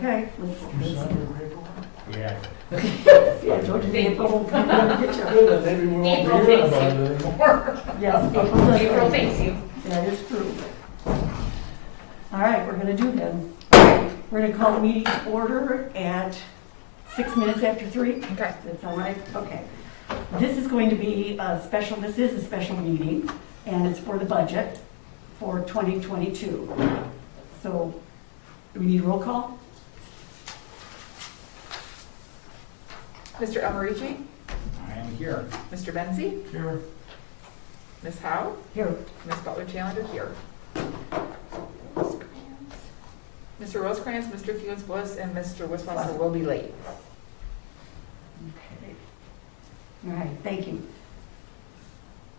Okay, You let's. signed your paperwork? Yeah. See, I told you April will come down and get you. Good, then maybe we won't be April hearing thanks about you. it anymore. Yes, April does. April thanks you. That is true. All right, we're gonna do then. We're gonna call the meeting to order at 6 minutes after 3. Okay. That's all right? Okay. This is going to be a special, this is a special meeting, and it's for the budget for 2022. So, do we need a roll call? Mr. Almerici, I am here. Mr. Benzi, Here, Ms. Howe, Here. Ms. Butler-Challenger here. Mr. Rosecrans, Mr. Funes-Bliss, and Mr. Wisswasser will be late. Okay. All right, thank you.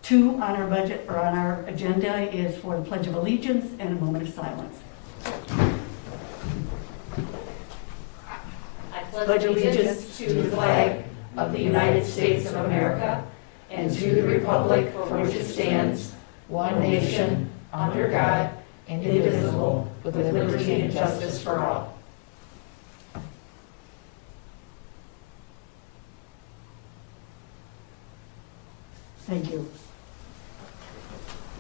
2 on our budget, or on our agenda, is for the Pledge of Allegiance and a moment of silence. I pledge allegiance to the flag of the United States of America and to the republic for which it stands, one nation, under God, indivisible, with liberty and justice for all. Thank you.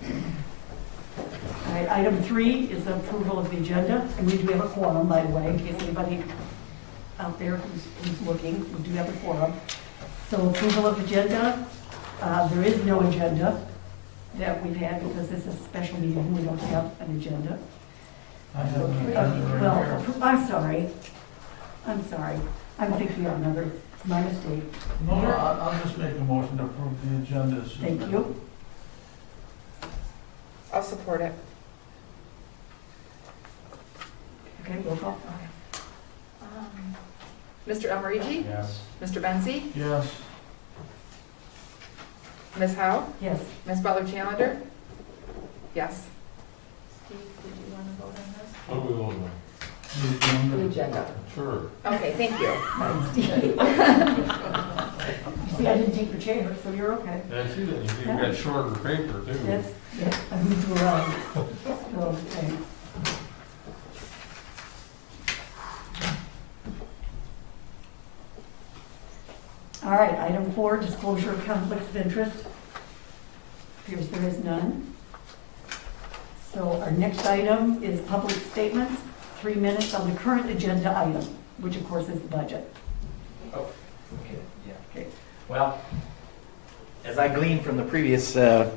All right, item 3 is approval of the agenda, and we do have a quorum, by the way, in case anybody out there who's looking, we do have a quorum. So approval of agenda, there is no agenda that we've had because this is a special meeting, we don't have an agenda. I have an agenda right Well, here. I'm sorry, I'm thinking of another, it's my mistake. No, I'll just make a motion to approve the agenda. as Thank submitted. you. I'll support it. Okay, roll call. Mr. Almerici, Yes. Mr. Benzi, Yes, Ms. Howe, Yes. Ms. Butler-Challenger? Yes. Steve, did you want to vote on this? What are we voting on? the agenda. The agenda. Sure. Okay, thank you. Right, Steve. You see, I didn't take your chair, so you're okay. Yeah, I see that, you've even got shorter paper too. That's, I moved you around. Okay. All right, item 4, disclosure of conflicts of interest. Appears there is none. So our next item is public statements, 3 minutes on the current agenda item, which of course is the budget. Okay, yeah. Okay. Well, as I gleaned from the previous, I'm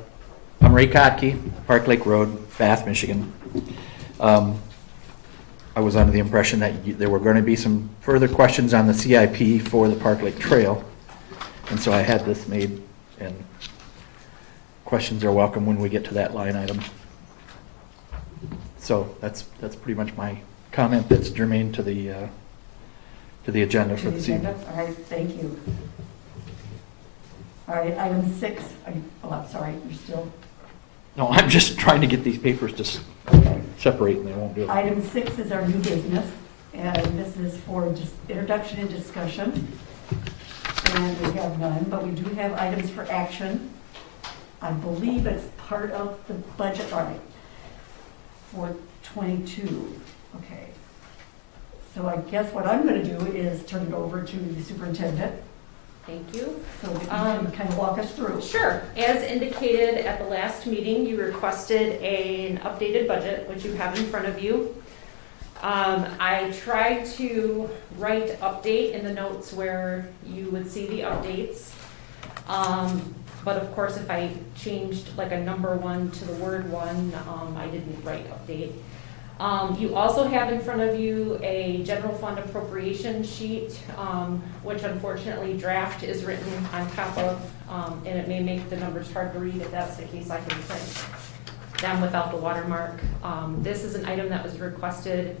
Ray Kotke, Park Lake Road, Bath, Michigan. I was under the impression that there were going to be some further questions on the CIP for the Park Lake Trail. And so I had this made, and questions are welcome when we get to that line item. So that's pretty much my comment that's germane to the agenda To for the this agenda. evening. All right, thank you. All right, item 6, I'm sorry, you're still, No, I'm just trying to get these papers to okay. separate and they won't do it. Item 6 is our new business, and this is for just introduction and discussion. And we have none, but we do have items for action. I believe it's part of the budget, all right, for 22. Okay. So I guess what I'm going to do is turn it over to the superintendent, Thank you. so that you can kind of walk us through. Sure. As indicated at the last meeting, you requested an updated budget, which you have in front of you. I tried to write update in the notes where you would see the updates. But of course, if I changed like a number 1 to the word 1, I didn't write update. You also have in front of you a general fund appropriation sheet, which unfortunately draft is written on top of, and it may make the numbers hard to read. If that's the case, I can print them without the watermark. This is an item that was requested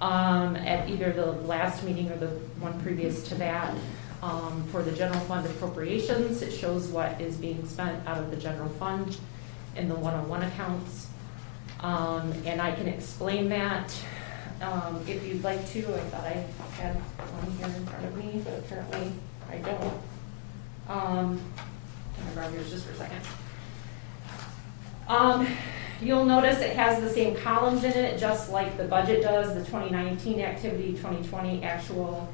at either the last meeting or the one previous to that. For the general fund appropriations, it shows what is being spent out of the general fund in the 101 accounts. And I can explain that if you'd like to. I thought I had one here in front of me, but apparently I don't. Can I grab yours just for a second? You'll notice it has the same columns in it, just like the budget does, the 2019 activity, 2020 actual,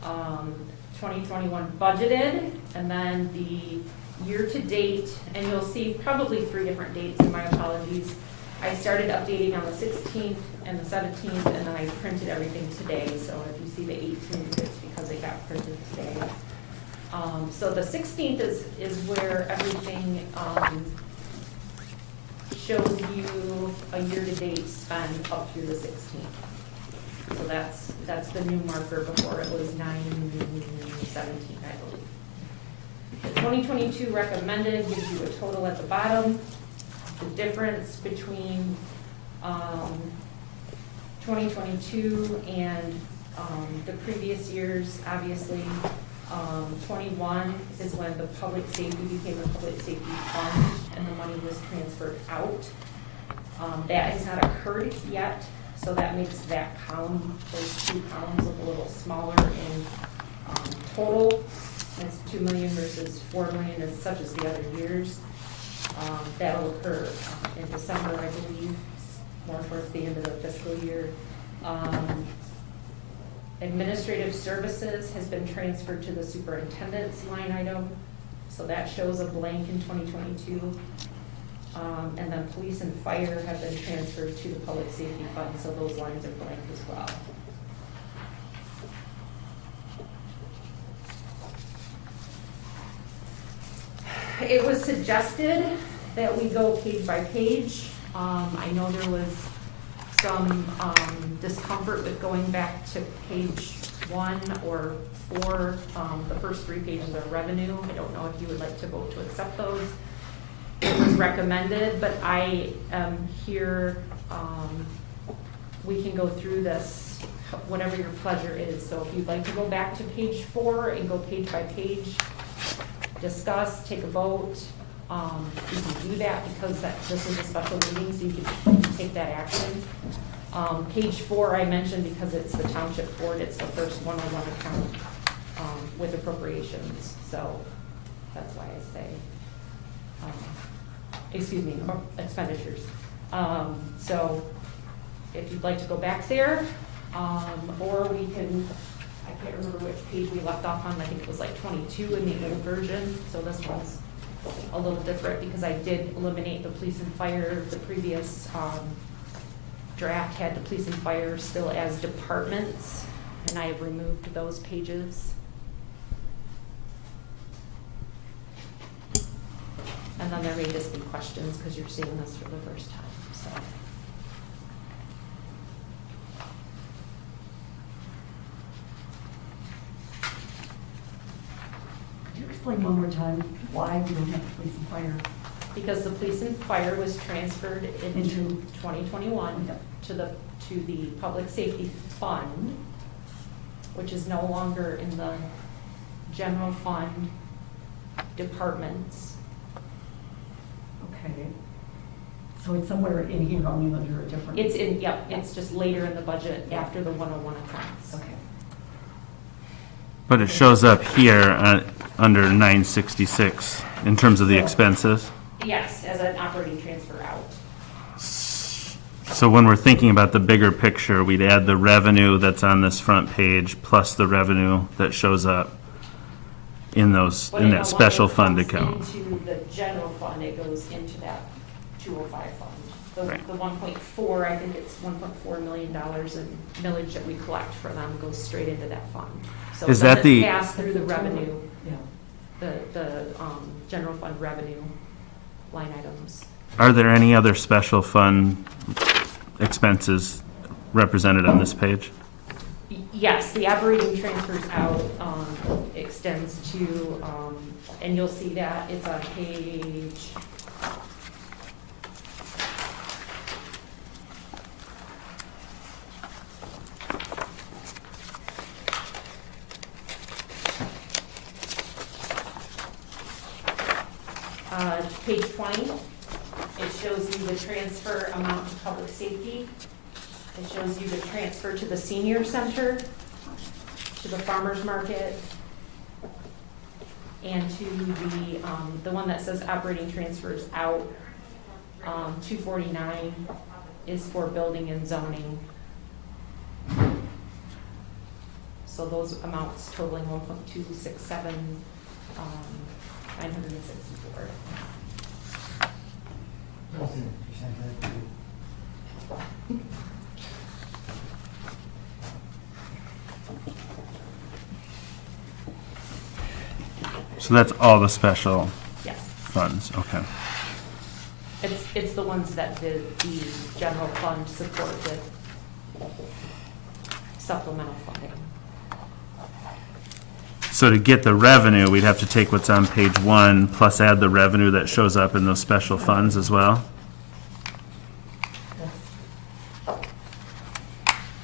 2021 budgeted, and then the year-to-date, and you'll see probably 3 different dates, and my apologies. I started updating on the 16th and the 17th, and then I printed everything today, so if you see the 18th, it's because it got printed today. So the 16th is where everything, shows you a year-to-date spend up through the 16th. So that's the new marker. Before it was 917, I believe. The 2022 recommended gives you a total at the bottom. The difference between 2022 and the previous years, obviously, 21 is when the public safety became a public safety fund and the money was transferred out. That has not occurred yet, so that makes that column, those 2 columns look a little smaller in total. It's 2 million versus 4 million, as such as the other years. That'll occur in December, I believe, more towards the end of the fiscal year. Administrative services has been transferred to the superintendent's line item, so that shows a blank in 2022. And then police and fire have been transferred to the public safety fund, so those lines are blank as well. It was suggested that we go page by page. I know there was some discomfort with going back to page 1 or 4. The first 3 pages are revenue. I don't know if you would like to vote to accept those. It was recommended, but I am here, we can go through this, whatever your pleasure is. So if you'd like to go back to page 4 and go page by page, discuss, take a vote, you can do that because this is a special meeting, so you can take that action. Page 4 I mentioned because it's the Township Board, it's the first 101 account with appropriations, so that's why I say, expenditures. So if you'd like to go back there, or we can, I can't remember which page we left off on, I think it was like 22 in the old version, so this one's a little different because I did eliminate the police and fire. The previous draft had the police and fire still as departments, and I have removed those pages. And then there may just be questions because you're seeing this for the first time, so. Could you explain one more time why we don't have police and fire? Because the police and fire was transferred into 2021 Yep. to the public safety fund, which is no longer in the general fund departments. Okay. So it's somewhere in here, only under a different. It's in, yep, it's just later in the budget after the 101 accounts. Okay. But it shows up here under 966 in terms of the expenses. Yes, as an operating transfer out. So when we're thinking about the bigger picture, we'd add the revenue that's on this front page plus the revenue that shows up in those, But in it no that special longer fund comes account. into the general fund, it goes into that 205 fund. Right. The 1.4, I think it's $1.4 million in millage that we collect for them goes straight into that fund. So Is it that doesn't the- pass through the revenue, Yeah. the general fund revenue line items. Are there any other special fund expenses represented on this page? Yes, the operating transfers out extends to, and you'll see that it's on page, page 20. It shows you the transfer amount to public safety. It shows you the transfer to the senior center, to the farmer's market, and to the one that says operating transfers out 249 is for building and zoning. So those amounts totaling 1.267, 964. So that's all the special Yes. funds, okay. It's the ones that the general fund support with supplemental funding. So to get the revenue, we'd have to take what's on page 1 plus add the revenue that shows up in those special funds as well?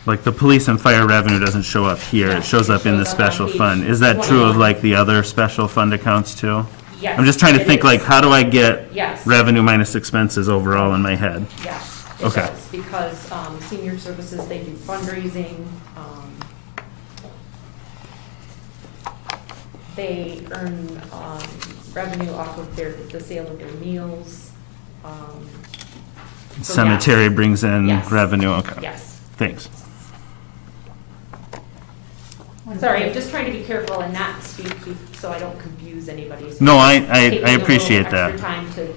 Like the police and fire revenue doesn't show up here, No, it shows it up in the shows up on special page fund. Is that true of 21. like the other special fund accounts too? Yes. I'm just trying to it think is. like, how do I get Yes. revenue minus expenses overall in my head? Yes, it Okay. does, because senior services, they do fundraising. They earn revenue off of the sale of their meals. So Cemetery yes. brings in Yes. revenue, okay, Yes. thanks. Sorry, I'm just trying to be careful and not speak so I don't confuse anybody. So No, I taking a little appreciate that. Extra time to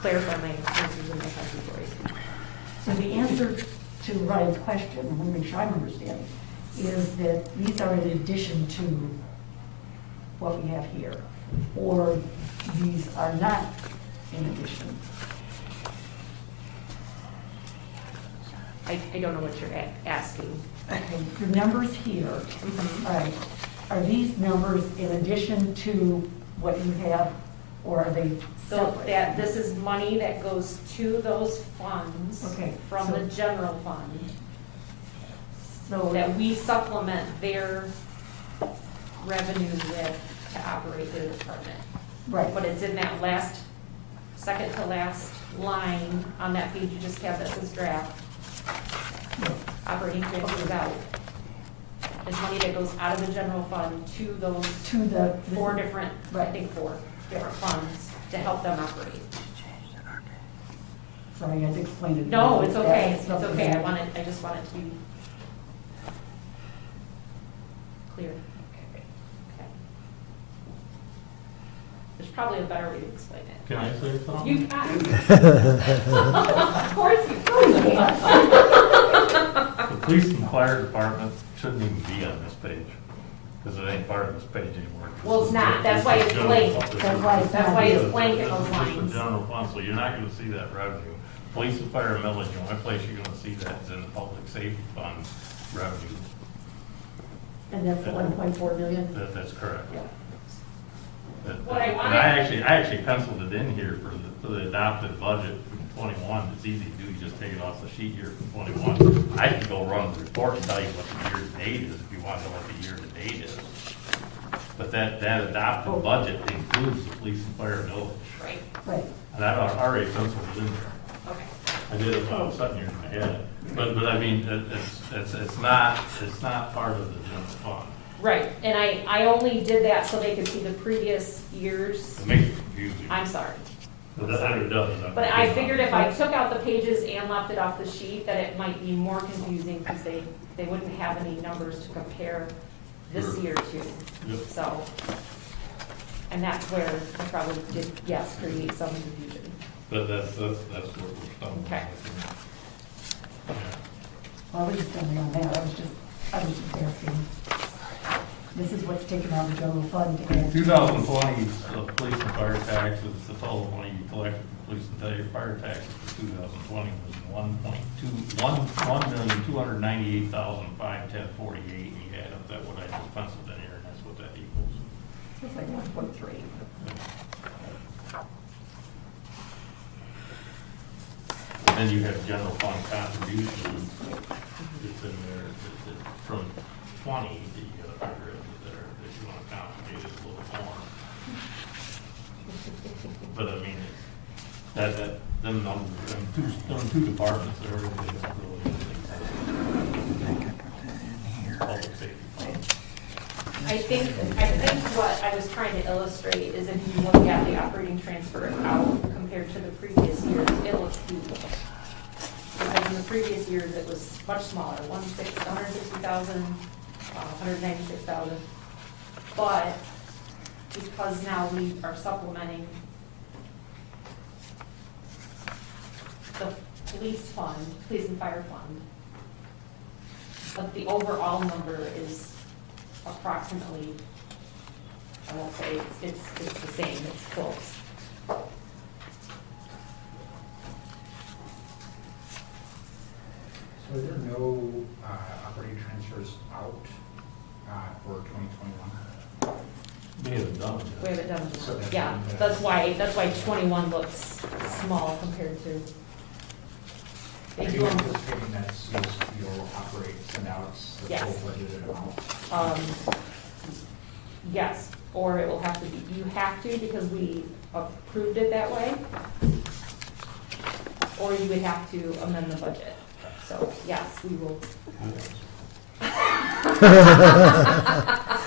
clarify my answers and my categories. So the answer to Ryan's question, I want to make sure I'm understanding, is that these are in addition to what we have here, or these are not in addition? I don't know what you're asking. Okay, the numbers here, all right, are these numbers in addition to what you have, or are they So separate? this is money that goes to those funds Okay, from so- the general fund, So, that we supplement their revenue with to operate their department. right, But it's in that second to last line on that page you just have that says draft. Operating transfers out. It's money that goes out of the general fund to those to the. four different funds to help them operate. Sorry, I had to explain it. No, it's okay, That's it's something okay, that- I just want it to be clear. Okay. There's probably a better way to explain it. Can I say something? You can. Of course you can. The police and fire department shouldn't even be on this page, because it ain't part of this page anymore. Well, it's not. That's why it's blank. That's why it's blank in those This is lines. the general fund, so you're not gonna see that revenue. Police and fire millage, the only place you're gonna see that is in the public safety fund revenue. And that's the 1.4 million? That's correct. What I And wanted- I actually penciled it in here for the adopted budget from 21. It's easy to do, you just take it off the sheet here from 21. I can go run the report and tell you what the year-to-date is, if you want to know what the year-to-date is. But that adopted budget includes the police and fire millage. Right, Right, And I've already penciled it in there. okay. I did it when I was sitting here in my head. But I mean, it's not part of the general fund. Right, and I only did that so they could see the previous years. It makes it confusing. I'm sorry. But that it does. But I figured if I took out the pages and left it off the sheet, that it might be more confusing because they wouldn't have any numbers to compare this Sure. year to. Yep. So, and that's where I probably did, yes, create some confusion. But that's what we're stumbling. Okay. Yeah. well, I was just telling on that, I was just asking. This is what's taken out of the general fund. and- 2020, police and fire taxes, the total money you collected from police and fire taxes for 2020 was $1,298,510.48. And you add up that, what I just penciled in here, and that's what that equals. It's like 1.3. And then you have general fund contributions, it's in there, from 20, that you gotta figure it there, if you wanna complicate it a little more. But I mean, them numbers, them two departments there, really isn't really anything. Public safety fund. I think what I was trying to illustrate is if you look at the operating transfer out compared to the previous years, it looks huge. Because in the previous years, it was much smaller, 160,000, 196,000. But because now we are supplementing the police and fire fund, but the overall number is approximately, I won't say it's the same, it's close. So are there no operating transfers out for 2021? We haven't done it We yet. haven't done So it. that's- Yeah, that's why 21 looks small compared to. Are you anticipating that you'll operate, send out the Yes. full budgeted amount? Yes, or it will have to be, you have to because we approved it that way. Or you would have to amend the budget. So, yes, we will.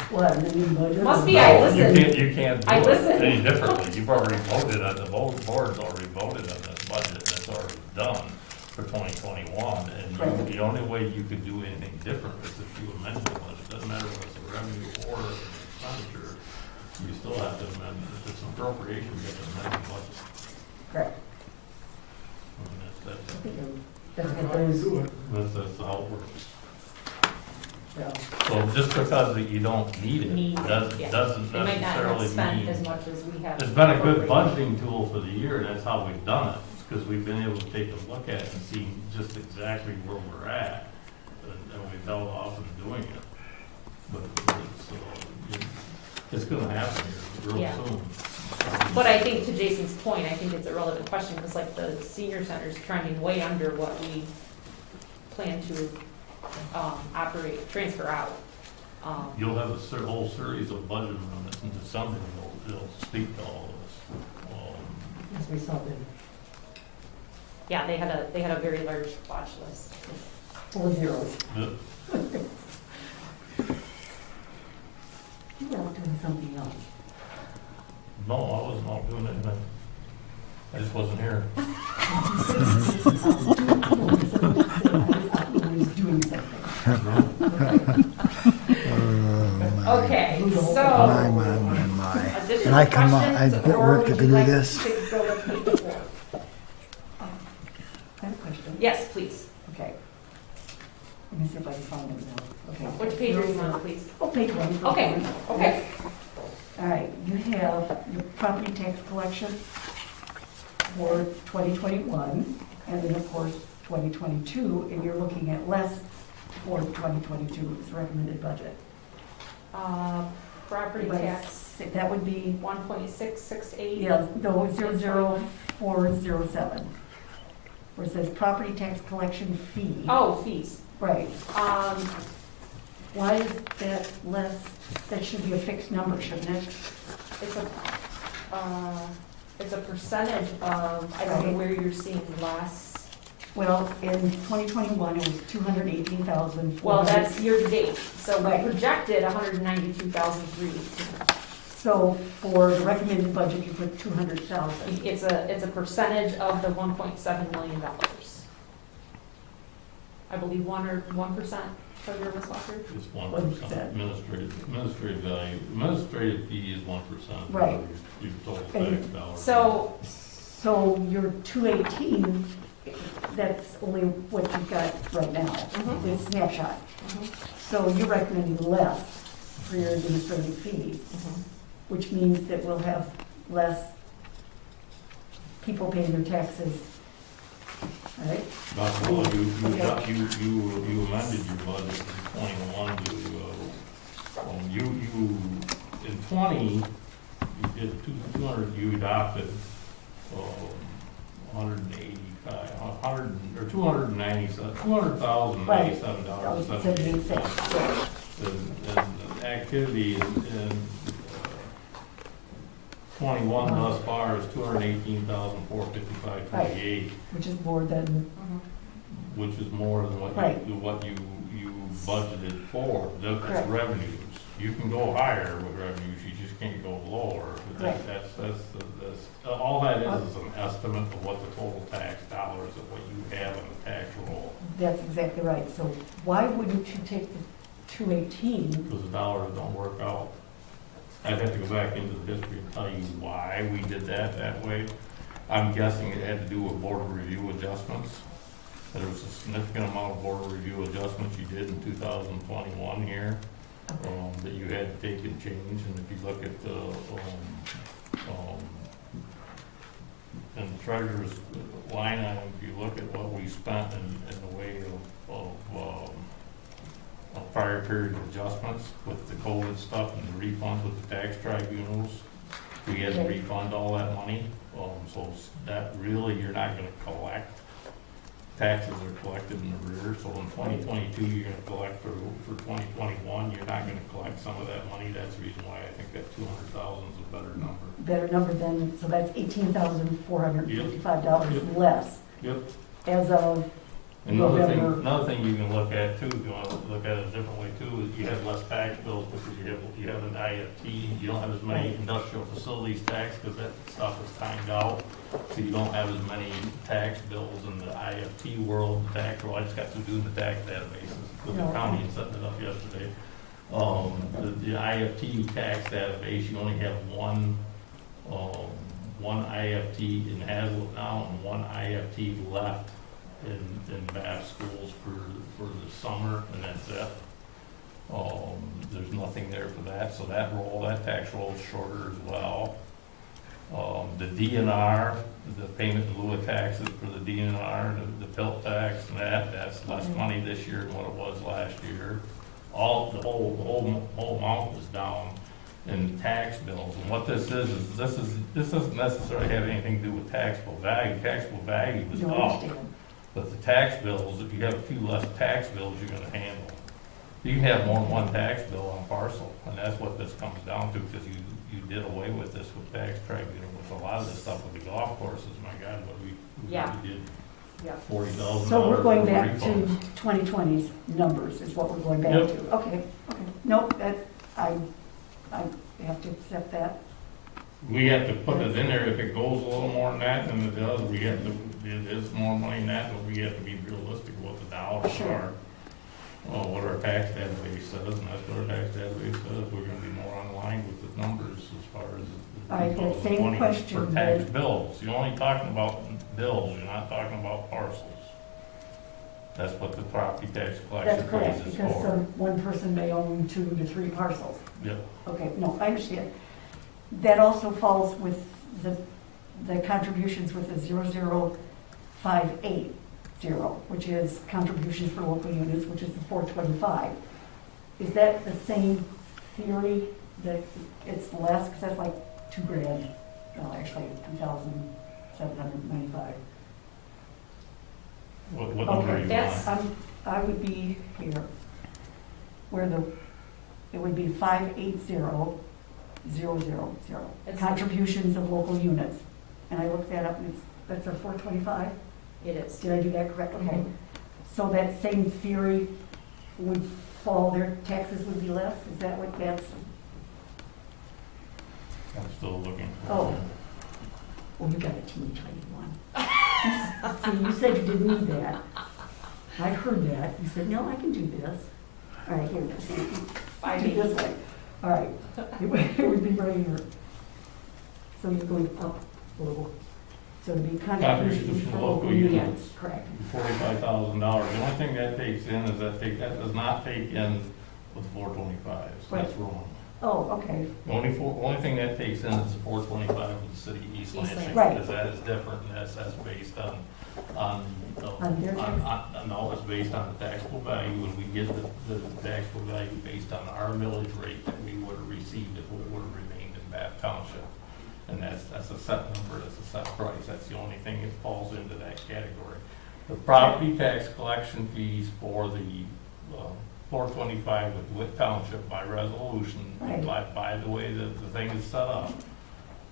What, the new budget? Must be, I No, listened. You can't I do it listened. any differently. You've already voted on, the board's already voted on this budget, that's already done for 2021. And Right. the only way you could do anything different is if you amend the budget. It doesn't matter whether it's a revenue or an expenditure, you still have to amend, if it's an appropriation, you have to amend the budget. Correct. I mean, I that's think that's what those, that's how it works. yeah. So just because that you don't need Need it, it, yeah. doesn't They might not have necessarily spent mean. as much as we have. It's been a good appropriated. budgeting tool for the year, and that's how we've done it, because we've been able to take a look at it and see just exactly where we're at, and we've held off on doing it. But it's gonna happen here real Yeah. soon. But I think to Jason's point, I think it's a relevant question, because like the senior center's trending way under what we plan to, transfer out. You'll have a whole series of budget amendments in December, that'll speak to all of this. Yes, we saw them. Yeah, they had a very large watch list. Full of zeros. The- You were out doing something else. No, I wasn't out doing anything. I just wasn't here. I was doing something. Okay, My, so, my. And additional I come on, I questions, quit or work would to you do like this. to go to page 4? I have a question. Yes, please. Okay. Let me see if I can find it now. Okay. Which page are you on, please? Oh, page 1. Okay, okay. All right, you have your property tax collection for 2021, and then of course 2022, and you're looking at less for 2022, it's recommended budget. Property But tax, that would be, 1.668. yeah, no, 00407, where it says property tax collection fee. Oh, fees. Right, Um, why is that less, that should be a fixed number, shouldn't it? it's a percentage of, I don't know where you're seeing less. Well, in 2021, it was 218,000. Well, that's year-to-date, so we Right. projected 192,318. So for the recommended budget, you put 200,000. It's a percentage of the $1.7 million. I believe 1% Treasurer Ms. Walker? It's 1%. 1%. Administrative value, administrative fee is 1%. Right. Your total And tax dollar. So your 218, that's only what you've got right now, Mhm. the snapshot. Mhm. So you're recommending less for your administrative fees, which means that we'll have less people paying their taxes, right? Not really, you amended your budget in 21 to, in 20, you did 200, you adopted, 185, 100, or 297, $200,097. That was 76. And activity in 21 thus far is 218,455.28, Which is more than, which is more than Right. what you budgeted for. That's Correct. revenues. You can go higher with revenues, you just can't go lower. Right. All that is an estimate of what the total tax dollars of what you have in the tax roll. That's exactly right. So why wouldn't you take the 218? Because the dollars don't work out. I'd have to go back into the history and tell you why we did that way. I'm guessing it had to do with border review adjustments. There was a significant amount of border review adjustments you did in 2021 here, that you had to take and change. And if you look at the, in the treasurer's line item, if you look at what we spent in the way of prior period adjustments with the COVID stuff and the refunds with the tax tribunals, we had to refund all that money. So that really, you're not gonna collect. Taxes are collected in arrears, so in 2022, you're gonna collect for 2021, you're not gonna collect some of that money. That's the reason why I think that 200,000 is a better number. Better number than, so that's $18,455 Yep. less Yep. as of Another November. thing you can look at too, if you wanna look at it a different way too, is you have less tax bills because you have an IFT, you don't have as many industrial facilities tax, because that stuff is timed out. So you don't have as many tax bills in the IFT world, the tax roll. I just got to do the tax databases, with the county and setting it up yesterday. The IFT tax database, you only have one IFT in Hazlet now and one IFT left in Bath schools for the summer, and that's it. There's nothing there for that, so that tax roll is shorter as well. The DNR, the payment in lieu of taxes for the DNR, the PILT tax, and that's less money this year than what it was last year. The whole amount was down in tax bills, and what this doesn't necessarily have anything to do with taxable value. Taxable value was You up. understand. But the tax bills, if you have a few less tax bills, you're gonna handle. You can have more than one tax bill on parcel, and that's what this comes down to, because you did away with this with tax tribunal, with a lot of this stuff with the golf courses, my God, what we Yeah. did Yeah. $40,000. So we're going back to refunds. 2020's numbers is what we're going back Yep. to. Okay. Nope, I have to accept that. We have to put it in there, if it goes a little more than that than it does, it is more money than that, but we have to be realistic what the dollars Sure. are. What our tax database says, and that's what our tax database says, we're gonna be more in line with the numbers as far as All right, that same 2020 question, for tax then. bills. You're only talking about bills, you're not talking about parcels. That's what the property tax collection That's correct, fees is because for. one person may own 2 to 3 parcels. Yep. Okay, no, I understand. That also falls with the contributions with the 00580, which is contributions for local units, which is the 425. Is that the same theory that it's less, because that's like $2,000, no, actually $2,795. What number are you that's- on? I would be here, where it would be 580,000. It's- Contributions of local units. And I looked that up, and that's a 425? It is. Did I do that correct? Okay. Mhm. So that same theory would fall, their taxes would be less? Is that what that's? I'm still looking. Oh. Well, you got a teeny tiny one. See, you said you didn't need that. I heard that. You said, no, I can do this. All right, here it is. Do this way. All right. It would be right here. So you're going up a little. So it'd be contributions for local units. Correct. $45,000. The only thing that takes in is that does not take in with 425s. That's wrong. Oh, okay. The only thing that takes in is the 425 with the city of East East Lansing. Right. Because that is different, and that's based on, On their tax? no, it's based on the taxable value, and we get the taxable value based on our millage rate that we would have received if it would have remained in Bath Township. And that's a set number, that's a set price, that's the only thing that falls into that category. The property tax collection fees for the 425 with Witt Township by resolution, Right. by the way that the thing is set up,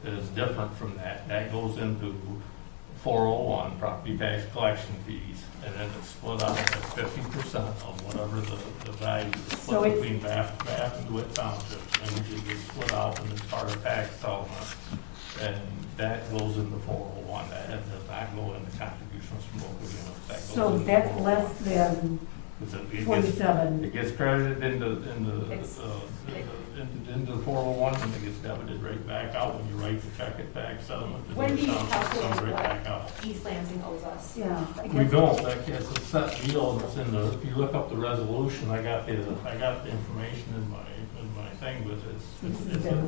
is different from that. That goes into 401, property tax collection fees, and then it's split out at 50% of whatever the value is So split it's- between Bath and DeWitt Township, and it gets split out and it's part of tax settlement. And that goes into 401, that does not go into contributions from local units, that goes So into that's 401. less than It gets- 47. It gets credited into It's- the 401, and it gets debited right back out when you write the check at tax settlement. it When do you comes calculate right what back out. East Lansing owes us? Yeah, I We guess. don't, that's a set deal, and it's in the, if you look up the resolution, I got the information in my thing, but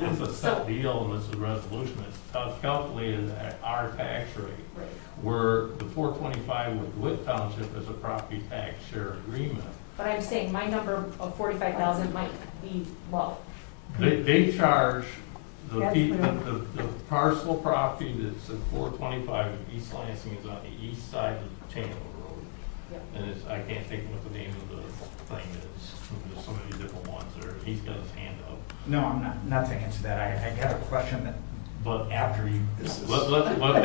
it's a set deal, and it's a resolution, it's calculated at our tax rate. Right. Where the 425 with DeWitt Township is a property tax share agreement. But I'm saying my number of 45,000 might be low. They charge the That's the parcel property that's at 425 in East Lansing is on the east side of Chandler Road. Yep. And it's, I can't think of what the name of the thing is, there's so many different ones there, he's got his hand up. No, I'm not to answer that. I got a question that, But after you, this is. But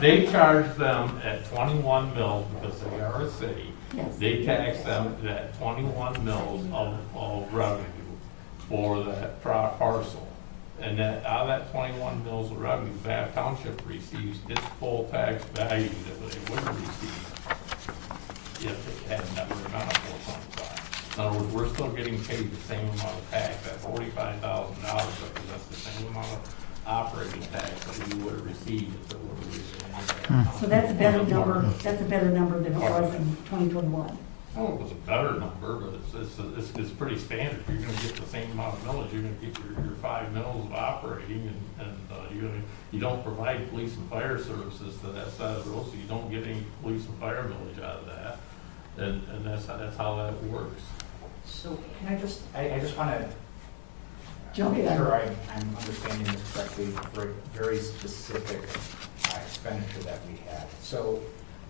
they charge them at 21 mils because they are a city. Yes. They tax them at 21 mils of revenue for that parcel. And that, out of that 21 mils of revenue, Bath Township receives its full tax value that they would receive if it had never amount of 425. In other words, we're still getting paid the same amount of tax, that $45,000 represents the same amount of operating tax that we would have received if it were received. So that's a better number, that's a better number than it was in 2021. I don't know if it's a better number, but it's pretty standard. You're gonna get the same amount of millage, you're gonna get your 5 mils of operating, and you don't provide police and fire services to that side of the road, so you don't get any police and fire millage out of that. And that's how that works. So can I just want to Jump in. make sure I'm understanding this correctly for a very specific expenditure that we had. So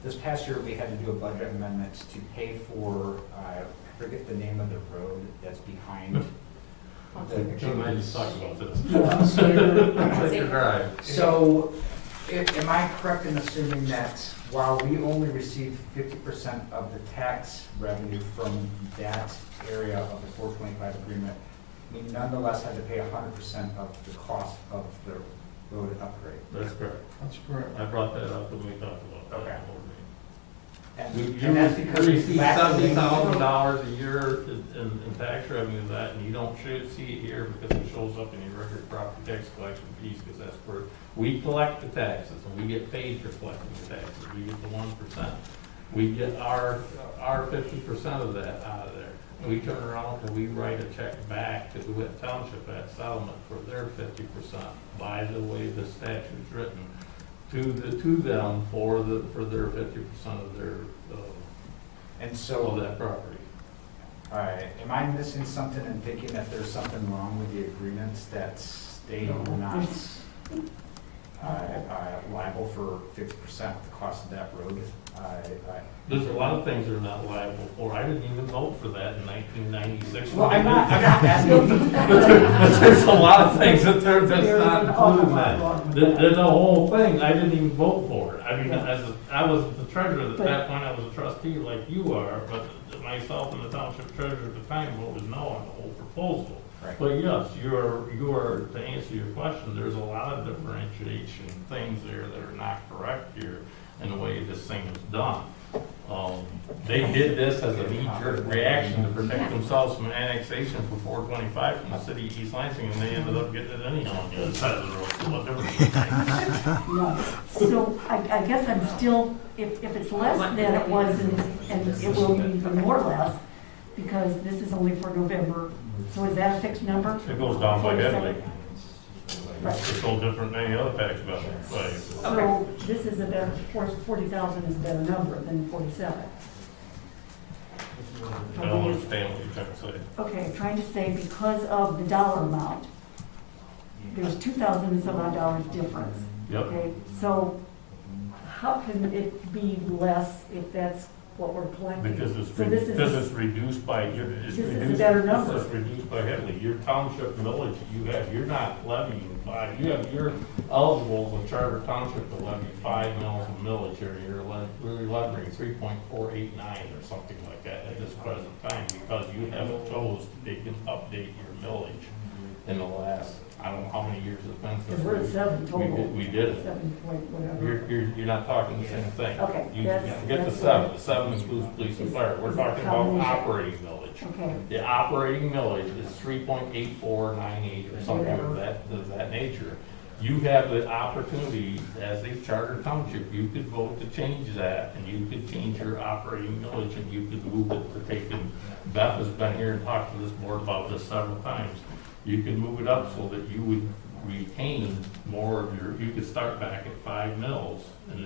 this past year, we had to do a budget amendment to pay for, I forget the name of the road that's behind. Jim, I just talked about this. So Drive. So, am I correct in assuming that while we only receive 50% of the tax revenue from that area of the 425 agreement, we nonetheless had to pay 100% of the cost of the road upgrade? That's correct. That's correct. I brought that up when we talked about that. Okay. You And that's because we receive back the way- $70,000 a year in tax revenue of that, and you don't see it here because it shows up in your record property tax collection fees, because that's where we collect the taxes, and we get paid for collecting the taxes. We get the 1%. We get our 50% of that out of there. And we turn around and we write a check back to DeWitt Township at settlement for their 50%, by the way the statute's written, to them for their 50% of their, And of so, that property. all right, am I missing something and thinking that there's something wrong with the agreements that they are not liable for 50% of the cost of that road? There's a lot of things they're not liable for. I didn't even vote for that in 1996. Well, I'm not asking. There's a lot of things that's not There's an awful included in lot that. wrong with There's that. a whole thing, I didn't even vote for it. I mean, Yeah. I was the treasurer at But- that point, I was a trustee like you are, but myself and the township treasurer at the time voted no on the whole proposal. Right. But yes, you are, to answer your question, there's a lot of differentiation things there that are not correct here in the way this thing is done. They did this as a knee-jerk reaction to protect themselves from annexation for 425 from the city of East Lansing, and they ended up getting it anyhow on the other side of the road. So what difference does it make? No. So I guess I'm still, if it's less than it was, and it will be even more or less, because this is only for November, so is that a fixed number? It goes down by heavily. Right. It's no different than any other tax bill. So this is a better, 40,000 is a better number than 47. I don't understand what you're trying to say. Okay, trying to say because of the dollar amount, there's 2,000 and some odd dollars difference. Yep. Okay, so how can it be less if that's what we're collecting. Because it's, So this is- because it's reduced by, it's This is a reduced, better this number. is reduced by heavily. Your township millage, you're not levying five, you're eligible as a charter township to levy 5 mils of millage here. You're levying 3.489 or something like that at this present time, because you haven't chose to take and update your millage in the last, I don't know how many years it's been Because since we're at 7 total. we did it. 7 point whatever. You're not talking the same thing. Okay, You that's- forget the that's seven, what- the seven includes police and fire, we're It's talking about combination. operating millage. Okay, The operating millage is 3.8498 or something of that nature. You have the opportunity, as a charter township, you could vote to change that, and you could change your operating millage, and you could move it to take, and Beth has been here and talked to this board about this several times. You could move it up so that you would retain more of your, you could start back at 5 mils, and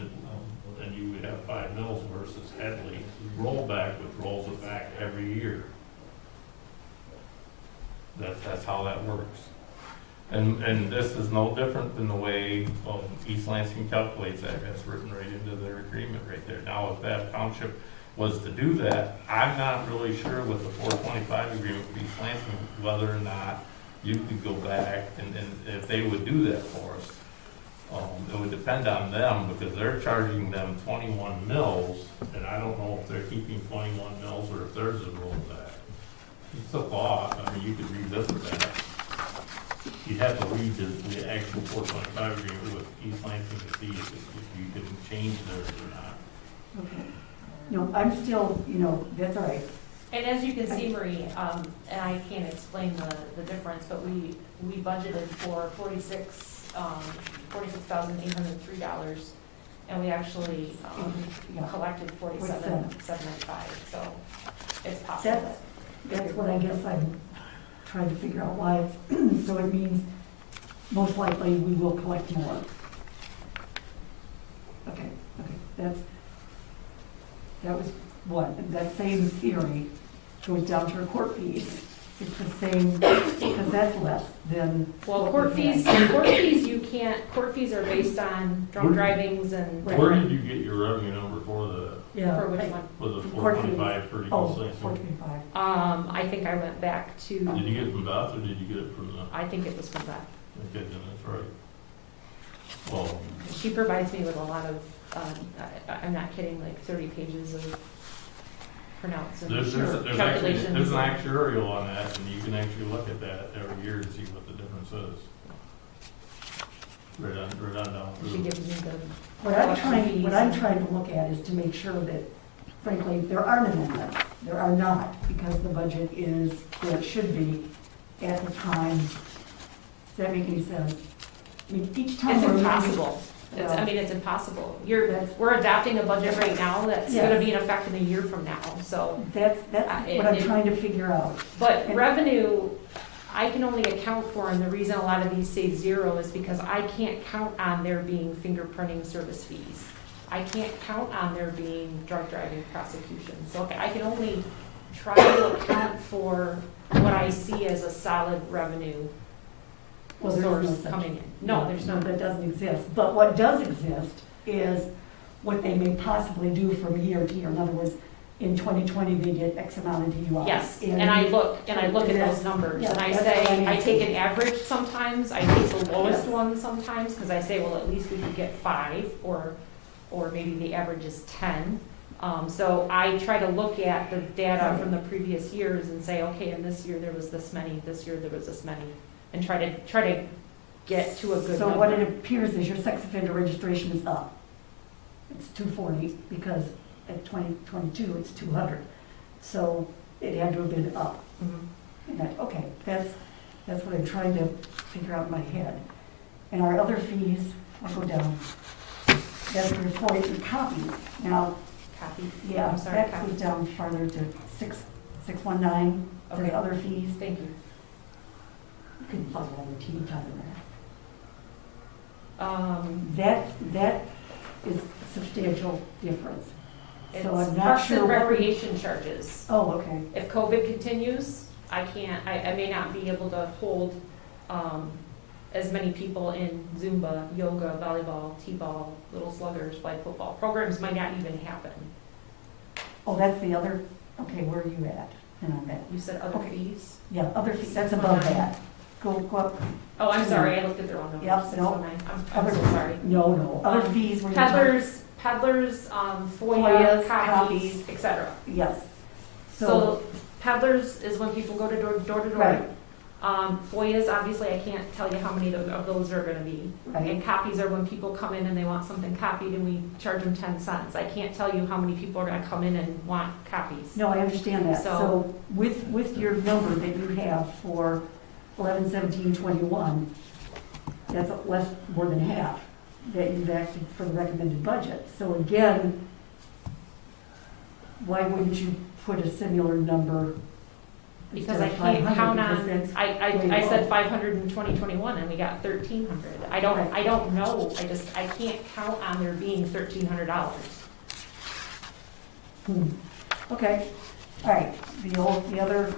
you would have 5 mils versus Headley rollback, which rolls it back every year. That's how that works. And this is no different than the way East Lansing calculates that. That's written right into their agreement right there. Now, if Bath Township was to do that, I'm not really sure with the 425 agreement with East Lansing, whether or not you could go back and if they would do that for us. It would depend on them, because they're charging them 21 mils, and I don't know if they're keeping 21 mils or if theirs is rolled back. It's a thought, I mean, you could revisit that. You'd have to read the actual 425 agreement with East Lansing to see if you can change theirs or not. okay. No, I'm still, that's all right. And as you can see, Marie, and I can't explain the difference, but we budgeted for $46,803, and we actually Yeah. collected 47,795, so it's possible. That's what I guess I'm trying to figure out why it's, so it means most likely we will collect more. Okay, that was what, that same theory goes down to our court fees. It's the same, because that's less than. Well, what court we fees, had. court fees are based on drunk drivings and. Where did you get your revenue number for the, Yeah. For which one? for the Court fees. 425 for East Oh, Lansing? 425. I think I went back to, Did you get it from Beth or did you get it from the, I think it was from that. okay, then that's right. Well, She provides me with a lot of, I'm not kidding, like 30 pages of printouts and there's actually, calculations. there's an actuarial on that, and you can actually look at that every year and see what the difference is. Right on down She through. gives me the, What I'm trying to look at is to make sure that, frankly, there aren't amendments. There are not, because the budget is where it should be at the time. Does that make any sense? I mean, each time. it's we're moving- impossible. Yeah. It's impossible. That's- We're adopting a budget right now that's gonna Yes. be in effect in a year from now, so. That's what I'm it- trying to figure out. But And- revenue, I can only account for, and the reason a lot of these say zero is because I can't count on there being fingerprinting service fees. I can't count on there being drug driving prosecutions. So I can only try to account for what I see as a solid revenue Well, there is no source such- coming in. No, there's No, not. that doesn't exist. But what does exist is what they may possibly do from year to year. In other words, in 2020, they get X amount of DUIs. Yes, and I look at those numbers, yeah, and I that's say, what I mean. I take an average sometimes, I take the lowest one sometimes, because I say, well, at least we could get 5, or maybe the average is 10. So I try to look at the data from the previous years and say, okay, and this year there was this many, this year there was this many, and try to get to a good So number. what it appears is your sex offender registration is up. It's 240 because at 2022 it's 200. So it had to have been up. Mhm. And okay, that's what I'm trying to figure out in my head. And our other fees, I'll go down. That's the report and copies. Now, Copy. yeah, I'm sorry, that copy. goes down farther to 619, says Okay. other fees. Thank you. You can follow all the TV time in there. That is substantial difference. It's So I'm not parks sure and what. recreation charges. Oh, okay. If COVID continues, I may not be able to hold, as many people in Zumba, yoga, volleyball, t-ball, little sluggers, flag football. Programs might not even happen. Oh, that's the other, okay, where are you at? And on that, You said other Okay. fees? yeah, other fees, that's above that. Go up, Oh, I'm sorry, I looked at the wrong number. Yep, no. 619. I'm other, so sorry. no, other fees where you. Peddlers, FOIA, FOIAs, copies, copies. et cetera. Yes. So peddlers is when people go to door to door. Right. FOIAs, obviously, I can't tell you how many of those are gonna be. Right, And copies are when people come in and they want something copied and we charge them 10 cents. I can't tell you how many people are gonna come in and want copies. no, I understand that. So- So with your number that you have for 11/17/21, that's more than half that you've acted for the recommended budget. So again, why wouldn't you put a similar number Because instead I of can't 500? count Because on, that's I way said low. 500 in 2021 and we got 1,300. I don't know, I can't count on there being $1,300. Okay, all right, the other,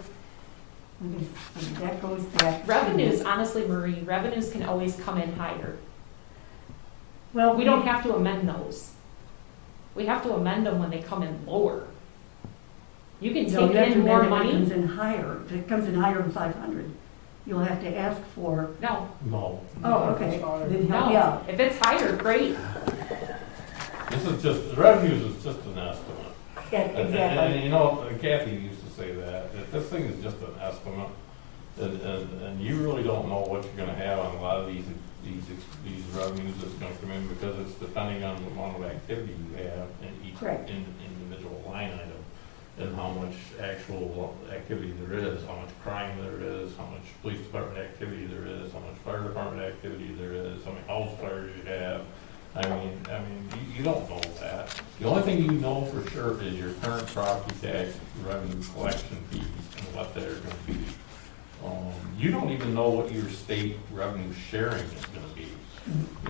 let me see, that goes back. to- Revenues, honestly, Marie, revenues can always come in higher. Well, We don't have to amend those. We have to amend them when they come in lower. You can No, take you have to in more amend it when it money. comes in higher. If it comes in higher than 500, you'll have to ask for, No, No. oh, okay, then help me no. out. If it's higher, great. This is just, the revenues is just an estimate. Yeah, And exactly. you know, Kathy used to say that this thing is just an estimate. And you really don't know what you're gonna have on a lot of these revenues that's gonna come in, because it's depending on the amount of activity you have in each Correct. individual line item, and how much actual activity there is, how much crime there is, how much police department activity there is, how much fire department activity there is, how many house fires you have. I mean, you don't know that. The only thing you know for sure is your current property tax revenue collection fees and what they're gonna be. You don't even know what your state revenue sharing is gonna be.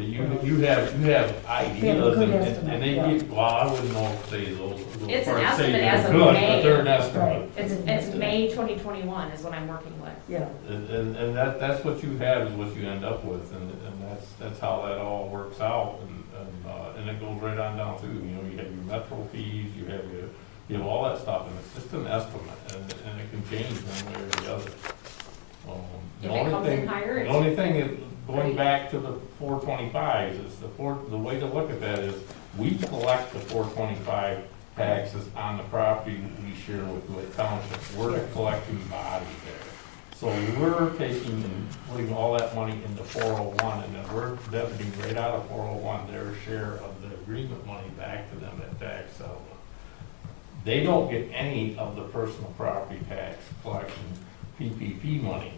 You have ideas, good and estimate, they yeah. give, well, I wouldn't know if they, those It's an parts say estimate they're as of good, May. but they're an estimate. It's May 2021 is what I'm working with. Yeah, And that's what you have, is what you end up with, and that's how that all works out, and it goes right on down through, you know, you have your metro fees, you have all that stuff, and it's just an estimate, and it can change one way or the other. The If it only comes in thing- higher, The it's only thing is, going great. back to the 425s, is the way to look at that is, we collect the 425 taxes on the property we share with Township. We're the collecting body there. So we're taking and putting all that money into 401, and then we're debiting right out of 401 their share of the agreement money back to them at tax settlement. They don't get any of the personal property tax collection, PPP money.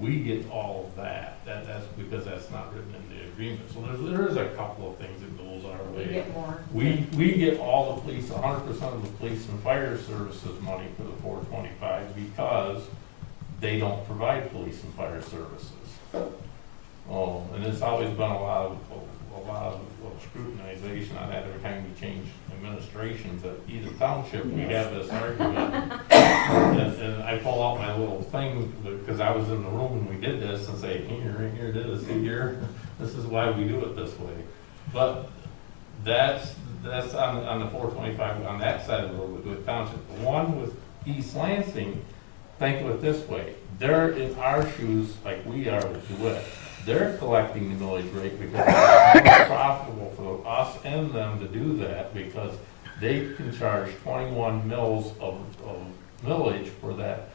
We get all of that. That's because that's not written in the agreement. So there is a couple of things that goes our We way. get more. We get all the police, 100% of the police and fire services money for the 425 because they don't provide police and fire services. And it's always been a lot of scrutinization on that every time we change administrations at either township, we have this argument. And I pull out my little thing, because I was in the room when we did this, and say, here it is, here, this is why we do it this way. But that's on the 425, on that side of the road with township. The one with East Lansing, think of it this way, they're in our shoes like we are with DeWitt. They're collecting the millage rate because it's more profitable for us and them to do that, because they can charge 21 mils of millage for that,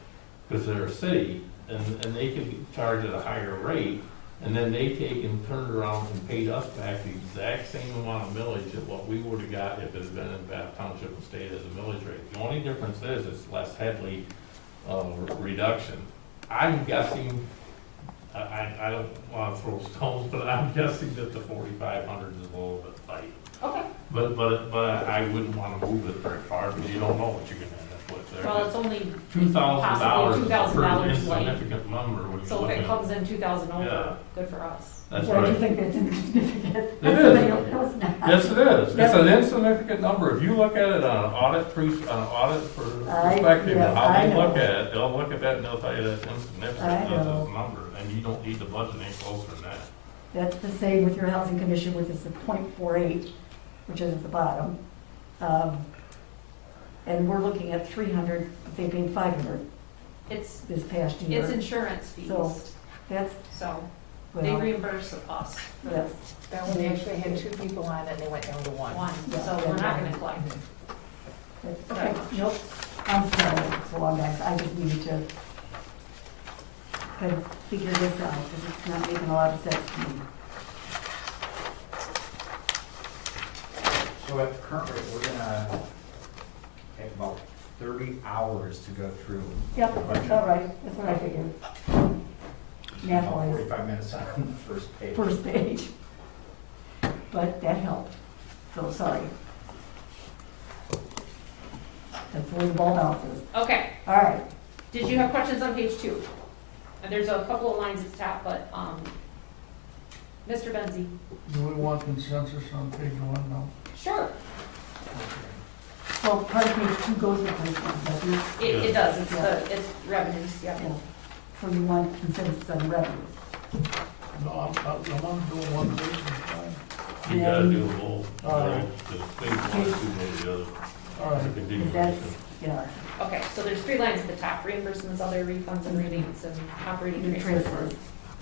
because they're a city, and they can charge at a higher rate, and then they take and turn around and paid us back the exact same amount of millage of what we would have got if it had been in Bath Township and stayed as a millage rate. The only difference is it's less heavily reduction. I'm guessing, I don't want to throw stones, but I'm guessing that the 4,500 is a little bit tight. Okay. But I wouldn't want to move it very far, because you don't know what you're gonna end up with there. Well, it's only $2,000 possibly is a pretty $2,000 light. insignificant number when you So look if at it comes in 2,000 Yeah. over, good for us. That's why do you right. think that's insignificant? It That's is. somebody else knows now. Yes, it is. It's Yes. an insignificant number. If you look at it on an audit perspective, yes, of how I they look know. at it, they'll look at that and they'll tell you that's I insignificant, that's know. a number, and you don't need the budget any closer than that. That's the same with your housing commission, which is the .48, which is at the bottom. and we're looking at 300, but they paid 500 It's, this past year. it's insurance fees, So, That's, so they well, reimburse us for that's, That one actually had 2 people on it and they went down to 1. one, Yeah. so we're not gonna collect. that's, okay, nope. I'm sorry, so long, guys, I just needed to kind of figure this out, because it's not making a lot of sense to me. So at the current rate, we're gonna take about 30 hours to go through. Yep, the budget. all right, that's what I figured. Math About wise, 45 minutes on the first page. first page. But that helped, so sorry. That's where the ball bounces. Okay, All right, did you have questions on page 2? And there's a couple of lines at the top, but, Mr. Benzie? Do we want consensus on page 1 now? Sure. well, part of page 2 goes with this one, doesn't it? It does, it's revenues, yeah. Yeah. So you want consensus on revenues? No, I'm doing one page at a time. You gotta do a whole, All right. because page 1 is too many of the other. All right. The continuation. That's, yeah, Okay, so there's 3 lines at the top, reimbursements, other refunds and rebates, and operating new transfers. transfers.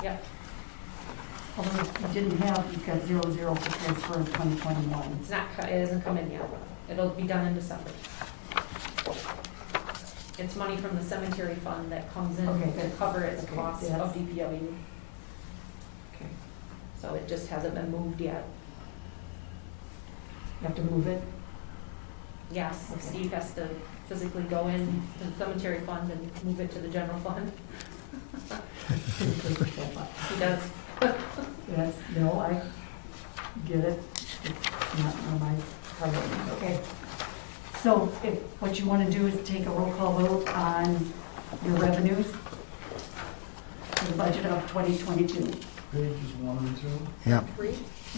Yep, Although you didn't have, you've got 0 for transfer in 2021. it's not, it hasn't come in yet. It'll be done in December. It's money from the cemetery fund that comes in Okay, to that's- cover its okay, costs yes. of DPW. Okay. So it just hasn't been moved yet. You have to move it? Yes, Okay. Steve has to physically go in to the cemetery fund and move it to the general fund. Physically push that button. He does. Yes, no, I get it. It's not one of my priorities, okay. So if, what you want to do is take a roll call vote on your revenues for the budget of 2022. Pages 1 and 2. Yep. 3?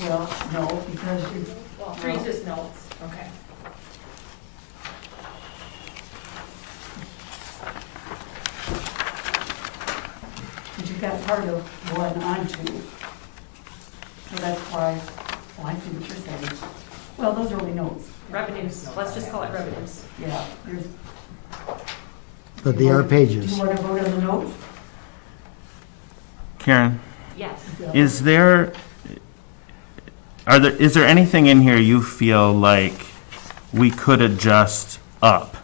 Well, no, because you, Well, 3 is just notes. Okay. but you've got part of 1 on 2. So that's why, oh, I see what you're saying. Well, those are only notes. Revenues, let's just call it revenues. Yeah, there's. But they are Do pages. you want to vote on the notes? Karen, Yes. is there anything in here you feel like we could adjust up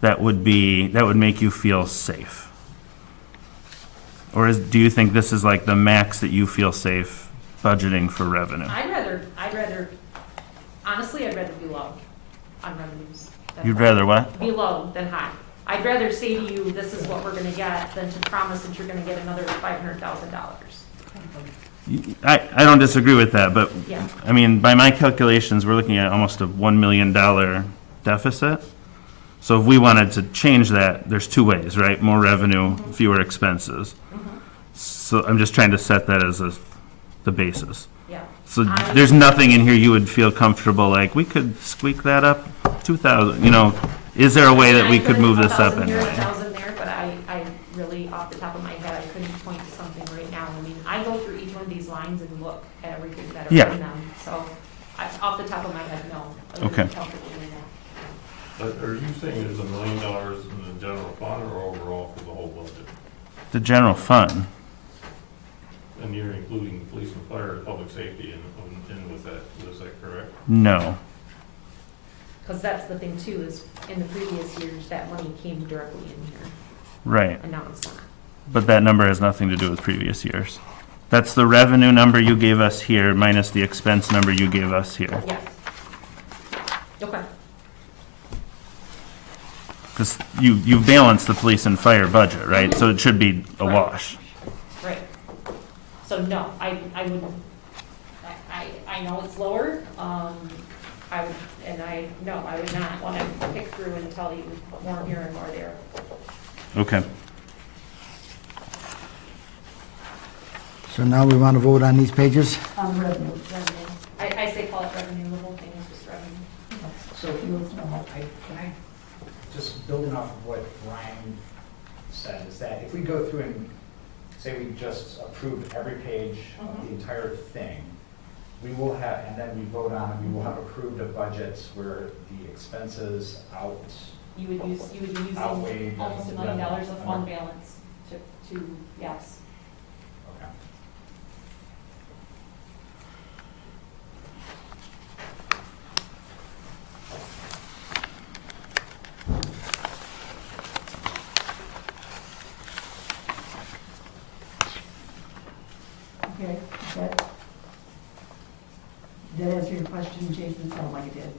that would make you feel safe? Or do you think this is like the max that you feel safe budgeting for revenue? Honestly, I'd rather be low on revenues. than You'd high. rather what? Be low than high. I'd rather say to you, this is what we're gonna get, than to promise that you're gonna get another $500,000. I don't disagree with that, but Yeah. I mean, by my calculations, we're looking at almost a $1 million deficit. So if we wanted to change that, there's 2 ways, right? More revenue, fewer expenses. So I'm just trying to set that as the basis. Yeah. So there's nothing in here you would feel comfortable, like, we could squeak that up 2,000, is there a way that we could move this up 1,000 here, anyway? 1,000 there, but I really, off the top of my head, I couldn't point to something right now. I mean, I go through each one of these lines and look at everything that are Yeah. in them, so off the top of my head, no. I wouldn't Okay. be comfortable doing that. But are you saying there's $1 million in the general fund or overall for the whole budget? The general fund, And you're including police and fire, public safety in with that, is that correct? no. Because that's the thing too, is in the previous years, that money came directly in here, Right, and now it's not. but that number has nothing to do with previous years. That's the revenue number you gave us here minus the expense number you gave us here. Yes. Okay. Because you balance the police and fire budget, right? So it should be a Right. wash. Right. So no, I wouldn't, I know it's lower, I would, no, I would not want to pick through and tell you more here and more there. Okay. So now we want to vote on these pages? On revenue. Revenue. I say call it revenue, the whole thing is just revenue. So if you want to know, Can I, just building off of what Ryan said, is that if we go through and say we just approve every page of the entire thing, we will have, and then we vote on, we will have approved a budget where the expenses You would be using outweigh the almost $1 million of revenue. fund balance to, yes. Okay. Okay, that answer your question, Jason? Sound like it did.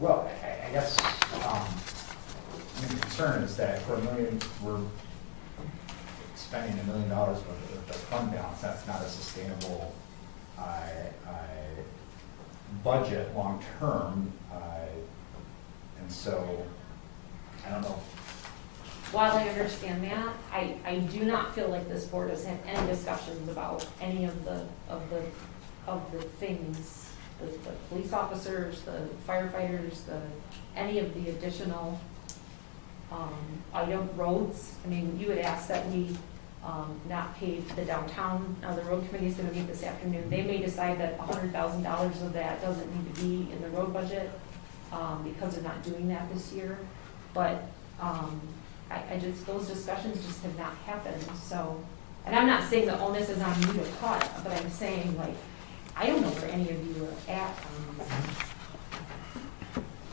Well, I guess, the concern is that for we're spending $1 million of the fund balance, that's not a sustainable, budget long-term, and so, I don't know. While I understand that, I do not feel like this board has had any discussions about any of the things, the police officers, the firefighters, any of the additional, item roads. I mean, you had asked that we, not pave the downtown, the road committee is gonna meet this afternoon. They may decide that $100,000 of that doesn't need to be in the road budget, because they're not doing that this year. But, I just, those discussions just have not happened, so. And I'm not saying the onus is on you to cut, but I'm saying, like, I don't know where any of you are at on this.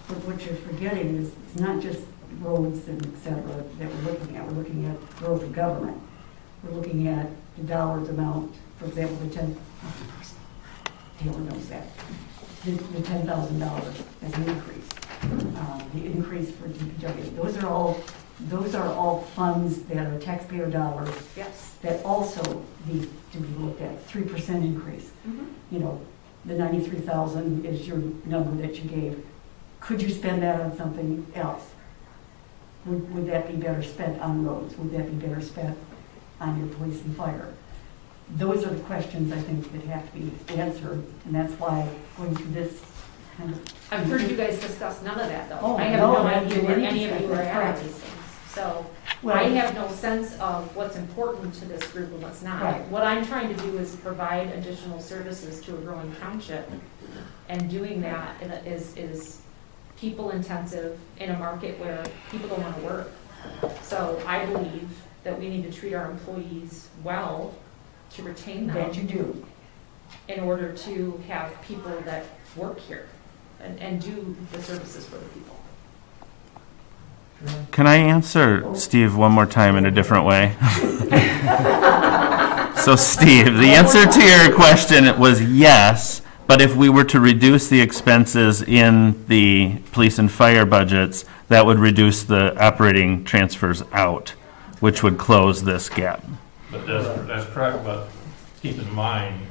But what you're forgetting is, it's not just roads and et cetera that we're looking at. We're looking at growth of government. We're looking at the dollars amount, for example, Taylor knows that. The $10,000 as an increase. The increase for DPW. Those are all funds that are taxpayer dollars Yes. that also need to be looked at. 3% increase. Mhm. You know, the 93,000 is your number that you gave. Could you spend that on something else? Would that be better spent on roads? Would that be better spent on your police and fire? Those are the questions I think that have to be answered, and that's why going through this kind of. I've heard you guys discuss none of that, though. Oh, I have no, no I idea didn't where discuss any of you are that, at correct. on these things. So Well, I have no sense of what's important to this group and what's not. Right. What I'm trying to do is provide additional services to a growing township. And doing that is people intensive in a market where people don't want to work. So I believe that we need to treat our employees well to retain them. That you do. In order to have people that work here and do the services for the people. Can I answer Steve one more time in a different way? So Steve, the answer to your question was yes, but if we were to reduce the expenses in the police and fire budgets, that would reduce the operating transfers out, which would close this gap. But that's correct, but keep in mind,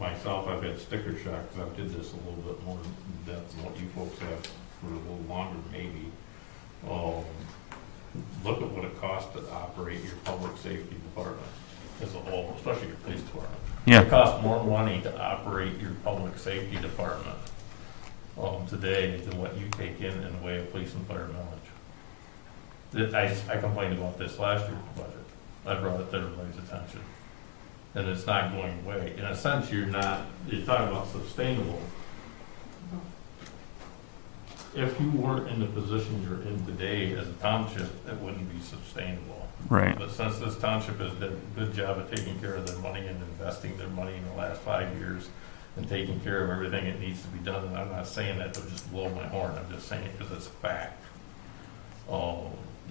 myself, I've had sticker shock, because I did this a little bit more in depth than what you folks have for a little longer, maybe. Look at what it costs to operate your public safety department as a whole, especially your police department. Yeah. It costs more money to operate your public safety department, today than what you take in the way of police and fire millage. I complained about this last year's budget. I brought it to everybody's attention. And it's not going away. In a sense, you're talking about sustainable. If you weren't in the position you're in today as a township, it wouldn't be sustainable. Right. But since this township has done a good job of taking care of their money and investing their money in the last 5 years and taking care of everything that needs to be done, and I'm not saying that to just blow my horn, I'm just saying it because it's a fact.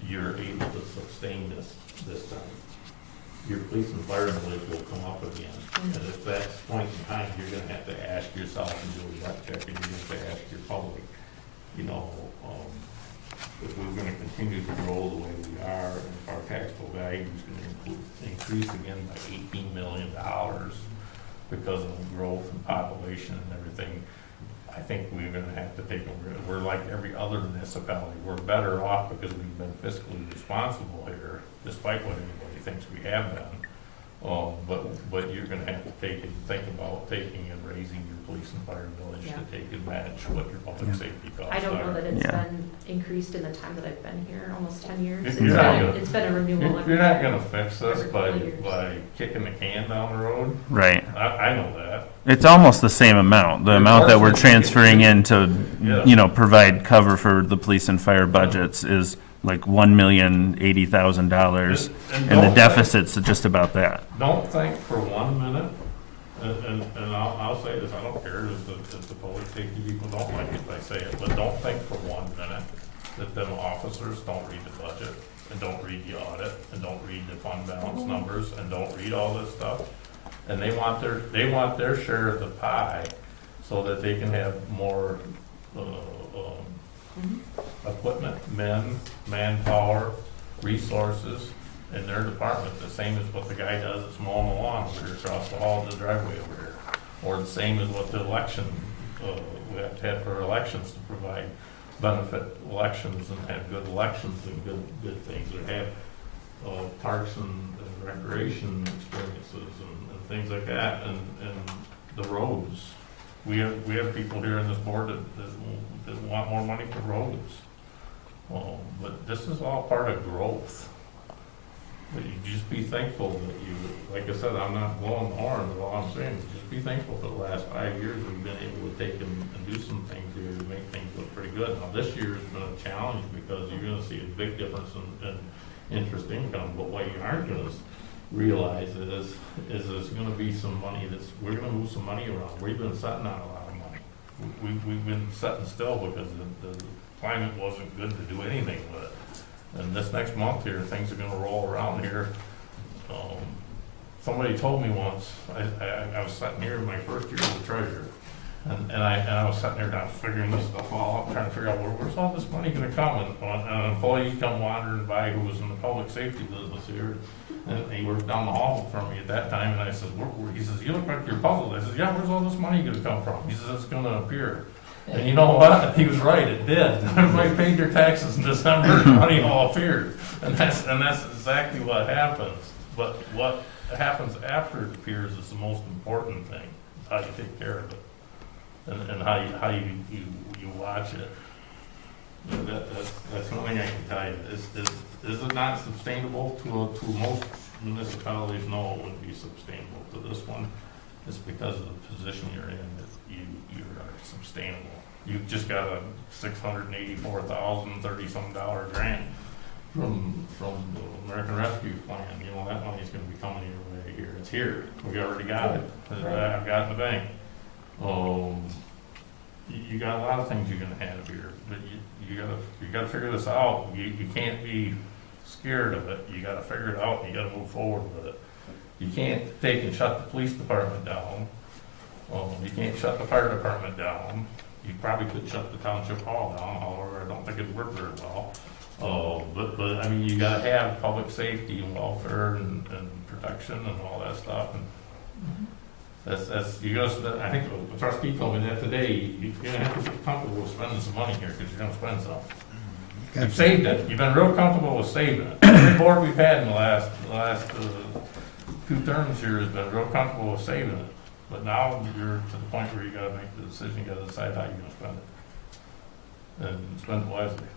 You're able to sustain this time. Your police and fire millage will come up again. And at that point in time, you're gonna have to ask yourself and do a gut check, and you're gonna have to ask your public, if we're gonna continue to grow the way we are, and if our taxable value is gonna increase again by $18 million because of growth and population and everything, I think we're gonna have to we're like every other municipality. We're better off because we've been fiscally responsible here, despite what anybody thinks we have been. But you're gonna have to think about taking and raising your police and fire village Yeah. to take and match what your public Yeah. safety costs are. I don't know that it's Yeah. been increased in the time that I've been here, almost 10 years. You're It's not been, gonna- it's been a renewal. You're not gonna fix this every by, couple years. by kicking the can down the road. Right. I know that. It's almost the same amount, the amount that we're Unfortunately, transferring in to, Yeah. you know, provide cover for the police and fire budgets is like $1,080,000. And the don't deficit's just about that. Don't think for 1 minute, and I'll say this, I don't care if the public safety people don't like it if I say it, but don't think for 1 minute that them officers don't read the budget, and don't read the audit, and don't read the fund balance numbers, and don't read all this stuff. And they want their share of the pie so that they can have more, equipment, manpower, resources in their department, the same as what the guy does that's mowing the lawn over here across the hall of the driveway over here. Or the same as what the election, we have to have for elections to provide benefit elections and have good elections and good things, or have, parks and recreation experiences and things like that, and the roads. We have people here in this board that want more money for roads. But this is all part of growth. But you just be thankful that you, like I said, I'm not blowing the horn, but all I'm saying is just be thankful for the last 5 years we've been able to take and do some things here to make things look pretty good. Now, this year has been a challenge because you're gonna see a big difference in interest income, but what you aren't gonna realize is there's gonna be some money we're gonna move some money around. We've been sitting on a lot of money. We've been sitting still because the climate wasn't good to do anything with it. And this next month here, things are gonna roll around here. Somebody told me once, I was sitting here in my first year as a treasurer, and I was sitting there, and I was figuring this stuff all out, trying to figure out where's all this money gonna come? And an employee come wandering by who was in the public safety business here, and he worked down the hall from me at that time, and I said, he says, you look like you're puzzled. I said, yeah, where's all this money gonna come from? He says, it's gonna appear. And you know what? He was right, it did. Everybody paid their taxes in December, and money all appeared. And that's exactly what happens. But what happens after it appears is the most important thing, how you take care of it. And how you watch it. That's one thing I can tell you. Is it not sustainable to most municipalities? No, it wouldn't be sustainable. To this one, it's because of the position you're in that you are sustainable. You just got a $684,030-some grant from the American Rescue Plan. You know, that money's gonna be coming your way here. It's here. We already got it. I've got it in the bank. You got a lot of things you're gonna have here, but you gotta figure this out. You can't be scared of it. You gotta figure it out, and you gotta move forward with it. You can't take and shut the police department down. You can't shut the fire department down. You probably could shut the township hall down, however, I don't think it'd work very well. But I mean, you gotta have public safety and welfare and protection and all that stuff. And that's, you gotta, I think the trustee told me that today, you're gonna have to get comfortable with spending some money here, because you're gonna spend some. You've saved it, you've been real comfortable with saving it. Every board we've had in the last 2 terms here has been real comfortable with saving it. But now you're to the point where you gotta make the decision, you gotta decide how you're gonna spend it. And spend it wisely.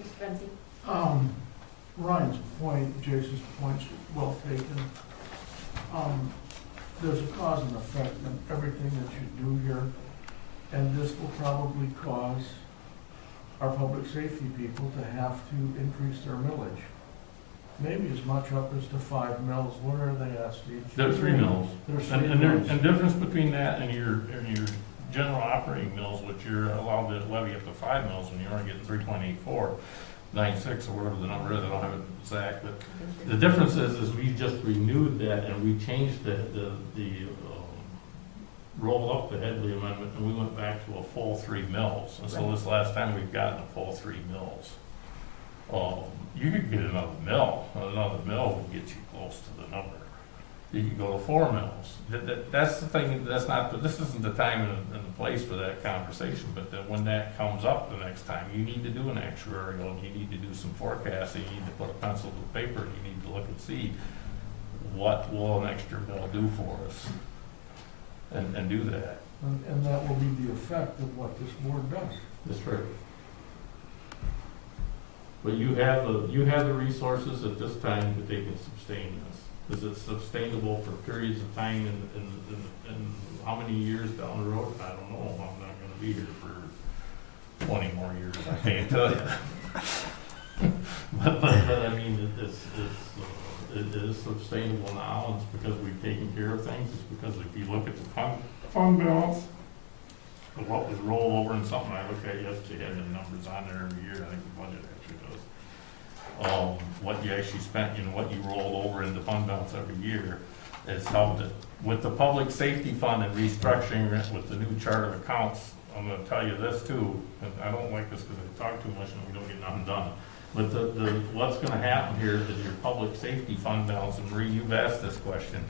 Mr. Benzie? Ryan's point, Jason's point's well taken. There's a cause and effect in everything that you do here, and this will probably cause our public safety people to have to increase their millage. Maybe as much up as to 5 mills. What are they at, Steve? There's 3 mills. There's 3 And mills. the difference between that and your general operating mills, which you're allowed to levy up to 5 mills, and you're only getting 3.8496 or whatever the number is, I don't have it exact, but the difference is we just renewed that and we changed the rolled up the Headley Amendment, and we went back to a full 3 mills. And so this last time we've gotten a full 3 mills. You could get another mill would get you close to the number. You could go to 4 mills. That's the thing, this isn't the time and the place for that conversation, but then when that comes up the next time, you need to do an actuarial, you need to do some forecasting, you need to put a pencil to paper, and you need to look and see what will an extra mill do for us? And do that. And that will be the effect of what this board does. That's right. But you have the resources at this time that they can sustain this. Is it sustainable for periods of time and how many years down the road? I don't know. I'm not gonna be here for 20 more years, I can't tell you. But I mean, it is sustainable now, and it's because we've taken care of things. It's because if you look at the fund balance, of what was rolled over and something I looked at yesterday, had the numbers on there every year, I think the budget actually does. What you actually spent, what you rolled over into fund balance every year, has helped it. With the public safety fund and restructuring it with the new chart of accounts, I'm gonna tell you this too, and I don't like this because I talk too much and we don't get nothing done. But what's gonna happen here is your public safety fund balance, and Marie, you've asked this question,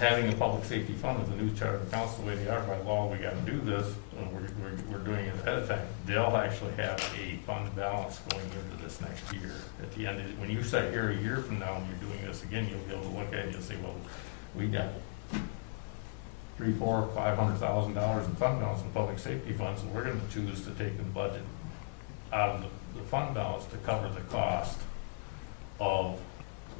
having a public safety fund with the new chart of accounts the way they are by law, we gotta do this, and we're doing it ahead of time. They'll actually have a fund balance going into this next year. At the end, when you sit here a year from now and you're doing this again, you'll be able to look at it and say, well, we got $300,000, $400,000, $500,000 in fund balance in public safety funds, and we're gonna choose to take the budget out of the fund balance to cover the cost of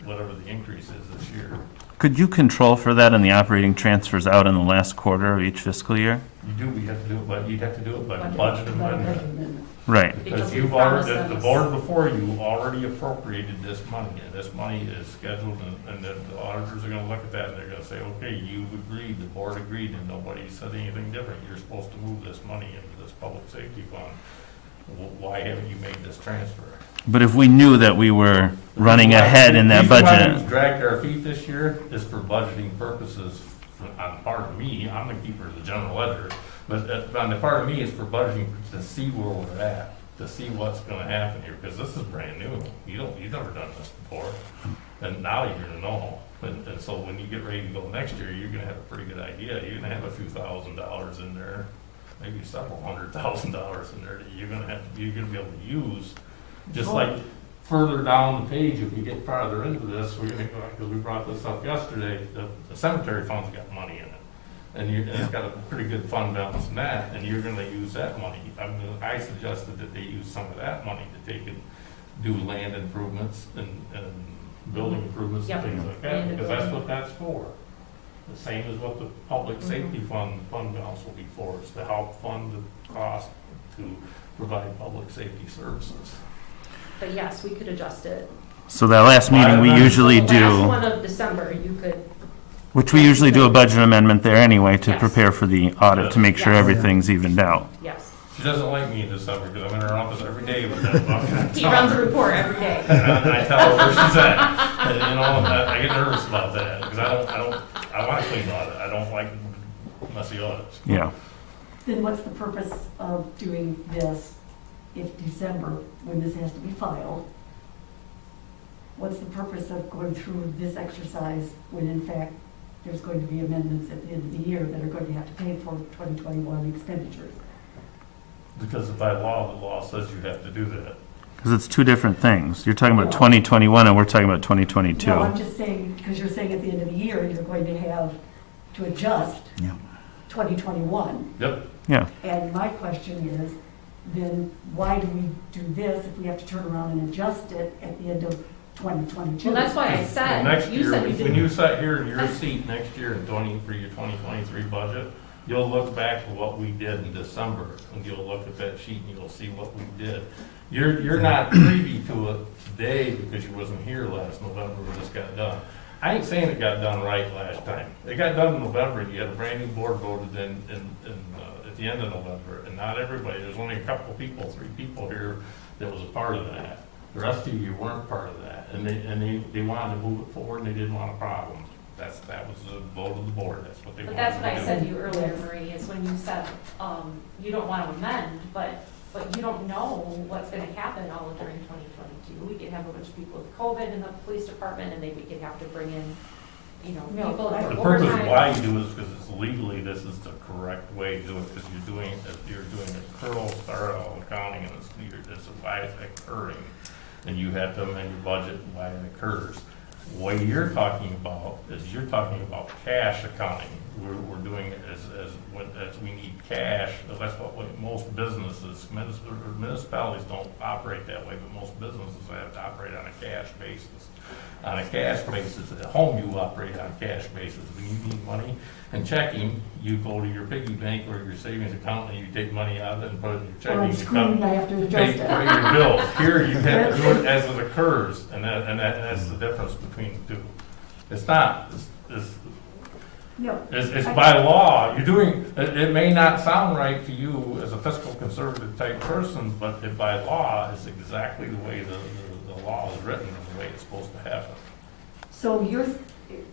whatever the increase is this year. Could you control for that in the operating transfers out in the last quarter of each fiscal year? You have to do it, but you'd have to do it by budget amendment. Right. Because we you've promised already, them the this. board before you already appropriated this money, and this money is scheduled, and the auditors are gonna look at that, and they're gonna say, okay, you've agreed, the board agreed, and nobody said anything different, you're supposed to move this money into this public safety fund. Why haven't you made this transfer? But if we knew that we were running ahead in that The reason why budget, we've dragged our feet this year is for budgeting purposes, on the part of me, I'm the keeper of the general ledger, but on the part of me is for budgeting to see where we're at, to see what's gonna happen here, because this is brand new. You've never done this before, and now you're gonna know. And so when you get ready to go next year, you're gonna have a pretty good idea. You're gonna have a few $1,000s in there, maybe several $100,000 in there that you're gonna be able to use. Just like further down the page, if we get farther into this, we're gonna go, because we brought this up yesterday, the cemetery fund's got money in it. And it's got a pretty good fund balance in that, and you're gonna use that money. I suggested that they use some of that money to take and do land improvements and building improvements and Yep. things like that, Land because that's building. what that's for. The same as what the public safety fund balance will be for, is to help fund the cost to provide public safety services. But yes, we could adjust it. so that last meeting we usually The last do, one of December, you could, which we usually do a budget amendment there anyway to Yes. prepare for the audit to make sure Yes. everything's evened out. yes. She doesn't like me in December, because I'm in her office every day with that. He runs a report every day. And I tell her where she's at, and I get nervous about that, because I want to clean audit, I don't like messy audits. Yeah. Then what's the purpose of doing this if December, when this has to be filed? What's the purpose of going through this exercise when in fact there's going to be amendments at the end of the year that are going to have to pay for 2021 expenditures? Because by law, the law says you have to do that. Because it's two different things. You're talking about Yeah. 2021 and we're talking about 2022. No, I'm just saying, because you're saying at the end of the year, you're going to have to adjust Yeah. 2021. Yep. Yeah. And my question is, then why do we do this if we have to turn around and adjust it at the end of 2022? Well, that's why I Well, said, next you year, said you when didn't. you sit here in your seat next year for your 2023 budget, you'll look back at what we did in December, and you'll look at that sheet and you'll see what we did. You're not privy to it today because you wasn't here last November when this got done. I ain't saying it got done right last time. It got done in November, and you had a brand new board voted in at the end of November, and not everybody, there's only a couple people, 3 people here that was a part of that. The rest of you weren't part of that, and they wanted to move it forward, and they didn't want a problem. That was the vote of the board, that's what they But wanted that's to what I do. said to you earlier, Marie, is when you said, you don't want to amend, but you don't know what's gonna happen all during 2022. We could have a bunch of people with COVID in the police department, and maybe we could have to bring in, No, people I- for The purpose overtime. why you do it is because it's legally, this is the correct way to do it, because you're doing a curl start all accounting, and it's why it's occurring, and you have to amend your budget why it occurs. What you're talking about is you're talking about cash accounting. We're doing it as we need cash. That's what most businesses, municipalities don't operate that way, but most businesses have to operate on a cash basis. On a cash basis, at home you operate on a cash basis. When you need money and checking, you go to your piggy bank or your savings account and you take money out and put it in your Or on checking screen, account. I have to Pay adjust pay it. your bills. Here, you have to do it as it occurs, and that's the difference between the two. It's not, No, it's by law, you're doing, it may not sound right to you as a fiscal conservative type person, but by law, it's exactly the way the law is written and the way it's supposed to happen. so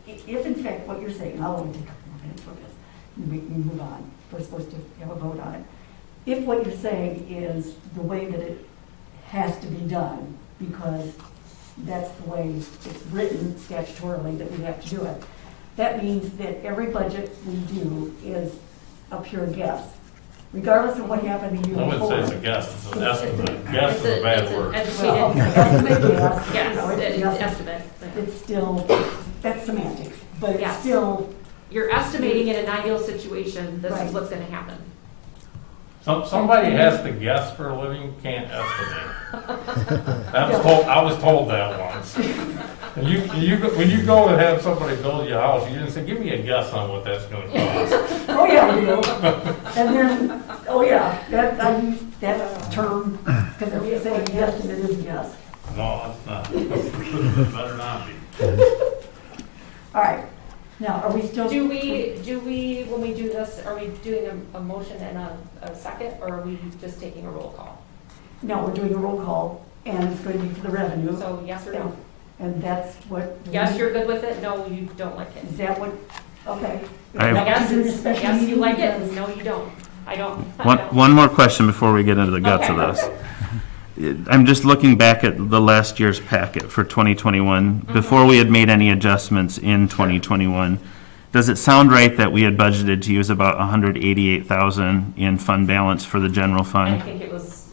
if in fact what you're saying, I'll only take a couple more minutes for this, and we can move on, we're supposed to have a vote on it. If what you're saying is the way that it has to be done, because that's the way it's written statutorily that we have to do it, that means that every budget we do is a pure guess, regardless of what happened the year I before. wouldn't say it's a guess, it's an estimate. Guess is a bad word. It's Well, an educated, estimate, yes, you yes, know, it's it's just- estimate. it's still, that's semantics, but it's Yes. still, You're estimating in an ideal situation, this Right. is what's gonna happen. Somebody has to guess for a living, can't estimate. I was told that once. And when you go and have somebody build you a house, you didn't say, give me a guess on what that's gonna cost. oh yeah, we do. And then, oh yeah, I use that term, because if you say yes, and it is yes. No, it's not. It better not be. All right, now, are we still? Do we, when we do this, are we doing a motion and a second, or are we just taking a roll call? No, we're doing a roll call, and it's going to be for the revenue, So yes or no? and that's what. Yes, you're good with it, no, you don't like it. Is that what, okay. I- Is that what Yes, you do in a it's, special yes, you meeting? like it, Because- no, you don't. I don't. One more question before we get into the guts of Okay. this. I'm just looking back at the last year's packet for 2021, before we had made any adjustments in 2021. Does it sound right that we had budgeted to use about 188,000 in fund balance for the general I fund? think it was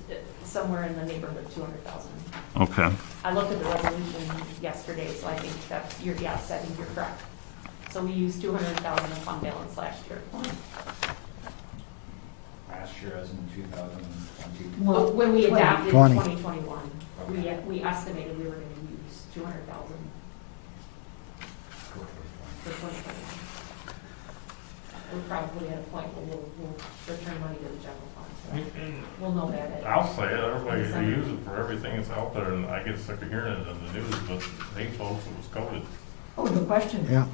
somewhere in the neighborhood of 200,000. Okay. I looked at the resolution yesterday, so I think that's, yes, I think you're correct. So we used 200,000 in fund balance last year. Last year, as in 2020. Well, When we adopted 20. 2021, we estimated we were gonna use 200,000 for 2021. We're probably at a point where we'll return money to the general fund, so we'll know that. I'll say it, everybody, they use it for everything that's out there, and I get sick of hearing it in the news, but they folks, it was coded. Oh, no question. Yeah.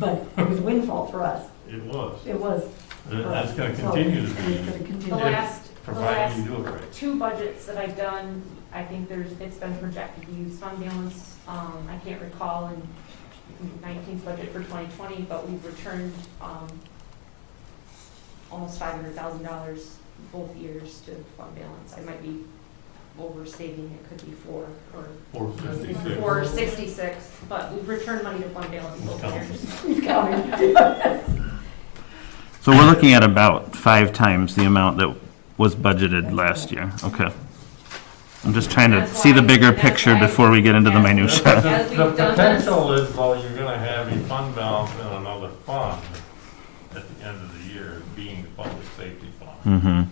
But it was a windfall for us. It was. It was. And that's gonna continue to And be, it's gonna The continue. last provided you do it right. two budgets that I've done, I think it's been projected to use fund balance. I can't recall in 19th budget for 2020, but we've returned, almost $500,000 both years to fund balance. I might be overstating, it could be 466, but we've returned money to fund balance both years. He's counting. So we're looking at about 5 times the amount that was budgeted last year. Okay. I'm just trying to That's see the why- bigger that's picture why- before we get into the As- minutia. As we've The done potential is, though, you're gonna have a fund balance in another fund at the end of the year, being the public safety fund. Mm-hmm.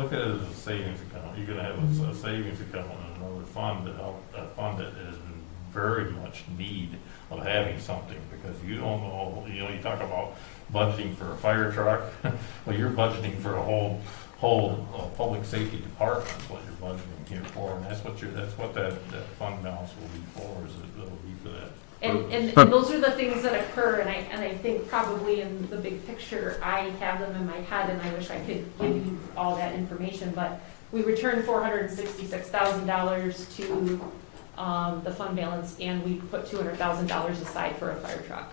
Look at it as a savings account. You're gonna have a savings account in another fund that is in very much need of having something, because you don't know, you talk about budgeting for a fire truck. Well, you're budgeting for a whole public safety department, is what you're budgeting here for, and that's what that fund balance will be for, it'll be for that. And But- those are the things that occur, and I think probably in the big picture, I have them in my head, and I wish I could give you all that information, but we returned $466,000 to the fund balance, and we put $200,000 aside for a fire truck.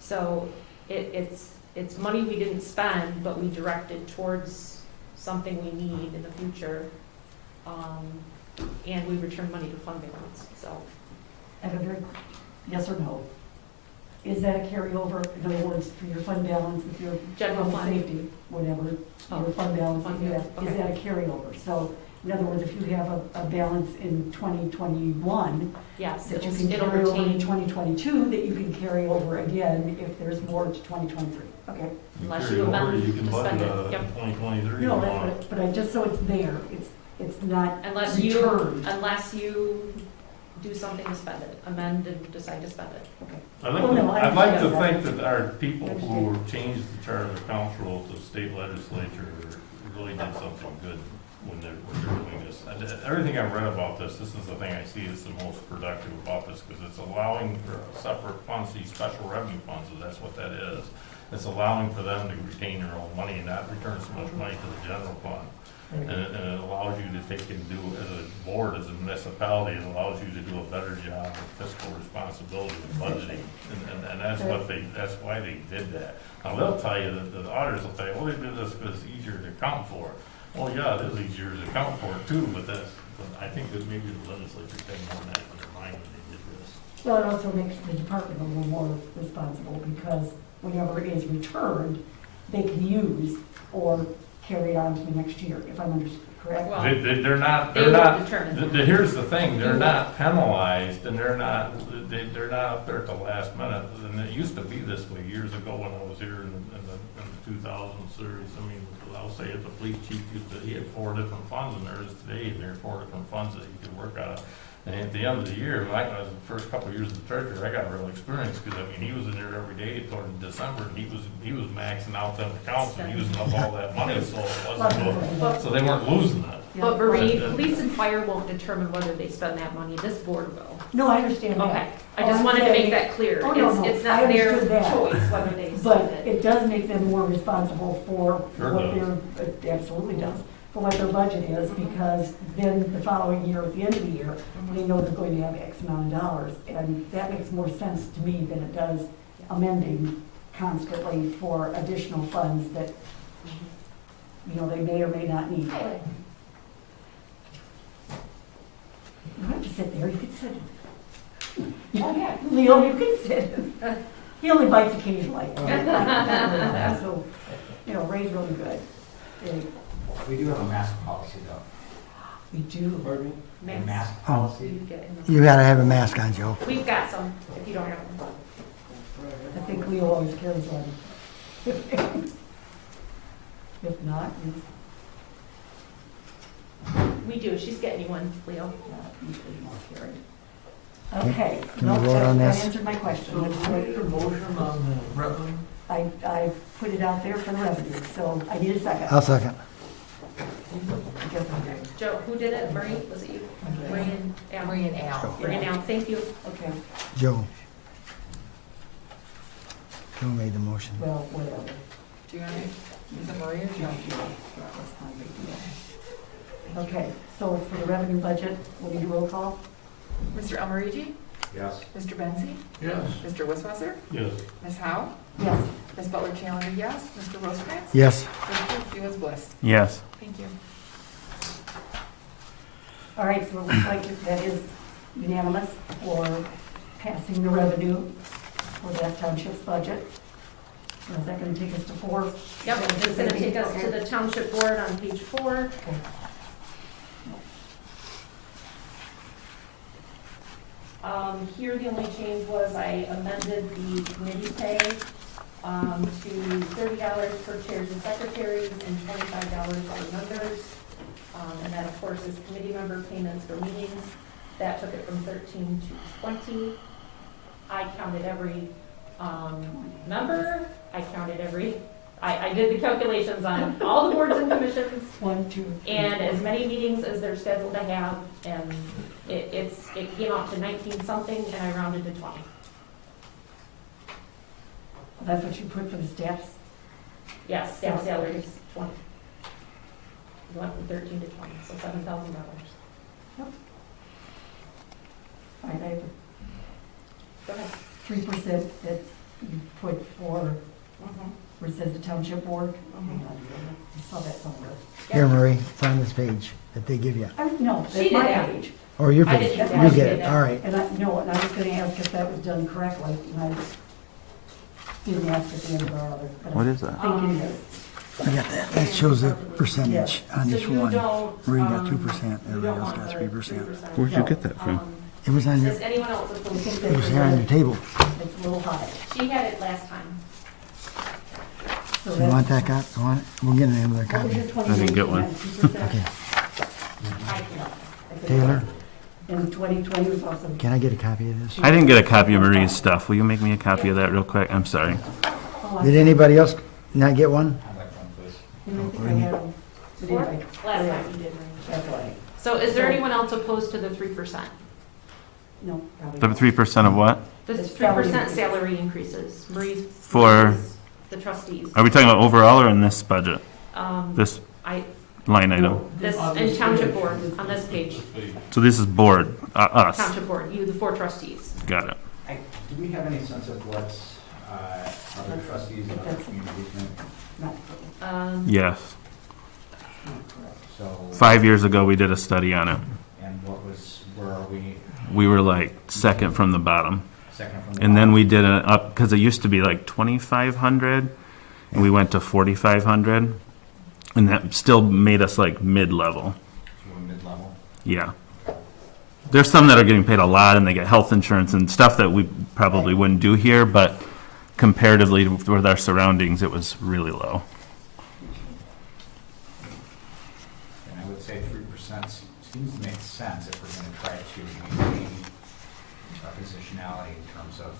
So it's money we didn't spend, but we directed towards something we need in the future, and we returned money to fund balance, so. And a very, yes or no? Is that a carryover, in other words, for your fund balance, with your General public fund. safety, whatever, Oh, your fund balance, fund yeah, balance, is okay. that a carryover? So In other words, if you have a balance in 2021, Yes, that you it'll can it'll carry over to retain, 2022, that you can carry over again if there's more to 2023. Okay. unless carry you over, amend you can to spend budget it. out of Yep. 2023. No, if you that's want. what, but I just, so it's there, it's not Unless returned. you do something to spend it, amend and decide to spend it. Well, no, I I'd like to understand think that our people I who changed the charter of council to state legislature really did something good when they're doing this. Everything I've read about this is the thing I see is the most productive about this, because it's allowing for separate funds, these special revenue funds, and that's what that is. It's allowing for them to retain their own money and not return so much money to the general fund. And it allows you to take and do, as a board, as a municipality, it allows you to do a better job of fiscal responsibility and budgeting. And that's why they did that. Now, they'll tell you, that the auditors will tell you, well, they did this because it's easier to account for it. Well, yeah, it is easier to account for it too, but I think that maybe the legislature had more than that in their mind when they did this. Well, it also makes the department a little more responsible, because whenever it is returned, they can use or carry on to the next year, if I'm correct? Well, They're not, they they're will not, determine. here's the thing, they're not penalized, and they're not up there at the last minute. And it used to be this way years ago when I was here in the 2000 series. I mean, I'll say it, the police chief he had 4 different funds, and there is today, there are 4 different funds that you could work out of. And at the end of the year, like I was the first couple of years of the treasurer, I got real experience, because I mean, he was in there every day toward December, and he was maxing out them accounts and using up all that money, so it wasn't, so they weren't losing it. But Marie, police and fire won't determine whether they spend that money, this board will. No, I understand that. Okay, I All just I'm wanted to saying- make that clear. Oh, no, no, It's I not their understood that. choice whether they But spend it. it does make them more responsible for Sure what does. it absolutely does, for what their budget is, because then the following year, at the end of the year, they know they're going to have X amount of dollars. And that makes more sense to me than it does amending constantly for additional funds that, you know, they may or may not need. You don't have to sit there, you can sit. Oh, yeah. Leo, you can sit. He only bites occasionally. So, you know, Ray's really good. We do have a mask policy though. We do. A mask Oh. policy. You get in the- You gotta have a mask on, Joe. We've got some, if you don't have them. I think Leo always carries one. If not, he's We do, she's getting you one, Leo. not usually more carried. Okay. Can we No, vote on that this? answered my question. So That's do we what- need a motion on the revenue? I put it out there for the revenue, so I need a second. I'll second. I guess I'm good. Joe, who did it? Marie, was it you? Marie and Al? Marie and Al. Marie and Al, thank you. Okay, Joe. Joe made the motion. well, whatever. Do you want to, is it Marie or No, Joe? that's not a big deal. Okay, so for the revenue budget, we'll need a roll call? Mr. Almarigi? Yes. Mr. Benzi? Yes. Mr. Wisswasser? Yes. Ms. Howe? Yes. Ms. Butler Challenger, yes. Mr. Rosecrans? Yes. Mr. Felix Bliss? Yes. Thank you. All right, so it looks like that is unanimous for passing the revenue for that township's budget. So is that gonna take us to 4? Yep, it's gonna take us to the township board on page 4. Here, the only change was I amended the committee pay to $30 for chairs and secretaries and $25 for members. And that, of course, is committee member payments for meetings. That took it from 13 to 20. I counted every member. I counted every, I did the calculations on all the boards and commissions 1, 2, 3. and as many meetings as they're scheduled to have, and it came out to 19 something, and I rounded to 20. That's what you put for the staffs? Yes, staff salaries, 20. We went from 13 to 20, so $7,000. All right, I have Go ahead. 3% that you put for, where it says the township board. Mhm. I saw that somewhere. Here, Marie, it's on this page that they give you. No, She that's did my that. page. Or your I page. did You that. get it, all right. And I was gonna ask if that was done correctly, and I didn't ask at the end of our other. but What is that? I think it is. I got that. That shows the percentage on So each you one. don't, Marie got um, 2%, you everybody don't else want got the 3%. 3%. Where'd you get that from? Um, It was on your, Does anyone else oppose think to it was here on your table. It's a little high. She had it last time. So You that's- want that copy? You want it? We'll get another What was copy. your I didn't get one. 2019? Okay. I think Taylor, in 2020 was awesome. can I get a copy of this? I didn't get a copy of Marie's stuff. Will you make me a copy of that real quick? I'm sorry. Oh, I Did see. anybody else not get one? I'd like one, please. I think I had them. Did Four? anybody? Last Yeah, time you did, Marie. That's why. So is there anyone else opposed to the 3%? No, probably The not. 3% of what? The The 3% salary salary increases, Marie's. For- Marie's, the trustees. Are we talking about overall or in this budget? This, Line item? No, this, On in this township page. board, on this page, So this is board, us. township board, you, the 4 trustees. Got it. Do we have any sense of what other trustees and other communities make? Not, Yes. not correct. So, 5 years ago, we did a study on it. and where are we, We were like second from the bottom. second from the And then bottom? we did it up, because it used to be like 2,500, and we went to 4,500. And that still made us like mid-level. So we're mid-level? Yeah. There's some that are getting paid a lot and they get health insurance and stuff that we probably wouldn't do here, but comparatively with our surroundings, it was really low. And I would say 3% seems to make sense if we're gonna try to maintain a positionality in terms of,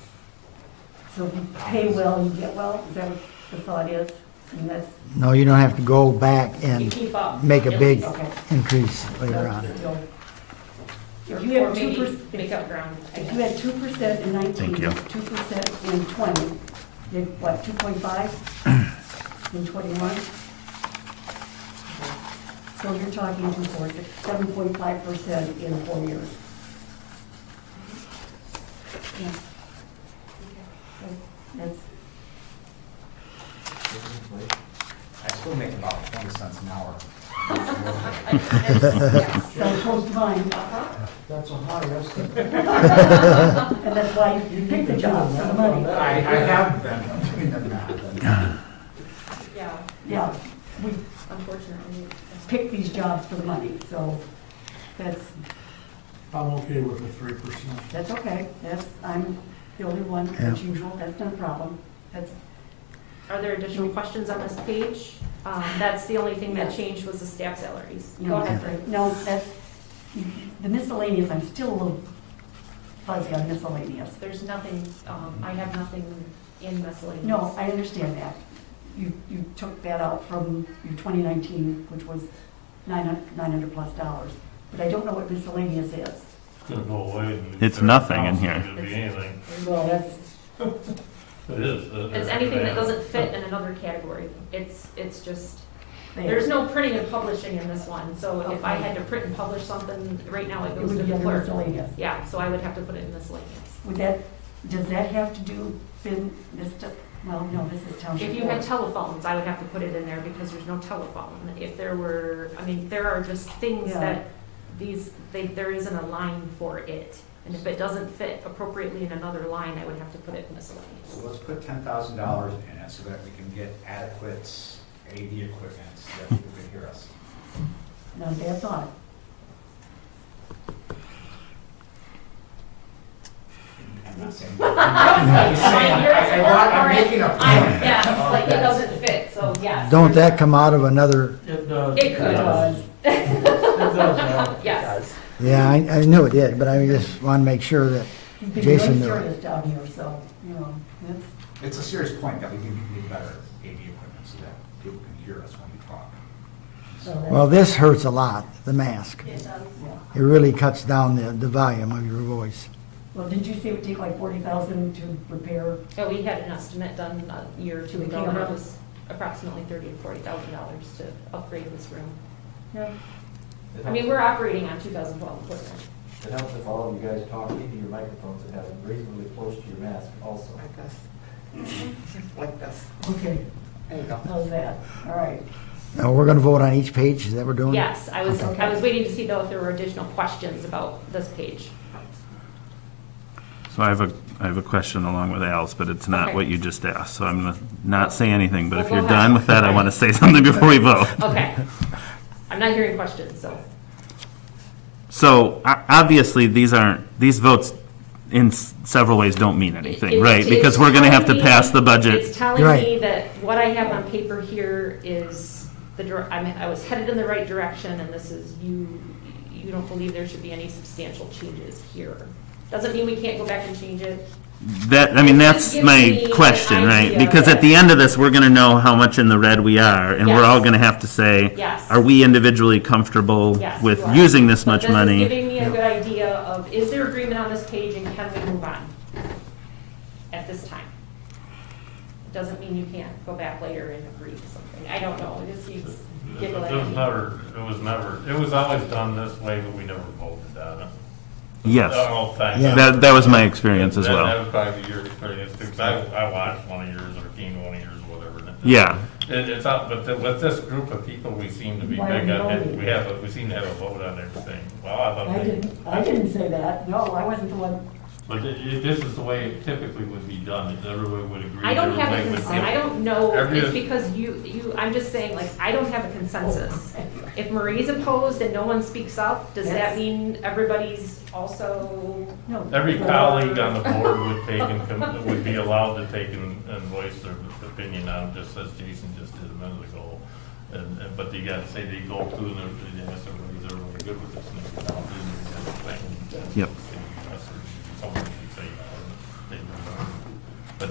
So if you pay well, you get well, is that what the thought is? And that's, No, you don't have to go back You and keep up. make a at big least. okay. increase later on. So, Or If you have maybe 2%, make up ground. if you had 2% in 19, Thank you. 2% in 20, you had what, 2.5 in 21? So you're talking 7.5% in 4 years. Yeah. So that's, I still make about 20 cents an hour. sounds close to mine, That's a high estimate. and that's why you pick the job for the money. I have been doing the math. and- Yeah, Yeah, we unfortunately. pick these jobs for the money, so that's, I'm okay with the 3%. that's okay. That's, I'm the only one, as usual, that's not a problem. That's, Are there additional questions on this page? That's the only thing that Yes. changed was the staff salaries. you Go know, ahead, Frank. no, that's, the miscellaneous, I'm still a little fuzzy on miscellaneous. There's nothing, I have nothing in miscellaneous. No, I understand that. You took that out from your 2019, which was $900 plus dollars. But I don't know what miscellaneous is. It's gonna go away. and It's nothing in it's here. not gonna be anything. Well, that's, It is. It's anything that doesn't fit in another category. It's just, there. there's no printing and publishing in this one. So if I Okay. had to print and publish something, right now it It goes to would be the under clerk. miscellaneous. Yeah, so I would have to put it in miscellaneous. Would that, does that have to do, been, this, well, no, this is township. If you had board. telephones, I would have to put it in there because there's no telephone. If there were, I mean, there are just things Yeah. that there isn't a line for it. And if it doesn't fit appropriately in another line, I would have to put it in miscellaneous. So let's put $10,000 in it so that we can get adequate AV equipment so that people can hear us. Not a bad thought. I'm not saying. I'm saying, I'm making a point. Yes, like it doesn't fit, so yes. Don't that come out of another, It does. It could. It does. It does now. Yes. yeah, I knew it did, but I just want to make sure that, You've been Jason really knew it. serious down here, so, you know, that's, It's a serious point that we need better AV equipment so that people can hear us when we talk. so that's. well, this hurts a lot, the mask. It does. Yeah. It really cuts down the volume of your voice. Well, didn't you say it would take like 40,000 to repair? Oh, we had an estimate done a year or two The ago, and it camera? was approximately $30,000 to $40,000 to upgrade this room. Yeah. I mean, we're operating on 2012 equipment. It helps if all of you guys talk into your microphones and have them reasonably close to your mask also. Like this. Like this. Okay, There you go. how's that? All right. Now, we're going to vote on each page, is that what we're doing? Yes, I was Okay. waiting to see though if there were additional questions about this page. So I have a question along with Al's, but it's not Okay. what you just asked, so I'm gonna not say anything, but if Well, you're go ahead. done with that, I wanna say something before we vote. Okay. I'm not hearing questions, so. So, obviously, these votes in several ways don't mean anything, right? It's Because we're gonna have to telling pass the me- budget. It's telling Right. me that what I have on paper here is I was headed in the right direction, and this is, you don't believe there should be any substantial changes here. Doesn't mean we can't go back and change it. That, I mean, It that's just gives my me an question, right? idea Because at that- the end of this, we're gonna know how much in the red we are, and we're Yes. all gonna have to say, Yes. are we individually comfortable Yes, with you are. using this But much This is money? giving me a good idea of, is there agreement on this page, and can we move on at this time? It doesn't mean you can't go back later and agree to something. I don't know, it just keeps giggling. It was always done this way, but we never voted on it. Yes. All the time. Yeah. That was my experience as well. That was probably your experience, because I watched one of yours, or seen one of yours, or whatever. and Yeah. It's out, but with this group of people, we seem to be Why big on it. voting? We seem to have a vote on everything. Well, I love it. I didn't say that, no, I wasn't the one. But this is the way it typically would be done, if everybody would agree. I don't have a everybody would consensus, give- I don't know, Every- it's because I'm just saying, like, I don't have a consensus. If Marie's opposed and no one speaks up, does that Yes. mean everybody's also? No. Every colleague on the board would be allowed to take and voice their opinion on, it, just as Jason just did a minute ago. But you gotta say they go through and they ask everybody, is everybody good with this? And they go down through and they kind of thing. Yep. Someone should say, but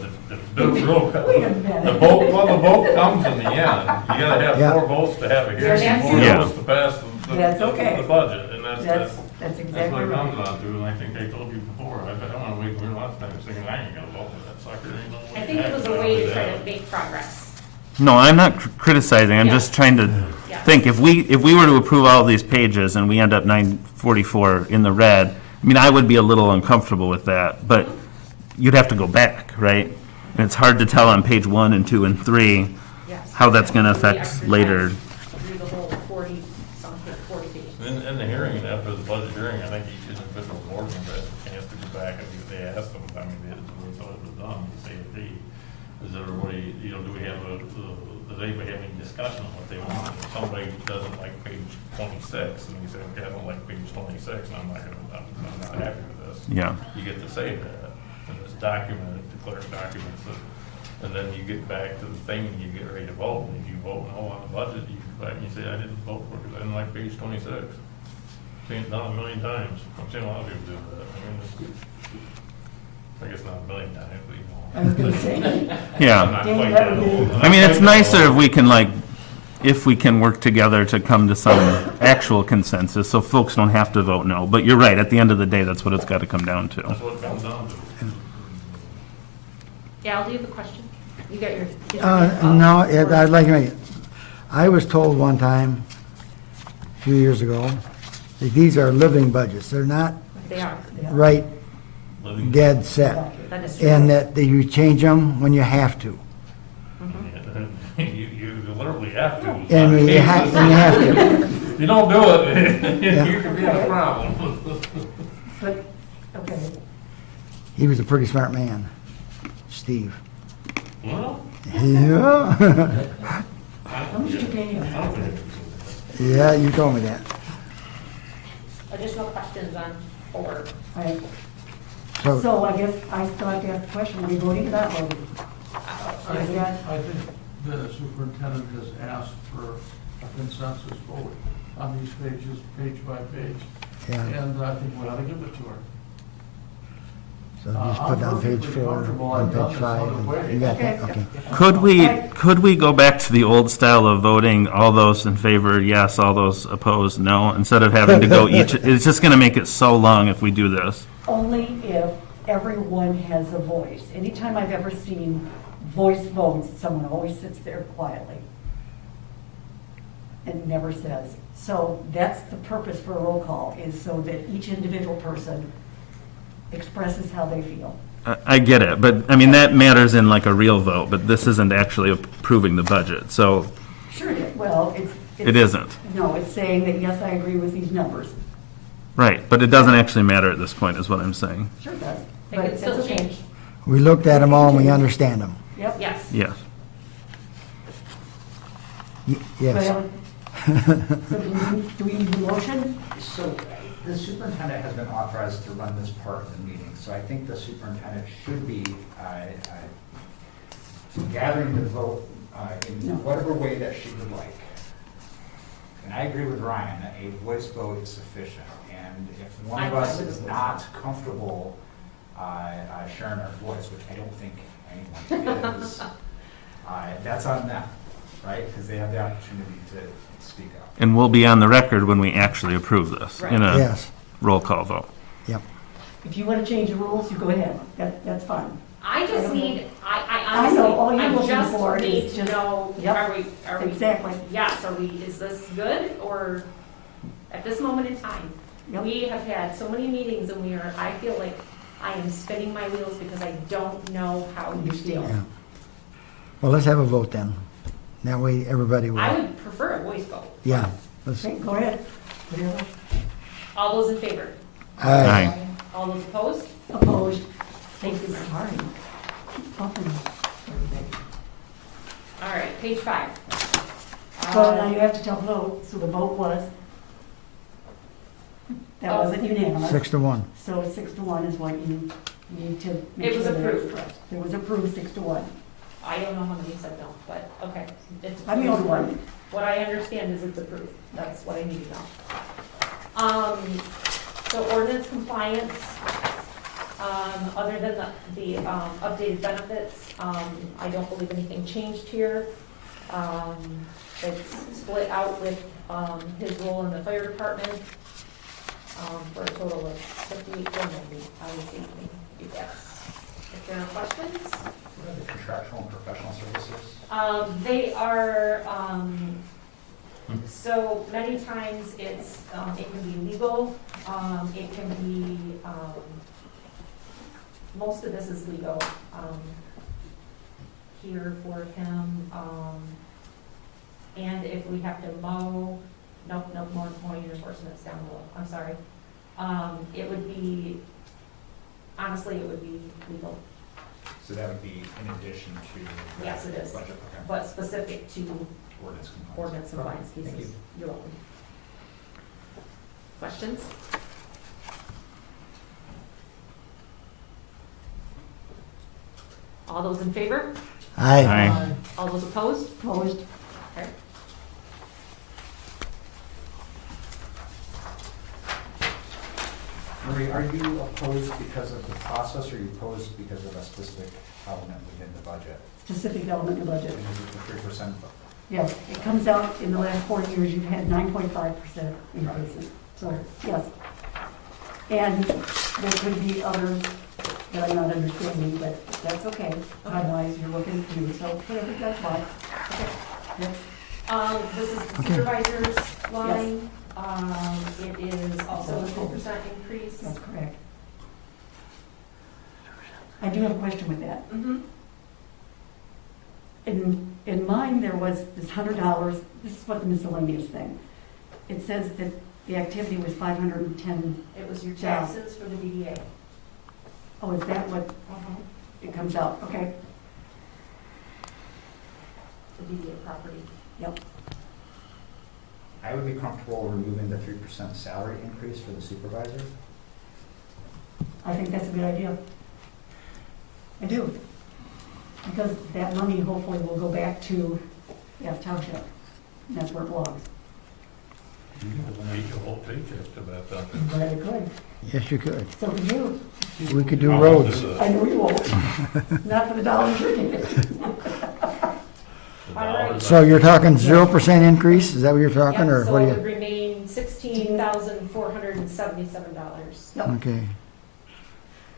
the real, Wait a minute. the vote comes in the end. You gotta have Yeah. 4 votes to have a hearing, That's- 4 Yeah. votes to pass That's okay. the budget, and That's that's what exactly it right. comes down to, and I think I told you before, I don't wanna wait for lots of times thinking, I ain't gonna vote for that sucker. Ain't no way I think it was a heck way I'll to do try that. to make progress. No, I'm not criticizing, I'm Yeah. just trying to Yeah. think, if we were to approve all of these pages and we end up 944 in the red, I mean, I would be a little uncomfortable with that, but you'd have to go back, right? And it's hard to tell on page 1 and 2 and 3 Yes. how that's gonna The affect exercise, later. Read the whole 40 pages. In the hearing, and after the budget hearing, I think each individual board member has a chance to go back, and if they ask them, I mean, they thought it was done, you say, hey, is everybody, do we have does anybody have any discussion on what they want? If somebody doesn't like page 26, and you say, okay, I don't like page 26, and I'm not happy with this. Yeah. You get to say that, and it's documented, declared documents, and then you get back to the thing, and you get ready to vote, and if you vote no on the budget, you go back and you say, I didn't vote for it, because I didn't like page 26. Seen it done a million times, I've seen a lot of people do that, I guess not a million times, but you know. I was gonna say, Yeah. I'm not quite that old. I mean, it's nicer if we can work together to come to some actual consensus, so folks don't have to vote no. But you're right, at the end of the day, that's what it's gotta come down to. That's what it comes down to. Al, do you have a question? You got your. No, I'd like to make it. I was told one time, a few years ago, that these are living budgets. They're not They are. right, Living- dead set. That is true. And that you change them when you have to. You literally have to. And when you have to. If you don't do it, Yeah. you could be in a problem. but, okay, He was a pretty smart man, Steve. Well, Yeah. how much did you pay him? I don't think it's- Yeah, you told me that. Additional questions on 4? Right. So, So I guess I still have to ask the question, are we voting or not voting? I think the superintendent has asked for a consensus vote on these pages, page by page, yeah, and I think we ought to give it to her. so just put down page I'm perfectly 4 comfortable. on I've done page this 5. other way. You got that? Okay. Okay. Could we go back to the old style of voting, all those in favor, yes, all those opposed, no, instead of having to go each, it's just gonna make it so long if we do this. Only if everyone has a voice. Anytime I've ever seen voice votes, someone always sits there quietly and never says. So that's the purpose for a roll call, is so that each individual person expresses how they feel. I get it, but, I mean, that matters in like a real vote, but this isn't actually approving the budget, so Sure it is. Well, it's. it isn't. No, it's saying that, yes, I agree with these numbers. Right, but it doesn't actually matter at this point, is what I'm saying. Sure it does. It But could still that's okay. change. We looked at them all and we understand them. Yep. Yes. Yes. Yes. Well, So do we need a motion? So the superintendent has been authorized to run this part of the meeting, so I think the superintendent should be gathering the vote in No. whatever way that she would like. And I agree with Ryan that a voice vote is sufficient, and if one of I'm us fine with is a voice not comfortable sharing our voice, which I don't think anyone is, that's on them, right? Because they have the opportunity to speak up. And we'll be on the record when we actually approve this in a Yes. roll call vote. If you want to change the rules, you go ahead. That's fine. I just need, I I know, all honestly, you're I looking just for need is to just- know, Yep. are we, Exactly. yes, is this good, or at this moment in time? Yep. We have had so many meetings and I feel like I am spinning my wheels because I don't know how you feel. Yeah. Well, let's have a vote then. That way everybody will. I would prefer a voice vote. Yeah. Let's, Okay, go ahead. Whatever. All those in favor? aye. All those opposed? Opposed? Thank you, sorry. Bumping everything. All right, page 5. So now you have to tell the vote, so the vote was? That Oh. wasn't unanimous. 6-1. So 6-1 is what you need to make It was sure that it's approved. correct. It was approved 6-1. I don't know how many said no, but, okay. It's I'm the only approved. one. What I understand is it's approved. That's what I need to know. So ordinance compliance, other than the updated benefits, I don't believe anything changed here. It's split out with his role in the fire department for a total of $58,490. I was thinking, if there are questions? What are the contractual and professional services? They are, so many times it can be legal, it can be, most of this is legal, here for him, and if we have to mow, no, more enforcement's down below, I'm sorry. It would be, honestly, it would be legal. So that would be in addition to. Yes, it is. Budget, okay. But specific to Ordinance compliance. ordinance compliance Thank cases. you. You're welcome. Questions? All those in favor? Aye. Aye. All those opposed? Opposed? Okay. Marie, are you opposed because of the process, or are you opposed because of a specific element within the budget? Specific element of the budget. And is it the 3%? Yes, it comes out in the last 4 years, you've had 9.5% increases. So, yes. And there could be others that I'm not understanding, but that's okay. Time-wise, you're looking through, so whatever, that's fine. That's This is the Okay. supervisor's line. It is also a That's cool. 3% increase. That's correct. I do have a question with that. Mm-hmm. In mine, there was this $100, this is what the miscellaneous thing. It says that the activity was 510. It was your Yeah. taxes for the DDA. Oh, is that what it comes out? Okay, The DDA property. yep. I would be comfortable removing the 3% salary increase for the supervisor. I think that's a good idea. I do. Because that money hopefully will go back to Township. And that's where it belongs. You can make a whole paycheck to that, don't you? I'm glad it could. Yes, you could. So can you. We could do roads. I know you won't. Not for the dollars you're getting. All right. So you're talking 0% increase? Is that what you're talking, or Yep, so what it do would you? remain $16,477. Yep. Okay.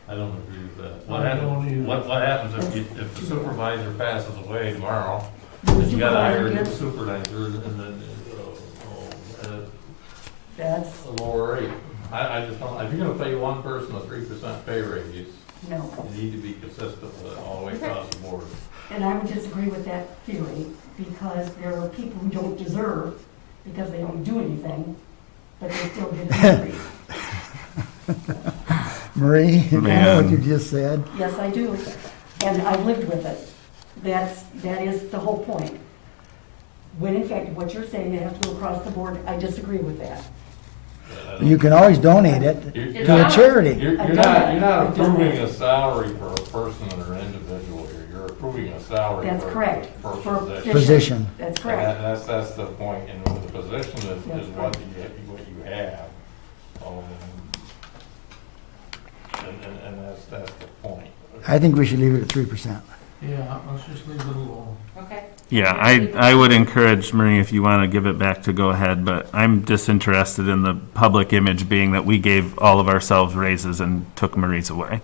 I don't agree with that. I don't either. What happens if the supervisor passes away tomorrow, The and you gotta hire a new supervisor gets- supervisor, and then, That's, a lower rate? I just don't, if you're gonna pay one person a 3% pay raise, no. you need to be consistent with it all the way across the board. And I would disagree with that theory, because there are people who don't deserve, because they don't do anything, but they still get an increase. Marie, you know what you Man. just said? Yes, I do, and I've lived with it. That is the whole point. When in fact, what you're saying, it has to go across the board, I disagree with that. You can always donate it to a charity. You're I've not, done that. you're not I've done approving that. a salary for a person or an individual here, you're approving a salary That's for, correct. for For a position. Position. That's And correct. that's the point, and the position is That's what you have. And that's the point. I think we should leave it at 3%. Yeah, let's just leave it alone. Okay. Yeah, I would encourage Marie, if you want to give it back, to go ahead, but I'm disinterested in the public image being that we gave all of ourselves raises and took Marie's away.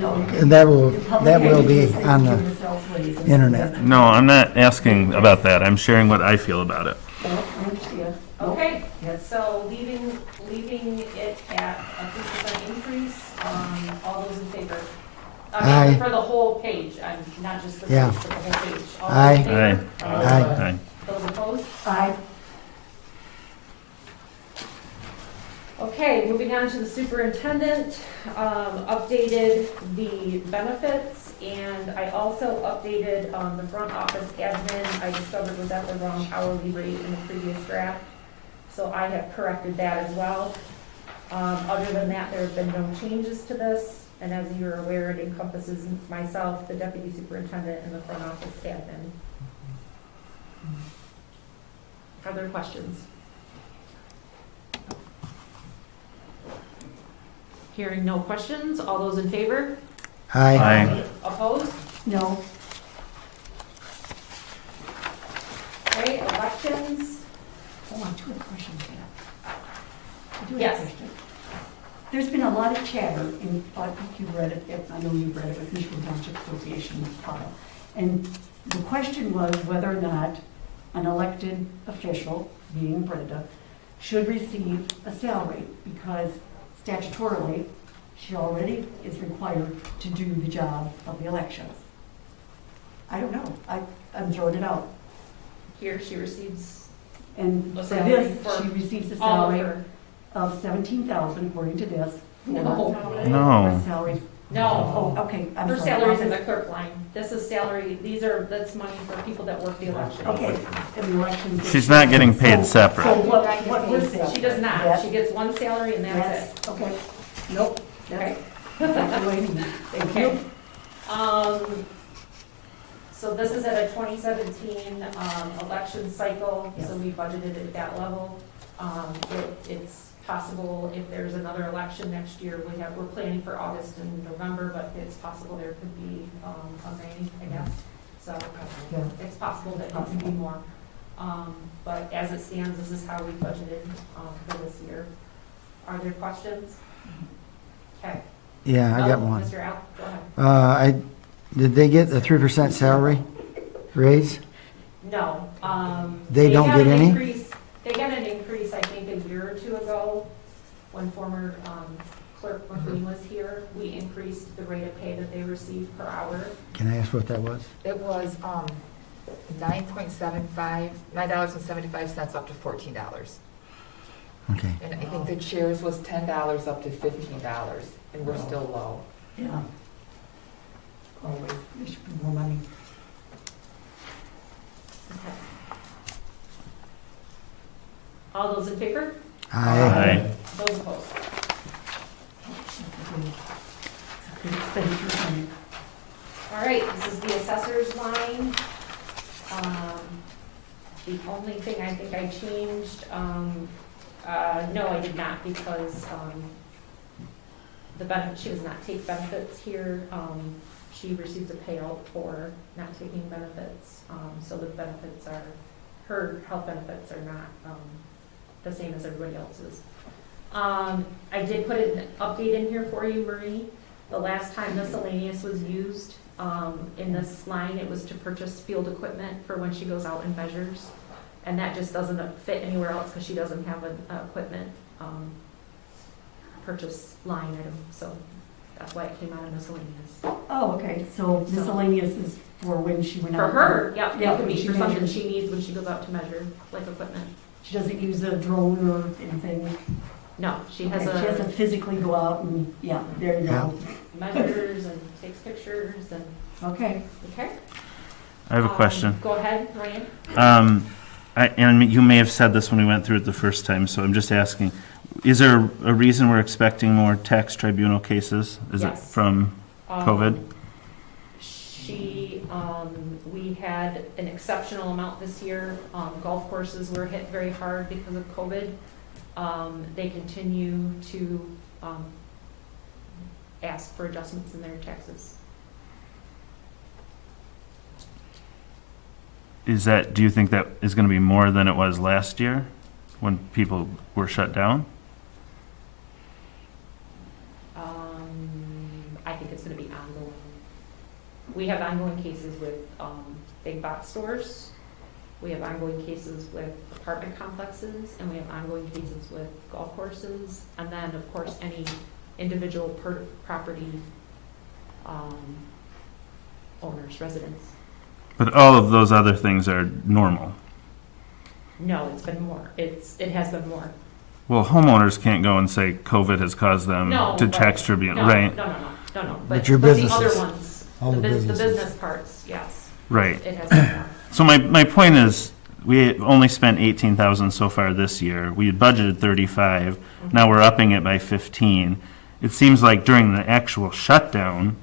No, And that will the public be agencies, on they the give themselves raises. internet. No, I'm not asking about that. I'm sharing what I feel about it. Oh, I understand. Nope. Okay, Yes. so leaving it at a 3% increase, all those in favor? I mean, Aye. for the whole page, not just the Yeah. page, but the whole page. All Aye. those in favor? Aye. Aye. Those opposed? Aye. Okay, moving on to the superintendent, updated the benefits, and I also updated, the front office admin. I discovered was at the wrong hourly rate in the previous draft, so I have corrected that as well. Other than that, there have been no changes to this, and as you're aware, it encompasses myself, the deputy superintendent, and the front office admin. Are there questions? Hearing no questions, all those in favor? Aye. Aye. Opposed? No. Okay, elections. Oh, I do have a question, Kat. I do have a Yes. question. There's been a lot of chatter, and I think you've read it, I know you've read it with Michigan Township Association file. And the question was whether or not an elected official, being Brenda, should receive a salary, because statutorily, she already is required to do the job of the elections. I don't know, I'm throwing it out. Here she receives And A for salary this, for she receives a all of salary her. of 17,000 according to this. No. No. Her salary. No, Oh, okay, I'm her sorry. salary's in the clerk line. This is salary, that's money for people that work the election. Okay, and the elections. She's not getting paid So separate. what we're saying. She does not. that- She gets one salary and that's it. Okay, nope, Okay. that's exactly what I need. Thank you. Okay. So this is at a 2017, election cycle, so we budgeted at that level. It's possible if there's another election next year, we're planning for August and November, but it's possible there could be, a May, I guess. So, Yeah. it's possible that it could be more. But as it stands, this is how we budgeted, for this year. Are there questions? Okay. Yeah, I got Oh, one. Mr. Al, go ahead. Did they get a 3% salary raise? No, They don't got get an any? increase- They got an increase, I think, a year or two ago, when former, Clerk McLean was here. We increased the rate of pay that they received per hour. Can I ask what that was? It was, $9.75 up to $14. Okay. And I think the chairs was $10 up to $15, and we're still low. Yeah. Always, there should be more money. All those in favor? Aye. Aye. Those opposed? It's a good expenditure money. All right, this is the assessor's line. The only thing I think I changed, no, I did not, because, the benefit, she does not take benefits here. She receives a payout for not taking benefits, so the benefits are, her health benefits are not, the same as everybody else's. I did put an update in here for you, Marie. The last time miscellaneous was used, in this line, it was to purchase field equipment for when she goes out and measures. And that just doesn't fit anywhere else because she doesn't have an equipment, purchase line item, so that's why it came out of miscellaneous. Oh, okay, so miscellaneous is for when she went For out. her, yep, Yeah, it could when be she for something measures. she needs when she goes out to measure, like equipment. She doesn't use a drone or anything. No, she Okay, has She has to a physically go out and, yeah, there you go. measures and takes pictures and, Okay. okay? I have a question. Go ahead, Ryan. And you may have said this when we went through it the first time, so I'm just asking, is there a reason we're expecting more tax tribunal cases? Is it Yes. from COVID? We had an exceptional amount this year. Golf courses were hit very hard because of COVID. They continue to, ask for adjustments in their taxes. Do you think that is gonna be more than it was last year when people were shut down? I think it's gonna be ongoing. We have ongoing cases with, big box stores. We have ongoing cases with apartment complexes, and we have ongoing cases with golf courses, and then, of course, any individual property, owners, residents. But all of those other things are normal. No, it's been more. It has been more. Well, homeowners can't go and say COVID has caused them No, to but- tax tribunal, No, right? No. But your the other businesses, ones, all the the businesses. business parts, yes, Right. it has been more. So my point is, we only spent 18,000 so far this year. We had budgeted 35. Now we're upping it by 15. It seems like during the actual shutdown,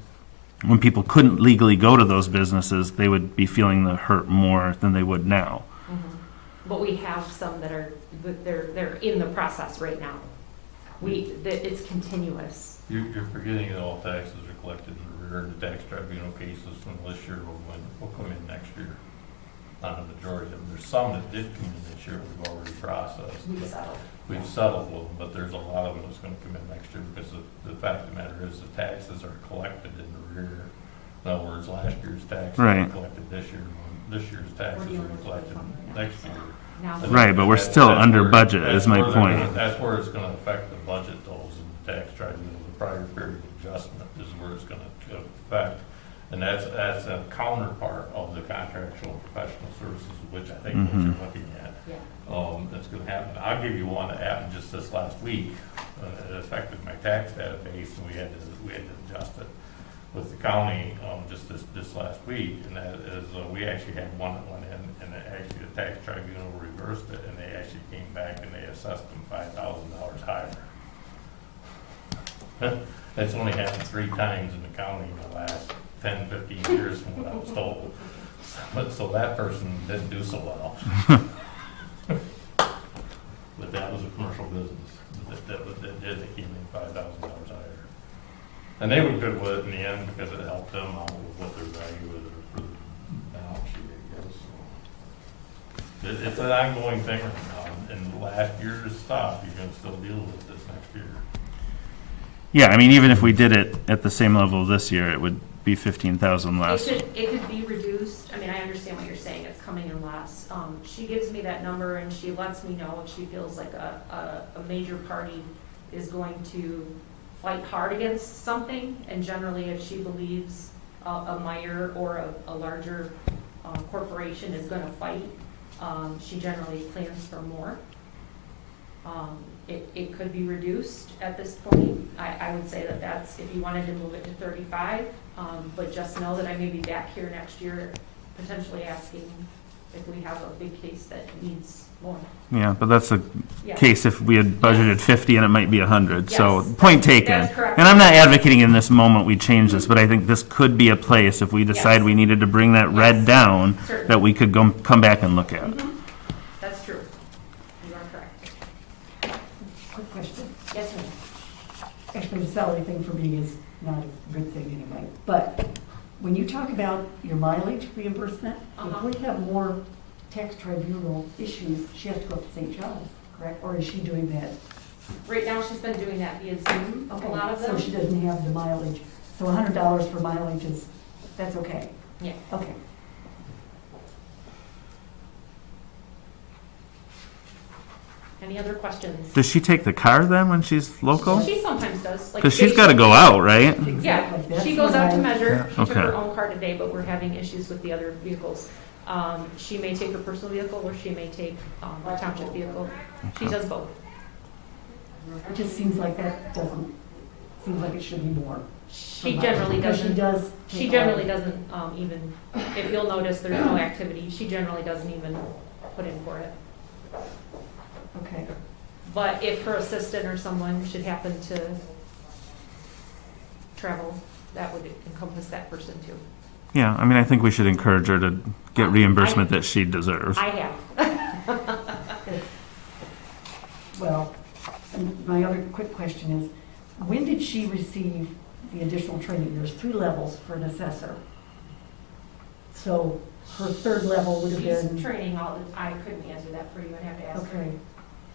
when people couldn't legally go to those businesses, they would be feeling the hurt more than they would now. But we have some that are, they're in the process right now. It's continuous. You're forgetting that all taxes are collected in the rear, the tax tribunal cases from this year will come in next year. Not a majority of them. There's some that did come in this year we've already processed. We've settled with them, but there's a lot of them that's gonna come in next year because the fact of the matter is the taxes are collected in the rear. In other words, last year's taxes Right. are collected this year, this year's taxes are collected next year. Now, Right, but we're still under budget, is my point. That's where it's gonna affect the budget, those in the tax tribunal, the prior period adjustment is where it's gonna affect. And that's a counterpart of the contractual professional services, which I think what you're looking at. Yeah. That's gonna happen. I'll give you one that happened just this last week. It affected my tax database, and we had to adjust it with the county, just this last week. And that is, we actually had one that went in, and actually the tax tribunal reversed it, and they actually came back and they assessed them $5,000 higher. That's only happened 3 times in the county in the last 10, 15 years from what I was told. So that person didn't do so well. But that was a commercial business that did, they came in $5,000 higher. And they were good with it in the end because it helped them out with what their value was for the balance sheet, I guess. It's an ongoing thing right now, and last year's stuff, you're gonna still deal with this next year. Yeah, I mean, even if we did it at the same level this year, it would be 15,000 less. It could be reduced. I mean, I understand what you're saying. It's coming in less. She gives me that number and she lets me know if she feels like a major party is going to fight hard against something. And generally, if she believes a Meyer or a larger corporation is gonna fight, she generally plans for more. It could be reduced at this point. I would say that's, if you wanted to move it to 35, but just know that I may be back here next year, potentially asking if we have a big case that needs more. Yeah, but that's a Yeah. case if we had budgeted 50 and it might be 100. So Yes, point taken. that's correct. And I'm not advocating in this moment we change this, but I think this could be a place if we decide Yes. we needed to bring that red Yes. down, Certainly. that we could come back and look at. Mhm. That's true. You are correct. Quick question. Yes, ma'am. Actually, the salary thing for me is not a good thing anyway. But when you talk about your mileage reimbursement, Uh-huh. if we have more tax tribunal issues, she has to go up to St. John's, correct? Or is she doing that? Right now, she's been doing that via Zoom, a lot of them. So she doesn't have the mileage. So $100 for mileage is, that's okay? Yeah. Okay. Any other questions? Does she take the car then when she's local? She sometimes does. Because she's got to go out, right? Yeah, Exactly. she That's goes what out to I- measure. She took Okay. her own car today, but we're having issues with the other vehicles. She may take her personal vehicle, or she may take a township vehicle. She does both. It just seems like seems like it should be more. She generally Because doesn't. she does. She take generally all- doesn't, even, if you'll notice, there's no activity, she generally doesn't even put in for it. Okay, But if her assistant or someone should happen to travel, that would encompass that person too. Yeah, I mean, I think we should encourage her to get reimbursement that she deserves. I have. well, and my other quick question is, when did she receive the additional training? There's 3 levels for an assessor. So her 3rd level would have She's been, training all the, I couldn't answer that for you, I'd have to ask her. okay,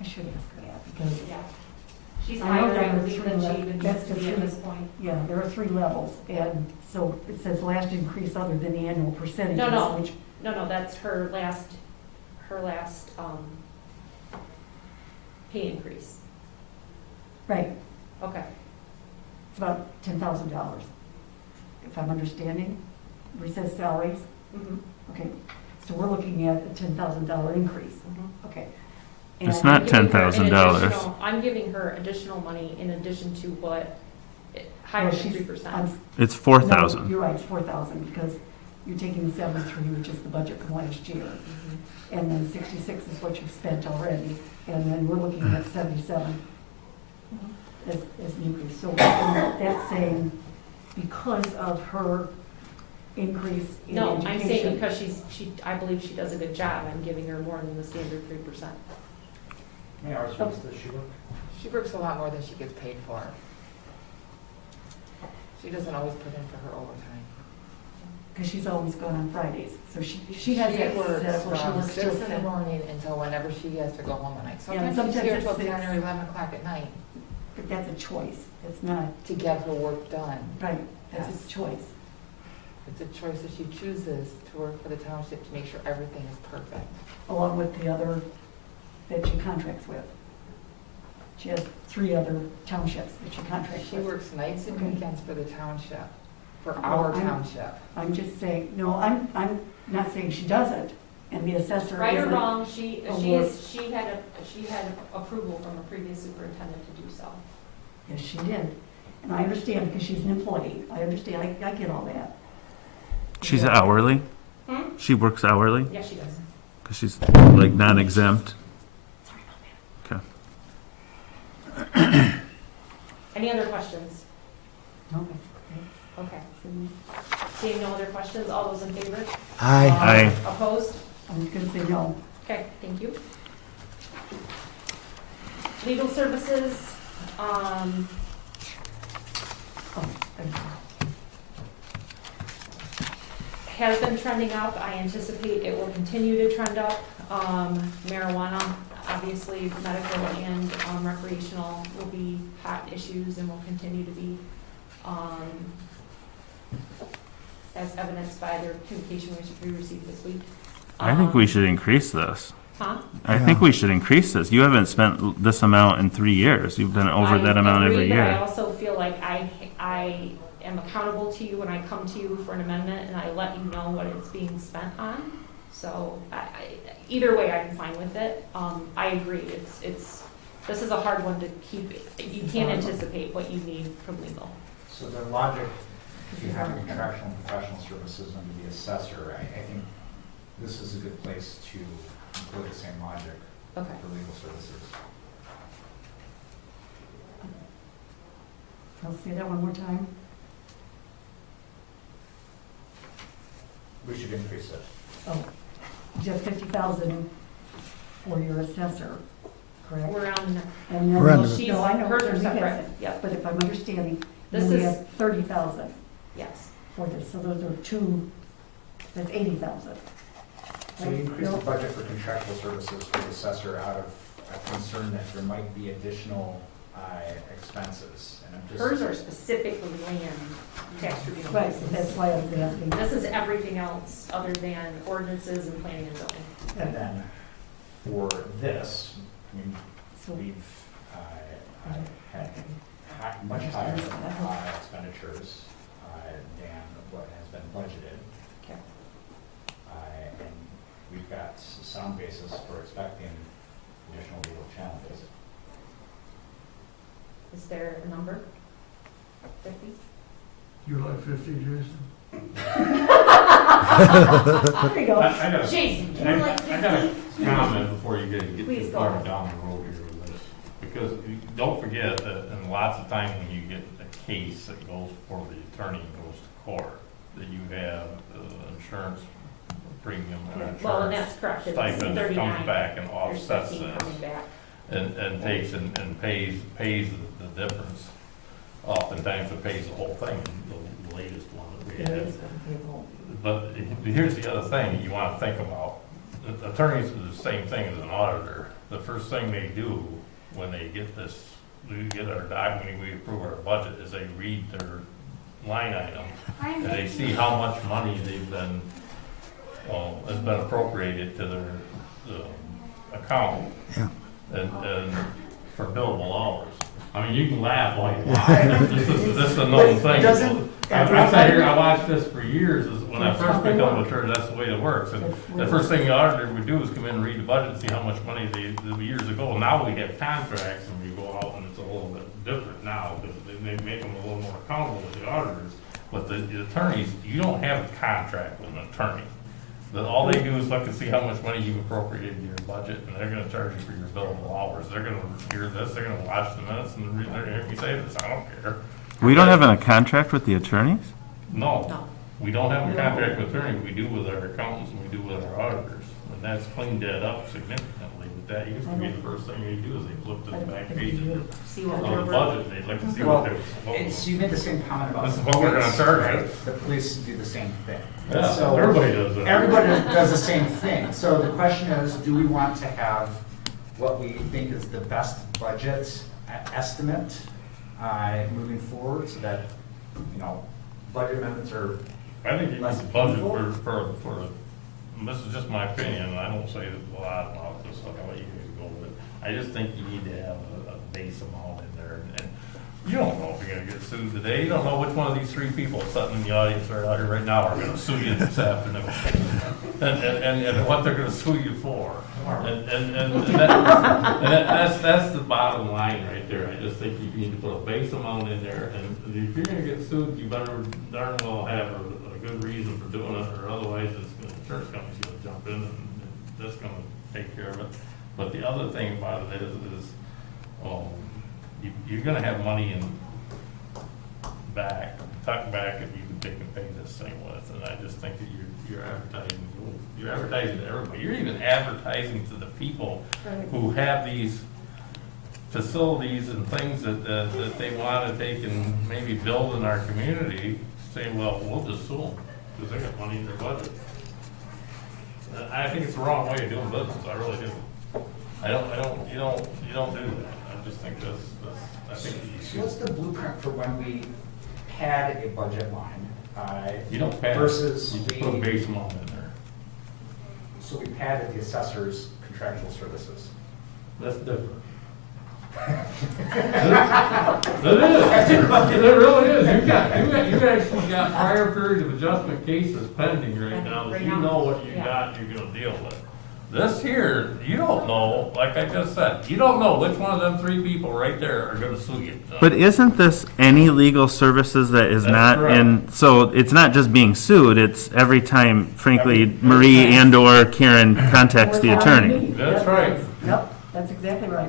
I should ask her that, because, Yeah. She's I know higher, there I were believe, 3 than she levels. even That's used to the be at 3. this point. yeah, there are 3 levels, and so it says last increase other than the annual percentages, No. which, No, that's her last, pay increase. right, Okay. it's about $10,000, if I'm understanding. Where it says salaries, Mhm. okay, so we're looking at a $10,000 increase, Mhm. okay. It's And- not I'm giving her an $10,000. additional- I'm giving her additional money in addition to what, higher Well, than she's- 3%. It's No, 4,000. you're right, it's 4,000, because you're taking the 73, which is the budget from last year, Mhm. and then 66 is what you've spent already, and then we're looking at 77 as an increase. So that's saying because of her increase in No, education. I'm saying because I believe she does a good job, I'm giving her more than the standard 3%. How many hours a week does she work? She works a lot more than she gets paid for. She doesn't always put in for her overtime. Because she's always gone on Fridays, so she has that works set up where she from works till 6 in the 7. morning until whenever she has to go home at night. Yeah, and Sometimes she's here sometimes till it's 10 or 6. 11 o'clock at night But that's a choice, it's not, to get her work done. right, that's Yes. a choice. It's a choice that she chooses to work for the township to make sure everything is perfect. Along with the other that she contracts with. She has 3 other townships that she contracts She with. works nights and Okay. weekends for the township, for our I'm- township. I'm just saying, no, I'm not saying she doesn't, and the assessor Right or isn't. wrong, she award- had approval from a previous superintendent to do so. Yes, she did. And I understand, because she's an employee. I understand, I get all that. She's hourly? Hmm? She works hourly? Yeah, she does. Because she's like non-exempt? Sorry about that. Okay. Any other questions? No, Okay. that's- Seeing no other questions, all those in favor? Aye. Aye. Opposed? I'm just gonna say no. Okay, thank you. Legal services, Oh, thank you. has been trending up. I anticipate it will continue to trend up. Marijuana, obviously, medical and recreational will be hot issues and will continue to be, as evidenced by their communication we received this week. I think we should increase this. Huh? I think we should increase this. You haven't spent this amount in 3 years. You've been over that amount every I agree, but I year. also feel like I am accountable to you when I come to you for an amendment and I let you know what it's being spent on. So either way, I'm fine with it. I agree, this is a hard one to keep. You can't anticipate what you need from legal. So the logic, if you have contractual and professional services under the assessor, I think this is a good place to employ the same logic Okay. for legal services. I'll say that one more time. We should increase it. Oh, you have 50,000 for your assessor, correct? We're on, And then, We're on well, the- she's, no, I know, hers are we have separate, it. yep, But if I'm understanding, This then we is- have 30,000 yes. for this, so those are 2, that's 80,000. So you increase the budget for contractual services for the assessor out of a concern that there might be additional expenses. And I'm just. Hers are specifically land tax review. Right, so that's why I was asking. This is everything else other than ordinances and planning and zoning. And then for this, I mean, So, we've had much higher expenditures than what has been budgeted. Okay. And we've got sound basis for expecting additional legal challenges. Is there a number? 50? You like 50, Jason? There you go. I got a Jason, do you like I got 50? a comment before you get Please too go far ahead. down the road here with this. Because don't forget that, and lots of times when you get a case that goes before the attorney and goes to court, that you have insurance premium or Well, and insurance that's correct, it's stipend that 39. comes back and There's offsets 15 this. coming back. And takes and pays the difference. Oftentimes it pays the whole thing, the latest one that we had. But here's the other thing you wanna think about. The attorneys are the same thing as an auditor. The first thing they do when they get this, we get our document, we approve our budget, is they read their line item. And they see how much money they've been, has been appropriated to their account. Yeah. And for billable hours. I mean, you can laugh all you want. This is a known thing. I sat here, I watched this for years, is when I first become a church, that's the way it works. And the first thing the auditor would do is come in and read the budget and see how much money they, years ago. Now we have contracts and we go out and it's a little bit different now, because they make them a little more accountable with the auditors. But the attorneys, you don't have a contract with an attorney. All they do is look and see how much money you've appropriated in your budget, and they're gonna charge you for your billable hours. They're gonna hear this, they're gonna watch the minutes, and they're gonna hear me say this, I don't care. We don't have a contract with the attorneys? No, No. we don't have a contract with attorney, we do with our accountants and we do with our auditors. And that's cleaned that up significantly, but that used to be the first thing they do, is they look at the back page of See what the we're. budget, they'd like to see Well, what they're. So you made the same comment about. This is what we're gonna police, charge right? you. The police do the same thing. Yeah, So everybody does that. everybody does the same thing. So the question is, do we want to have what we think is the best budget estimate moving forward, so that, you know, budget amendments are I think you less need a budget painful? for, and this is just my opinion, and I don't say a lot about this stuff, I'll let you guys go with it. I just think you need to have a base amount in there, and you don't know if you're gonna get sued today, you don't know which one of these three people sitting in the audience right out here right now are gonna sue you this afternoon. And what they're gonna sue you for. That's the bottom line right there. I just think you need to put a base amount in there, and if you're gonna get sued, you better darn well have a good reason for doing it, or otherwise the insurance company's gonna jump in and that's gonna take care of it. But the other thing about it is you're gonna have money in tucked back if they can pay this thing with, and I just think that you're advertising to everybody. You're even advertising to the people who have these facilities and things that they want to take and maybe build in our community, say, well, we'll just sue them, because they got money in their budget. I think it's the wrong way of doing business, I really do. You don't do that. I just think I think So what's the blueprint for when we pad a budget line? you don't pay, Versus you just put a we- base amount in there. So we padded the assessor's contractual services. That's different. It is. It really is. You actually got prior period of adjustment cases pending right now, that you know what you got, you're gonna deal with. This here, you don't know, like I just said, you don't know which one of them three people right there are gonna sue you. But isn't this any legal services that is That's not correct. in, so it's not just being sued, it's every time, frankly, Marie and or Karen contacts the attorney. That's right. Yep, that's exactly right.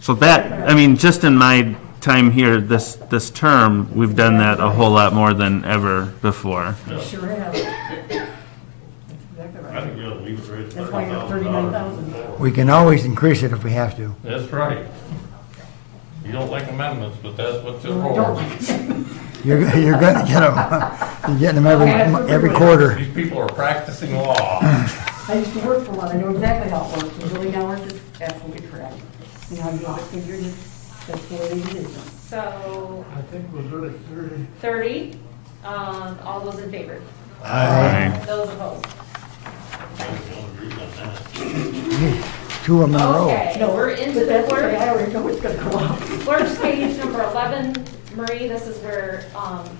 So that, I mean, just in my time here, this term, we've done that a whole lot more than ever before. We sure have. That's exactly I right. think you ought to leave it right at That's why you're at 39,000. We can always increase it if we have to. That's right. You don't like amendments, but that's what you're We for. don't. You're gonna get them. You're getting them every quarter. These people are practicing law. I used to work for one, I know exactly how it works, the billing hours is absolutely correct. You know, you have it figured, that's the way it is. So, I think we'll do it 30. 30, all those in favor? Aye. Those opposed? Two of them in a row. Okay, No, we're into But the that's okay, clerk. I already know it's gonna go up. Clerk's page number 11, Marie, this is where,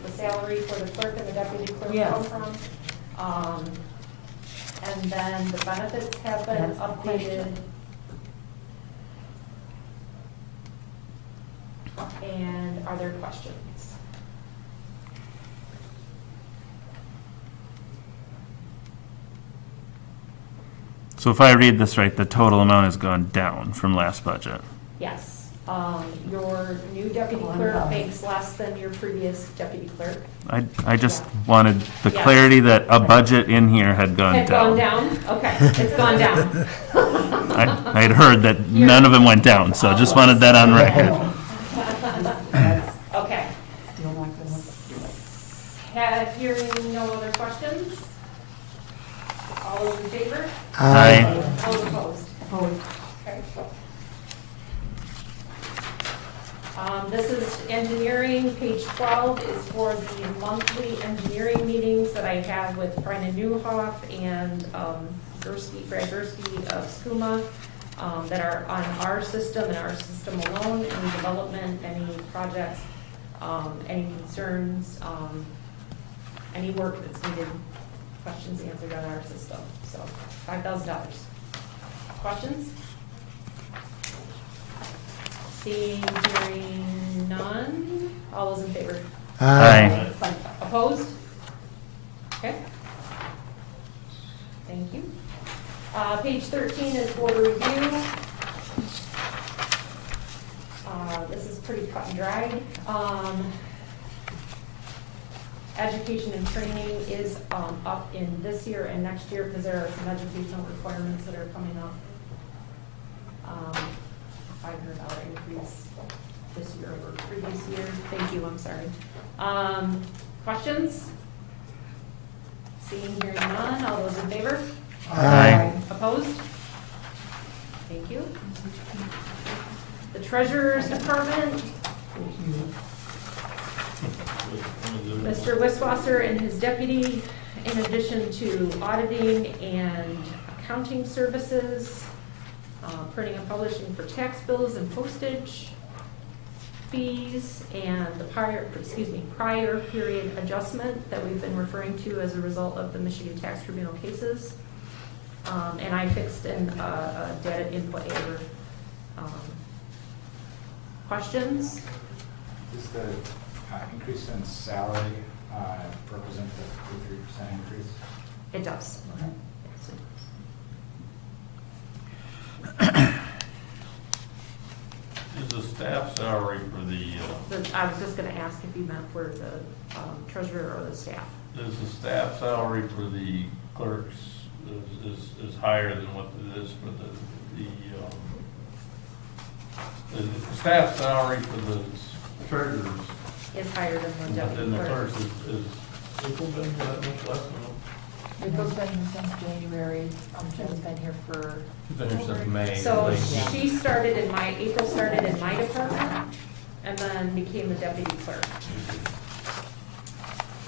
the salary for the clerk and the deputy clerk Yes. come from. And then the benefits have been That's the updated. question. And are there questions? So if I read this right, the total amount has gone down from last budget. Yes. Your new deputy clerk makes less than your previous deputy clerk. I just wanted the Yeah. clarity that a budget in here had gone Had down. gone down? Okay, it's gone down. I had heard that none of them went down, so just wanted that on record. Okay. Still not gonna. Hearing no other questions? All those in favor? Aye. All opposed? Opposed. Okay. This is engineering, page 12 is for the monthly engineering meetings that I have with Brennan Newhoff and Brad Gursky of SCUMA that are on our system and our system alone, any development, any projects, any concerns, any work that's needed, questions answered on our system. So $5,000. Questions? Seeing, hearing none. All those in favor? Aye. Opposed? Okay. Thank you. Page 13 is board review. This is pretty cut and dried. Education and training is up in this year and next year because there are some educational requirements that are coming up. $500 increase this year over previous year. Thank you, I'm sorry. Questions? Seeing, hearing none, all those in favor? Aye. Opposed? Thank you. The treasurer's department, Mr. Wisswasser and his deputy, in addition to auditing and accounting services, printing and publishing for tax bills and postage fees, and the prior period adjustment that we've been referring to as a result of the Michigan tax tribunal cases. And I fixed in a data input error. Questions? Does the increase in salary represent the 3% increase? It does. Is the staff salary for the, I was just gonna ask if you meant for the treasurer or the staff. is the staff salary for the clerks is higher than what it is for the staff salary for the treasurers It's higher than the than deputy the clerk. clerks is equal been that much less than April's been here since January, Jim's been here for, She's been here since May. So Like, she started April started in my department and then became the deputy clerk.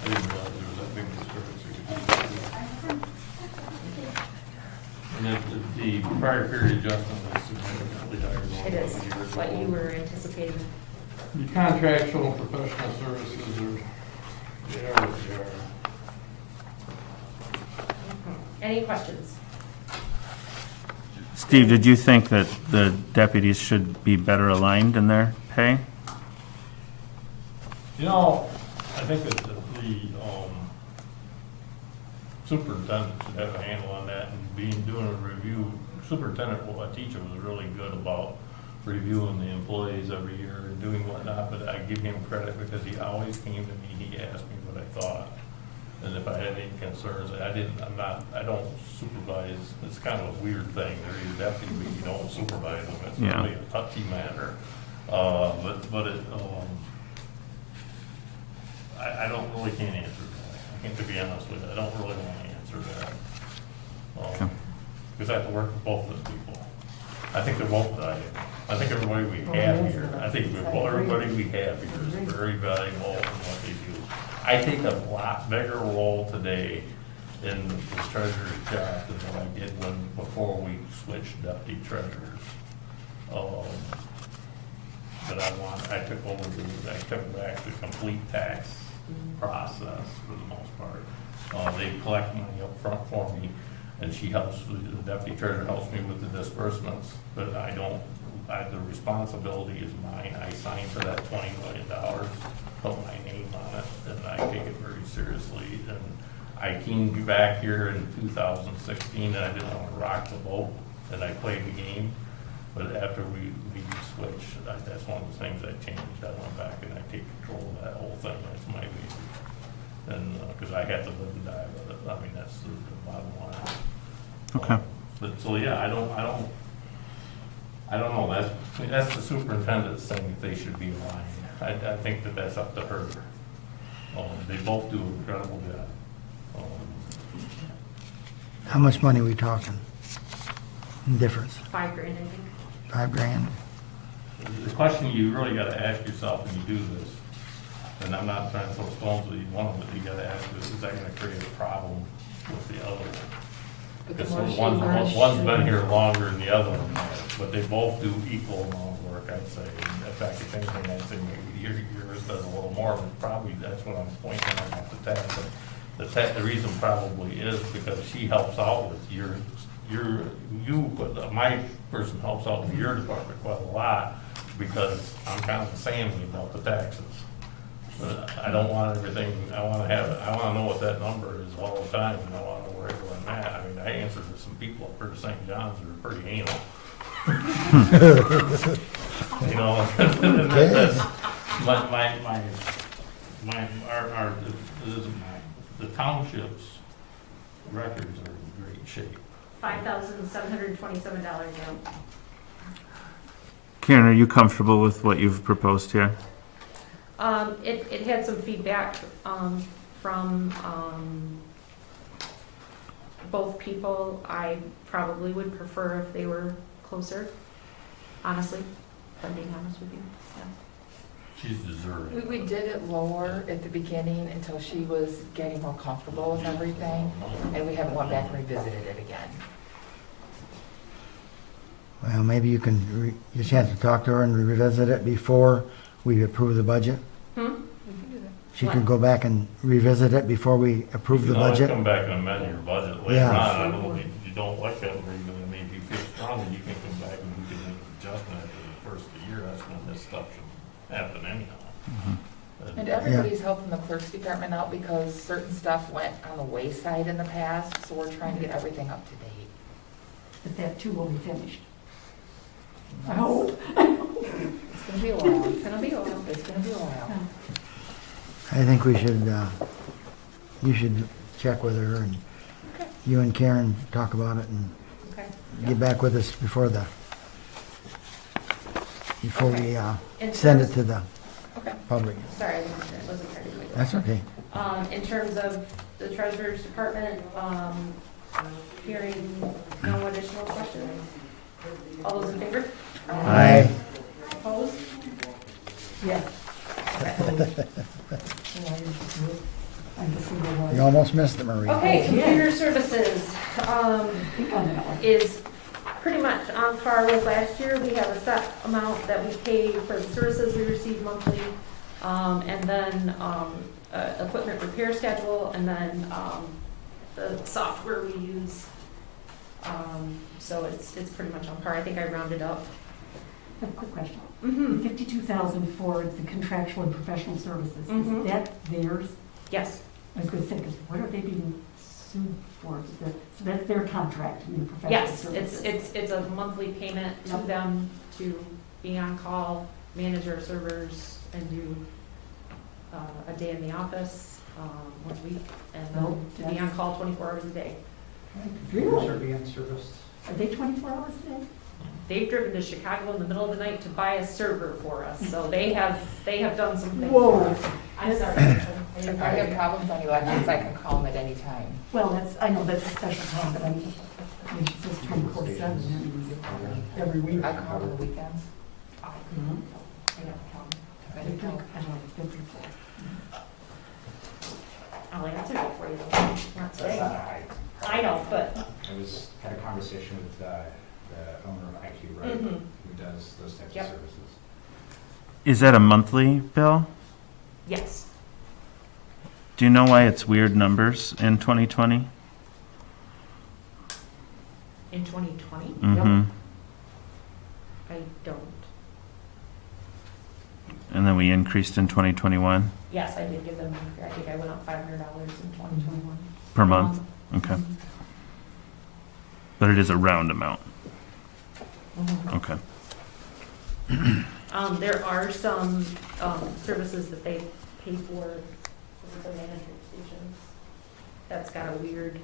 I didn't realize there was that big discrepancy. And then the prior period adjustment is significantly higher than It is what the year what you before. were anticipating. The contractual and professional services are, they are what they are. Any questions? Steve, did you think that the deputies should be better aligned in their pay? You know, I think that the superintendent should have a handle on that and doing a review. Superintendent, well, a teacher was really good about reviewing the employees every year and doing whatnot, but I give him credit because he always came to me, he asked me what I thought. And if I had any concerns, I don't supervise, it's kind of a weird thing, they're your deputy, but you don't supervise them, it's Yeah. really a touchy matter. I don't really can't answer that, I can't, to be honest with you, I don't really want to answer that. Okay. Because I have to work with both those people. I think they're both valuable. I think everybody we have here, everybody we have here is very valuable in what they do. I take a lot bigger role today in the treasurer's job than what I did before we switched deputy treasurers. But I took back the complete tax process for the most part. They collect money up front for me, and the deputy treasurer helps me with the disbursements, but I don't the responsibility is mine. I signed for that $20 million, put my name on it, and I take it very seriously. And I came back here in 2016, and I didn't want to rock the boat, and I played the game. But after we switched, that's one of the things I changed. I went back and I take control of that whole thing. That's my baby. And, because I had to live and die with it. I mean, that's the bottom line. Okay. But, so, yeah, I don't know, that's the superintendent's thing, that they should be aligned. I think that that's up to her. They both do an incredible job. How much money are we talking? In difference? $5,000, I think. $5,000? The question you really gotta ask yourself when you do this, and I'm not trying to throw stones at each one of them, but you gotta ask this, is that gonna create a problem with the other one? But the Because more she one's learns, been here longer than the other one has, but they both do equal amount of work, I'd say. In fact, if anything, I'd say maybe yours does a little more, but probably that's what I'm pointing at about the tax. The reason probably is because she helps out with my person helps out with your department quite a lot, because I'm kind of the Sammy about the taxes. I don't want everything, I wanna know what that number is all the time, and I wanna know where I'm at. I mean, I answer to some people up here at St. John's that are pretty anal. You know, that's, the township's records are in great shape. $5,727 now. Karen, are you comfortable with what you've proposed here? It had some feedback, from, both people. I probably would prefer if they were closer, honestly, if I'm being honest with you, yeah. She's deserving. we did it lower at the beginning until she was getting more comfortable with everything, and we haven't went back and revisited it again. Well, maybe you can, get a chance to talk to her and revisit it before we approve the budget. We can do that. She can go back and revisit it before we approve the You can always budget. come back and amend your budget later Yeah. on. I don't know if you don't like that, or even maybe you feel strongly, you can come back and you can make an adjustment after the first of the year. That's when this stuff should happen anyhow. And everybody's helping the clerk's department out because certain stuff went on the wayside in the past, so we're trying to get everything up to date. But that too will be finished. I hope. It's gonna be a while. It's gonna be a while. It's gonna be a while. I think we should, you should check with her, and Okay. you and Karen talk about it and Okay. get back with us before we, In send it terms- to the Okay. public. Sorry, I wasn't trying to make That's okay. In terms of the treasurer's department, hearing no additional questions. All those in favor? Aye. Opposed? Yeah. I'm just single one. You almost missed it, Marie. Okay, computer services, Think on that one. is pretty much on par with last year. We have a set amount that we pay for the services we receive monthly, and then, equipment repair schedule, and then, the software we use. So it's pretty much on par. I think I rounded up. I have a quick question. Mm-hmm. 52,000 for the contractual and professional services. Mhm. Is that theirs? Yes, I was gonna say, because what are they being sued for? So that's their contract, I mean, professional yes, services. it's a monthly payment to Yep. them to be on call, manage our servers, and do, a day in the office, 1 week, and Oh, then to be on call 24 hours a day. Really? Are being serviced. Are they 24 hours a day? They've driven to Chicago in the middle of the night to buy a server for us, so they have done some things Whoa. for us. I'm sorry. If I have problems on elections, I can call them at any time. Well, I know that's a special time, but I mean, she says 24/7 every week. I call them on the weekends. Mhm. They drink, I don't know, they drink for. I'll answer it for you though, not today. I know, but, Had a conversation with the owner of IQ, right, mhm. who does those types Yep. of services. Is that a monthly bill? Yes. Do you know why it's weird numbers in 2020? In 2020? Mm-hmm. I don't And then we increased in 2021 Yes, I did give them, I think I went up $500 in 2021. per month? Okay. But it is a round amount. Mhm. Okay. There are some, services that they pay for the management stations. That's got a weird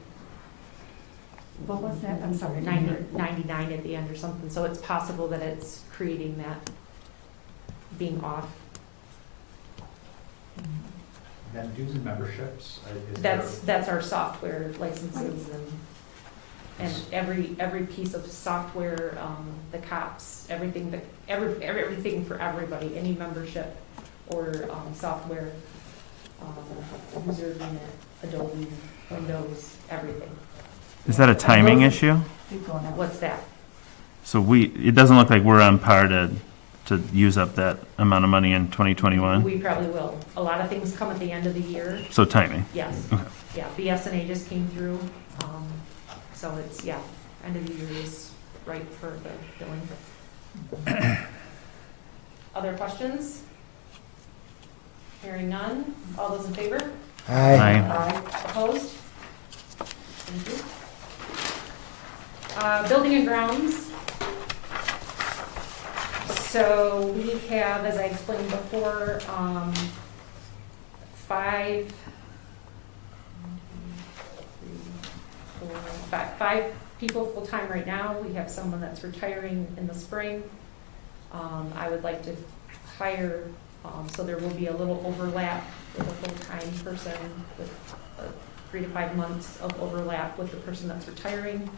What was that? I'm sorry. 99 at the end or something, so it's possible that it's creating that being off. Then dues and memberships, is there? That's our software licenses and every piece of software, the cops, everything that, everything for everybody, any membership or, software, user agreement, Adobe, Windows, everything. Is that a timing issue? Keep going up. What's that? So it doesn't look like we're on par to use up that amount of money in 2021? We probably will. A lot of things come at the end of the year. So timing. Yes. Okay. Yeah, BSNA just came through, so it's, yeah, end of the year is right for the billing. Other questions? Hearing none. All those in favor? Aye. Aye. Opposed? Thank you. Building and grounds. So we have, as I explained before, five people full-time right now. We have someone that's retiring in the spring. I would like to hire, so there will be a little overlap with a full-time person with 3 to 5 months of overlap with the person that's retiring.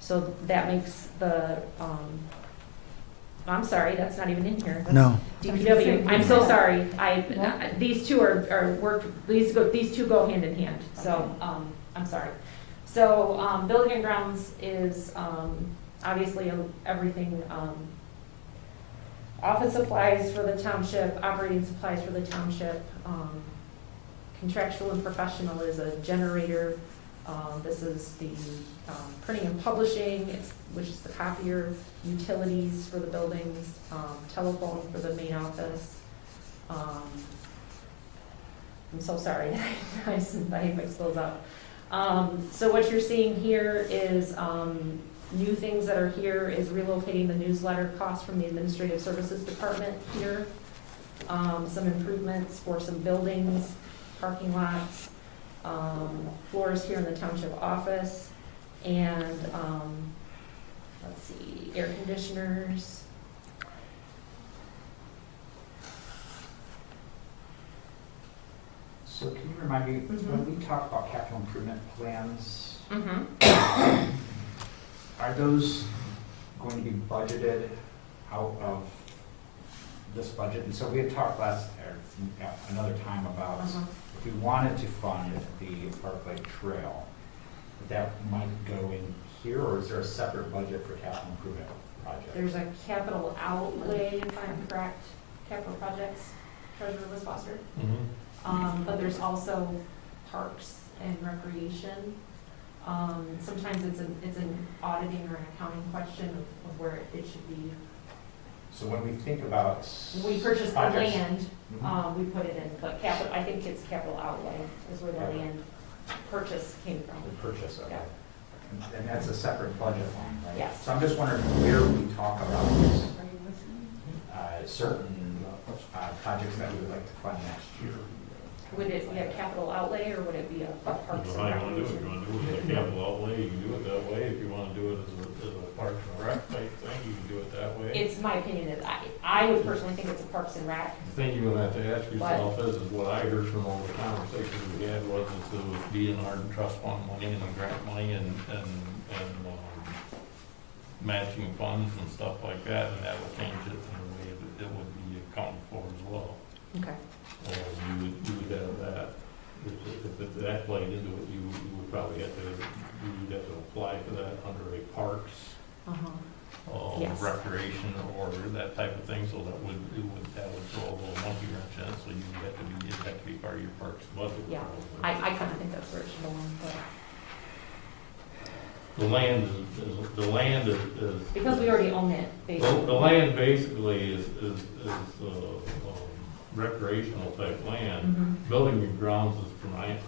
So that makes the, I'm sorry, that's not even in here. That's No. DPW, I'm so sorry. These two these two go hand in hand, so, I'm sorry. So, building and grounds is, obviously everything, office supplies for the township, operating supplies for the township, contractual and professional is a generator. This is the printing and publishing, which is the copier, utilities for the buildings, telephone for the main office. I'm so sorry, I mixed those up. So what you're seeing here is new things that are here is relocating the newsletter costs from the administrative services department here. Some improvements for some buildings, parking lots, floors here in the township office, and, let's see, air conditioners. So can you remind me, Mhm. when we talk about capital improvement plans, Mm-hmm. are those going to be budgeted out of this budget? And so we had talked another time about if we wanted to fund the Park Lake Trail, that might go in here, or is there a separate budget for capital improvement projects? There's a capital outlay, if I'm correct, capital projects, Treasurer was Foster. But there's also parks and recreation. Sometimes it's an auditing or an accounting question of where it should be. So when we think about. We purchased the projects- land, Mhm. we put it in, but capital, I think it's capital outlay is where the Okay. land purchase came from. The purchase, okay. Yeah. And that's a separate budget line, right? Yes. So I'm just wondering where we talk about certain projects that we would like to fund next year. Would it be a capital outlay or would it be a parks So how you and wanna do it, you recreation? wanna do it as a capital outlay, you can do it that way, if you wanna do it as a parks and rec type thing, you can do it that way. It's my opinion that I would personally think it's a parks and rec. The thing you're gonna have to ask yourself is what I heard from all the conversations we had was it was DNR and trust fund money and grant money and matching funds and stuff like that, and that would change it in a way that it would be accounted for as well. Okay. You would have that, if that played into it, you would probably have to apply for that under a parks, Yes. recreation or that type of thing, so that would throw a little monkey wrench in, so it'd have to be part of your parks budget. Yeah. probably. I kind of think that's where it should belong, but. The land is, Because we already own it, the basically. land basically is recreational type land. Mhm. Building and grounds is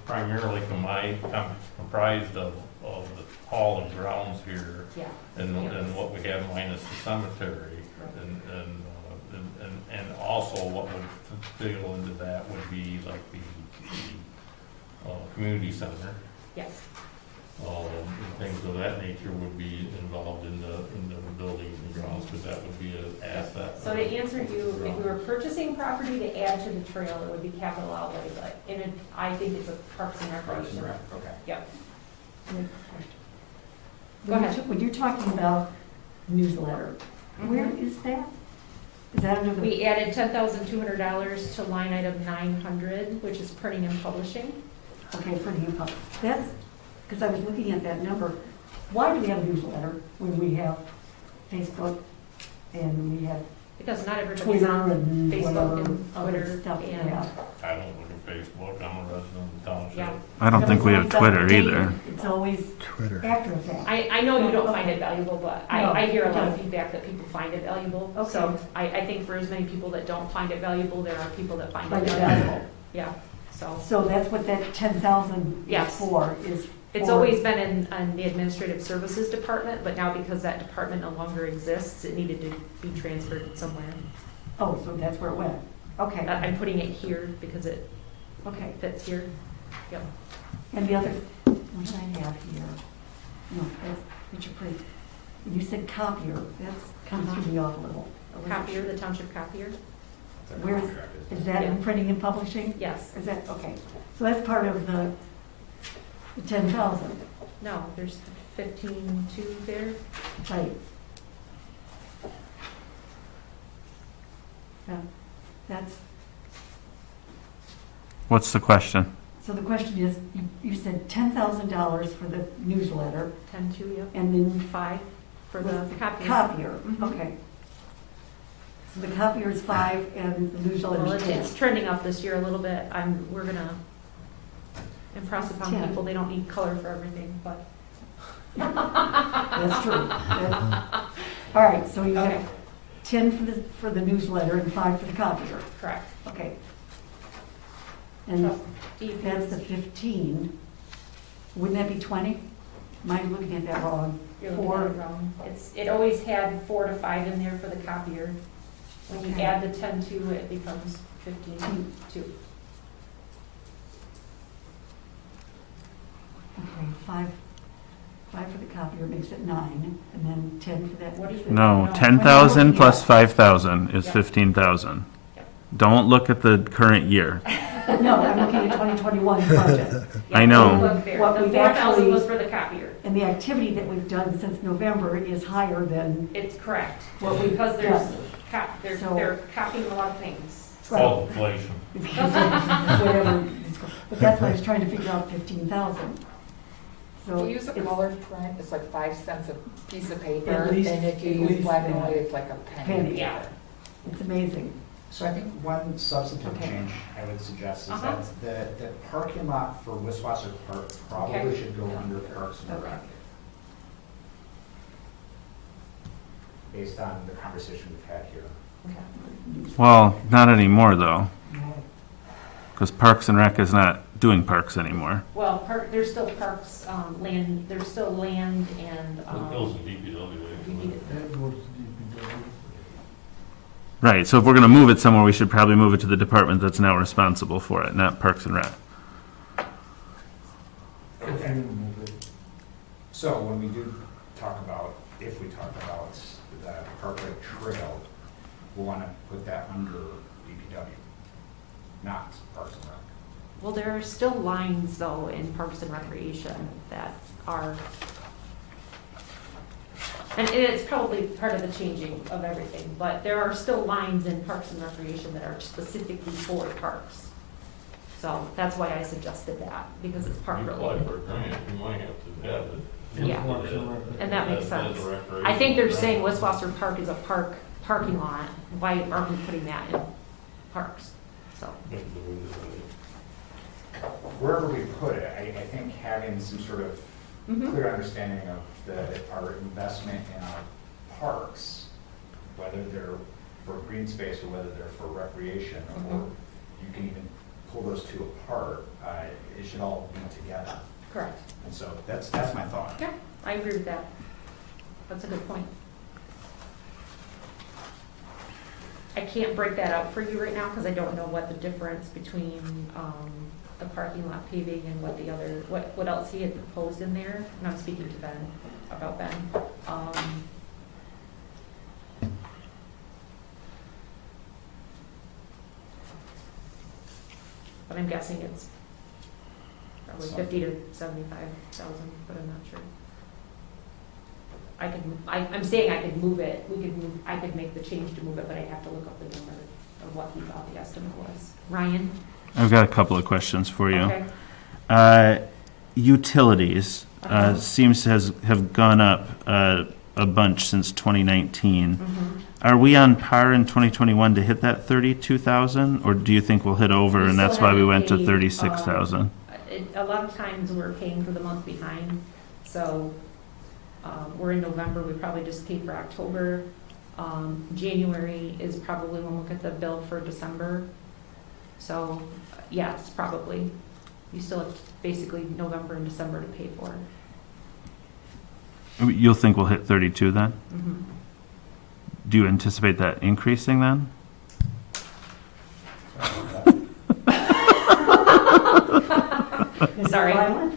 primarily comprised of the hall and grounds here, Yeah. and what we have minus the cemetery. And also what would fill into that would be like the community center. Yes. And things of that nature would be involved in the buildings and grounds, because that would be an asset. So to answer you, if we were purchasing property to add to the trail, it would be capital outlay, but I think it's a Parks and Parks and Recreation. Rec, okay. Yep. Go When ahead. when you're talking about newsletter, where is that? Is that under the? We added $10,200 to line item 900, which is printing and publishing. Okay, for the info. That's, because I was looking at that number. Why do we have a newsletter when we have Facebook and we have Because not everybody's Twitter on and Facebook whatever and other Twitter stuff we and, have? I don't look at Facebook, I'm a resident of the township. yeah. I don't think we have It's Twitter updated. either. It's always Twitter. after the fact. I know you don't find it valuable, but No, I hear a lot of okay. feedback that people find it valuable. Okay. So I think for as many people that don't find it valuable, there are people that find Find it it valuable. valuable. Yeah, so. So that's what that 10,000 is Yes. for, is It's for- always been in the Administrative Services Department, but now because that department no longer exists, it needed to be transferred somewhere. Oh, so that's where it went. Okay, I'm putting it here because it okay. fits here. Yep. And the other, what did I have here? No, that's your print. You said copier, that's kind of threw me off a little. I wasn't Copier, sure. the township copier? It's a Where's- contract, isn't it? Is that in Yeah. printing and publishing? Yes. Is that, okay. So that's part of the 10,000, No, there's 15.2 there. right? Yeah, that's, What's the question? so the question is, you said $10,000 for the newsletter 10.2, yep. and then 5 for the copier. copier, Mhm. okay. So the copier is 5 and the newsletter Well, is 10. it's trending up this year a little bit. We're gonna impress upon 10. people, they don't need color for everything, but. That's true. All right, so you Okay. have 10 for the newsletter and 5 for the copier. Correct. Okay. And Trustee that's the fees, 15. Wouldn't that be 20? Am I looking at that wrong? you're looking Four. at it wrong. It always had 4 to 5 in there for the copier. When you Okay. add the 10.2, it becomes 15.2. Okay, 5 for the copier makes it 9, and then 10 for that. What do you- No, No. 10,000 plus Yeah. 5,000 is Yeah. 15,000. Yeah. Don't look at the current year. No, I'm looking at 2021 budget. I know. Look there. What The we've 4,000 actually- was for the copier. And the activity that we've done since November is higher than It's correct. what we've Because there's, done. they're copying a lot of things. It's called inflation. Whatever. But that's why I was trying to figure out 15,000. If So you use a it's colored print, it's like 5 cents a piece of paper, At and least- if you at use least black and that. white, it's like a penny. Penny. Yeah. it's amazing. So I think one substantive Okay. change I would suggest is Uh-huh. that the parking lot for Wiswasser Park probably Okay. should go under Parks and Rec. Based on the conversation we've had here. Well, not anymore though, because Parks and Rec is not doing parks anymore. Well, there's still parks, land, there's still land and, It goes in DPW, actually. That goes to DPW. Right, so if we're gonna move it somewhere, we should probably move it to the department that's now responsible for it, not Parks and Rec. If you move it. So when we do talk about, if we talk about the Parkway Trail, we'll want to put that under DPW, not Parks and Rec. well, there are still lines though in Parks and Recreation that are, and it's probably part of the changing of everything, but there are still lines in Parks and Recreation that are specifically for parks. So that's why I suggested that, because it's park You apply related. for a grant, you might have to have it. Yeah. Parks and Rec. And that makes As sense. a recreation I think they're saying grant. Wiswasser Park is a parking lot. Why aren't we putting that in parks? So, Wherever we put it, I think having some sort of mhm. clear understanding of our investment in our parks, whether they're for green space or whether they're for recreation, or you can even pull those two apart, it should all be together. Correct. And so that's my thought. Yeah, I agree with that. That's a good point. I can't break that out for you right now because I don't know what the difference between the parking lot paving and what the other, what else he had proposed in there. And I'm speaking to Ben, about Ben. But I'm guessing it's probably 50 to 75,000, but I'm not sure. I'm saying I could move it, I could make the change to move it, but I'd have to look up the number of what he thought the estimate was. Ryan? I've got a couple of questions for you. Okay. Utilities, Uh-huh. seems to have gone up a bunch since 2019. Mhm. Are we on par in 2021 to hit that 32,000, or do you think we'll hit over We and still that's why we haven't went to paid, 36,000? A lot of times we're paying for the month behind, so we're in November, we probably just paid for October. January is probably when we'll get the bill for December. So, yes, probably. You still have basically November and December to pay for. You'll think we'll hit 32 then? Mhm. Do you anticipate that increasing then? Sorry. Violent?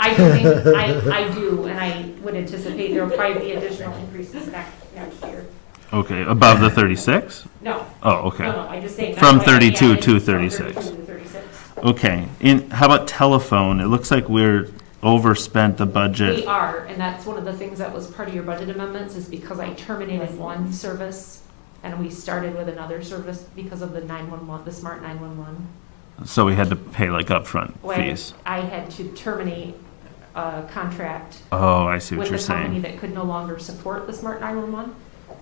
I think, I do, and I would anticipate there will probably be additional increases next year. Okay, above the 36? No, Oh, okay. no, I just think. From that's why I 32 added to from 36. 32 to 36. Okay, how about telephone? It looks like we're overspent the We budget. are, and that's one of the things that was part of your budget amendments, is because I terminated one service and we started with another service because of the 911, the smart 911. So we had to pay like upfront When fees. I had to terminate a contract Oh, I see what with you're a company saying. that could no longer support the smart 911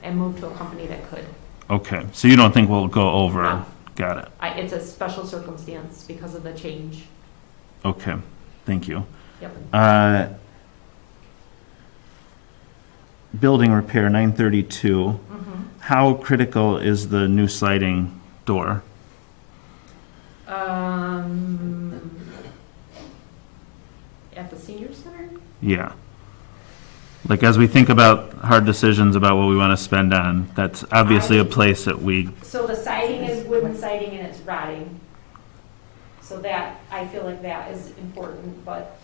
and move to a company that could. Okay, so you don't think we'll go over? No. Got it. It's a special circumstance because of the change. Okay, thank you. Yep. Building repair, 932. Mhm. How critical is the new sliding door? At the senior center? Yeah. Like, as we think about hard decisions about what we want to spend on, that's obviously a place that we, So the siding is wooden siding and it's rotting. So that, I feel like that is important, but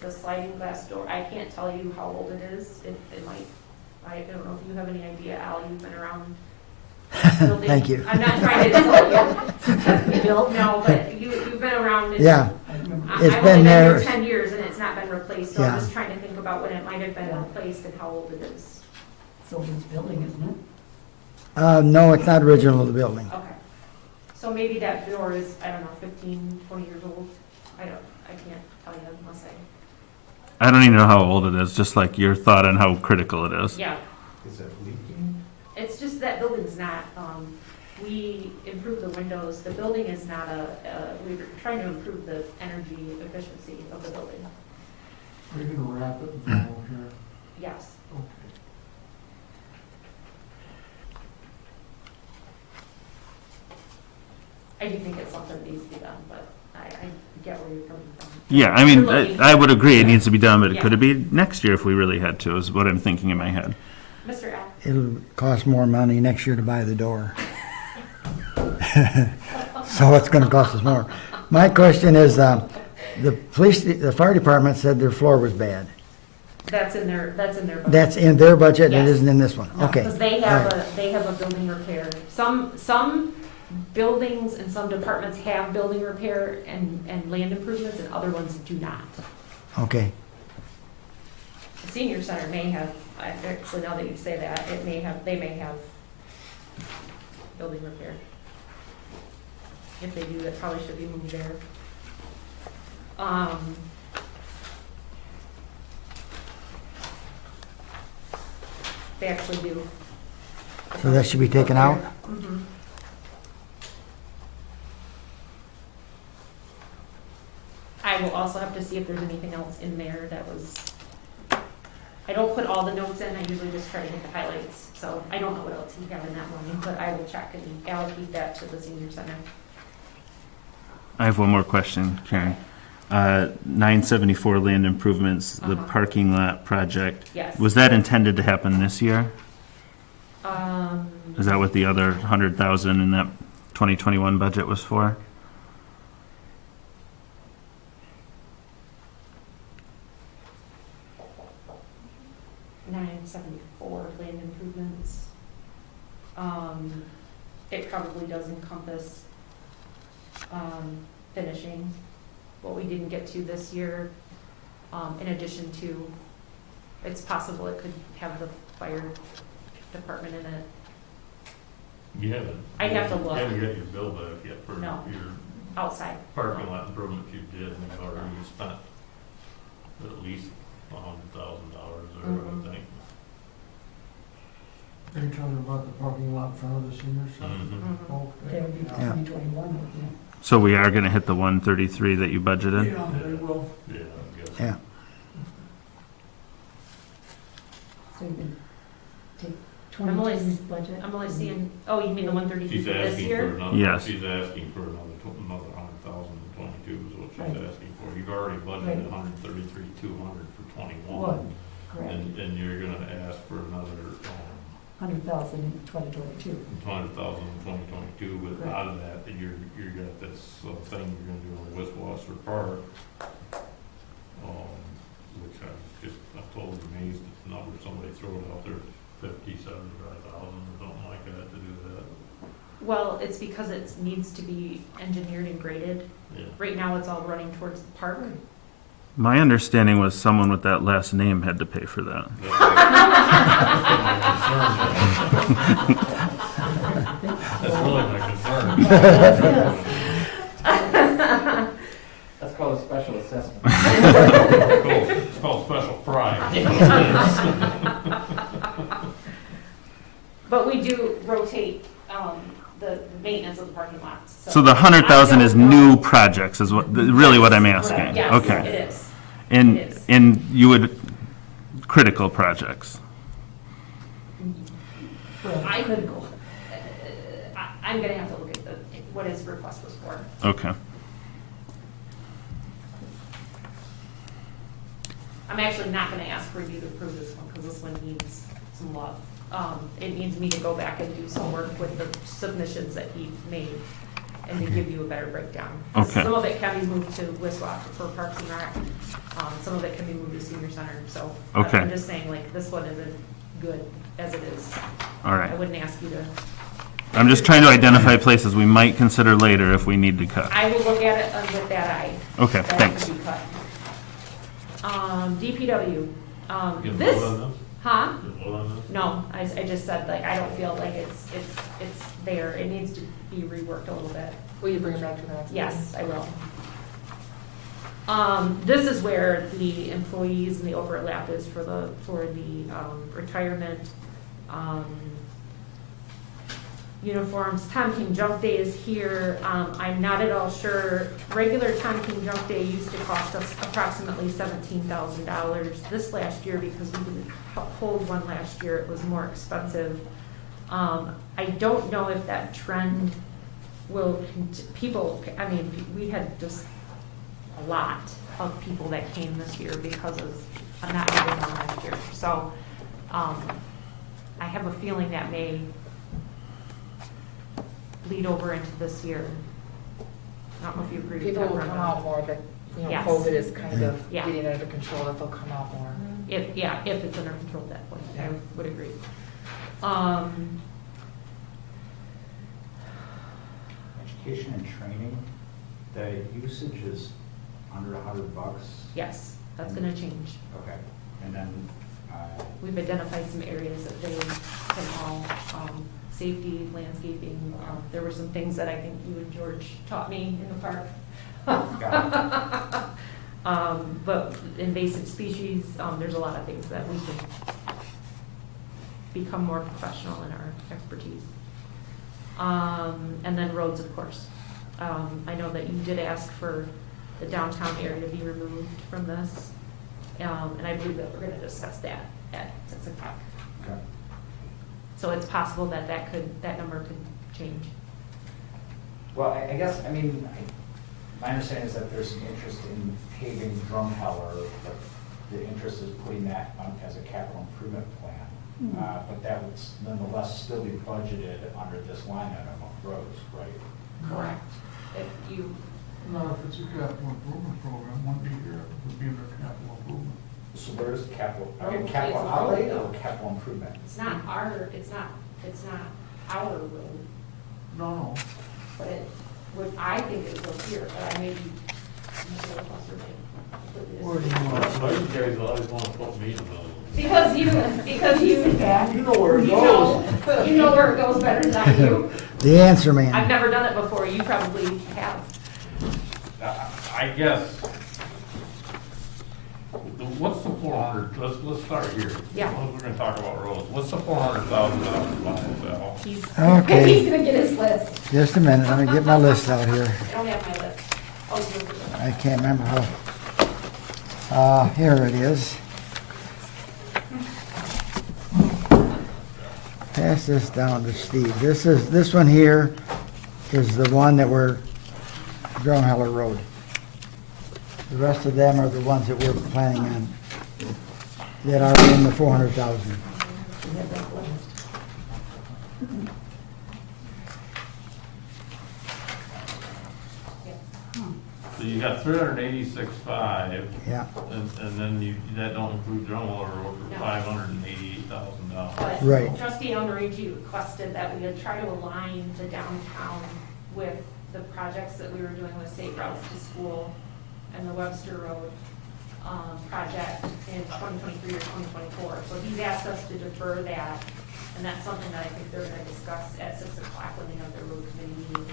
the sliding glass door, I can't tell you how old it is. It might, I don't know if you have any idea, Al, you've been around. building. Thank you. I'm not trying to insult you, Bill, no, but you've been around. And Yeah, it's I've been only there. here 10 years and it's not been replaced, so I'm Yeah. just trying to think about when it might have been replaced and how old it is. So this building, isn't it? No, it's not original to the building. Okay. So maybe that door is, I don't know, 15, 20 years old. I can't tell you unless I don't even know how old it is, just like your thought on how critical it is. yeah. Is it leaking? It's just that building's not, we improved the windows. The building is not we're trying to improve the energy efficiency of the building. Are you gonna wrap it and follow here? Yes. Okay. I do think it's something that needs to be done, but I get where you're coming from. Yeah, I mean, You're looking. I would agree it needs to be done, but it Yeah. could be next year if we really had to, is what I'm thinking in my head. Mr. Al? It'll cost more money next year to buy the door. So it's gonna cost us more. My question is, the fire department said their floor was bad. That's in their budget. That's in their budget, and it Yes. isn't in this one? No, Okay. because they All have right. they have a building repair. Some buildings and some departments have building repair and land improvements, and other ones do not. Okay, The senior center may have, actually, now that you say that, they may have building repair. If they do, that probably should be moved there. They actually do. so that should be taken out? Mhm. will also have to see if there's anything else in there that was, I don't put all the notes in, I usually just try to hit the highlights. So I don't know what else you have in that one, but I will check and allocate that to the senior center. I have one more question, Karen. 974 land improvements, the Uh-huh. parking lot project. Yes. Was that intended to happen this year? Um, Is that what the other 100,000 in that 2021 budget was for? $974 land improvements. It probably does encompass, finishing what we didn't get to this year. In addition to, it's possible it could have the fire department in it. You haven't. I'd have to look. You haven't got your bill back yet for No. your Outside. parking lot improvements you did, and you've already spent at least $100,000 there, Mhm. I think. Are you talking about the parking lot in front of the senior center? Mhm. Mhm. Okay. That would be Yeah. 2021, wouldn't it? So we are going to hit the 133 that you budgeted? Yeah, they will. Yeah, I guess. Yeah. So you can take I'm only- 22's budget. I'm only seeing, oh, you mean the 133 She's for this asking year? for another, Yes. she's asking for another 100,000 in 22 is what she's Right. asking for. You've already budgeted Right. 133,200 for 21. One, correct. And you're gonna ask for another, 100,000 in 2022. 100,000 in 2022, but Correct. out of that, you're got this thing you're gonna do on Wiswasser Park, which I'm totally amazed at the number, somebody threw it out there, 75,000 or something like that to do that. Well, it's because it needs to be engineered and graded. Yeah. Right now, it's all running towards the park. My understanding was someone with that last name had to pay for that. That's really my concern. That's called a special assessment. It's called special pride. But we do rotate, the maintenance of the parking lots, So the 100,000 is new projects is really what I'm asking? Yes, Okay. it is. And, It is. and you would, critical projects? Well, I- critical. I'm gonna have to look at what his request was for. Okay. I'm actually not gonna ask for you to approve this one, because this one needs some love. It needs me to go back and do some work with the submissions that he made, and to give you a better breakdown. Okay. Some of it can be moved to Wiswasser for Parks and Rec, some of it can be moved to Senior Center, so. Okay. I'm just saying, like, this one isn't good as it is. All right. I wouldn't ask you to, I'm just trying to identify places we might consider later if we need to cut. I will look at it with that eye. Okay, That thanks. could be cut. DPW, You gonna this, vote on this? huh? You vote on this? No, I just said, like, I don't feel like it's there, it needs to be reworked a little bit. Will you bring it back to the next? Yes, I will. This is where the employees and the overlap is for the retirement, uniforms. Tom King Jump Day is here. I'm not at all sure. Regular Tom King Jump Day used to cost us approximately $17,000. This last year, because we didn't hold one last year, it was more expensive. I don't know if that trend will, I mean, we had just a lot of people that came this year because of not having one last year. So, I have a feeling that may bleed over into this year. I don't know if you agree with People that, will come Brenda. out more, that, Yes. COVID is kind of Yeah. getting under control, that they'll come out more. If it's under control at that point, I Yeah. would agree. Education and training, the usage is under $100. Yes, that's gonna change. Okay, and then, We've identified some areas that they can all, safety, landscaping, there were some things that I think you and George taught me in the park. got But invasive species, there's a lot of things that we can become more professional in our expertise. And then roads, of course. I know that you did ask for the downtown area to be removed from this. And I believe that we're gonna discuss that at 6 o'clock. Okay. So it's possible that that number could change. Well, I guess, I mean, my understanding is that there's some interest in paving Drumheller, but the interest is putting that on as a capital improvement plan. But that would nonetheless still be budgeted under this line item of roads, right? Correct. If you, No, if it's a capital improvement program, wouldn't be here, it would be under capital improvement. So where's capital, I mean, Road, capital it's outlay road, or though. capital improvement? it's not our road, No, but it would, I think it goes here, but I may be. Where do you want Why you guys always wanna put me in the middle? Because you, you know where it you goes. you know where it goes better than I do. The answer I've man. never done it before, you probably have. I guess, what's the 400, let's start here. Yeah. We're gonna talk about roads. What's the $400,000 line, Al? He's Okay. he's gonna get his list. Just a minute, let me get my list out here. I don't have my list. Oh, you do. I can't remember how. Here it is. Pass this down to Steve. This one here is the one that we're, Drumheller Road. The rest of them are the ones that we're planning on, that are in the 400,000. We have that list. So you got 386.5, Yeah, and then that don't include Drumheller Road No. for $588,000. But Right. Trustee Almarigi requested that we try to align the downtown with the projects that we were doing with Safe Routes to School and the Webster Road project in 2023 or 2024. So he's asked us to defer that, and that's something that I think they're gonna discuss at 6 o'clock when they have their road committee meeting.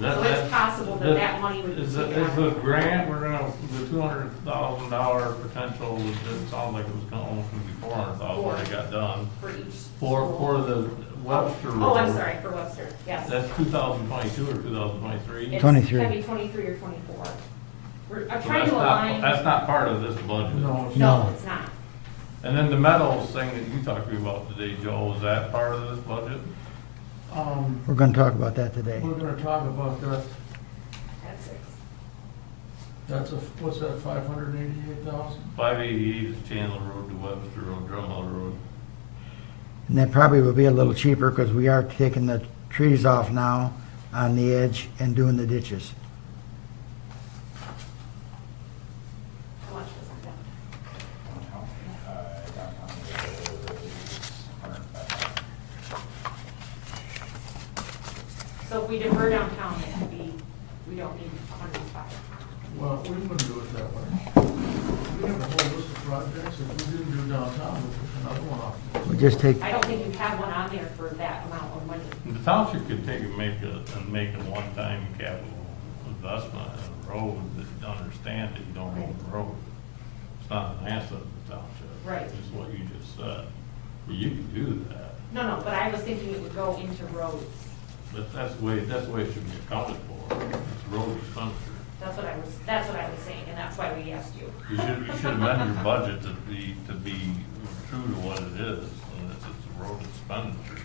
So it's possible that that money would be Is taken the out. grant, the $200,000 potential, it sounds like it was almost gonna be $400,000 that got done. For each For school. the Webster Road. Oh, I'm sorry, for Webster, yes. That's 2022 or 2023? It's 23. Can be 23 or 24. I'm So trying that's to not- align. That's not part of this budget. No, it's No, No. it's not. And then the Meadows thing that you talked to me about today, Joe, is that part of this budget? we're gonna talk about that today. We're gonna talk about that, That's 6. that's what's that, 588,000? 588 is Chandler Road to Webster Road, Drumheller Road. And that probably will be a little cheaper because we are taking the trees off now on the edge and doing the ditches. How much was that? So if we defer downtown, it could be, we don't need 105. Well, we wouldn't do it that way. We have a whole list of projects, if we didn't do downtown, we took another one off. the list. We just take, I don't think you have one on there for that amount of money. The township could take and make a one-time capital investment in a road that understand that you don't own the road. It's not an asset of the township. Right. It's what you just said. You can do that, No, but I was thinking it would go into roads. but that's the way it should be accounted for. It's road expenditure. That's what I was saying, and that's why we asked you. You should amend your budget to be true to what it is, and it's a road expenditure.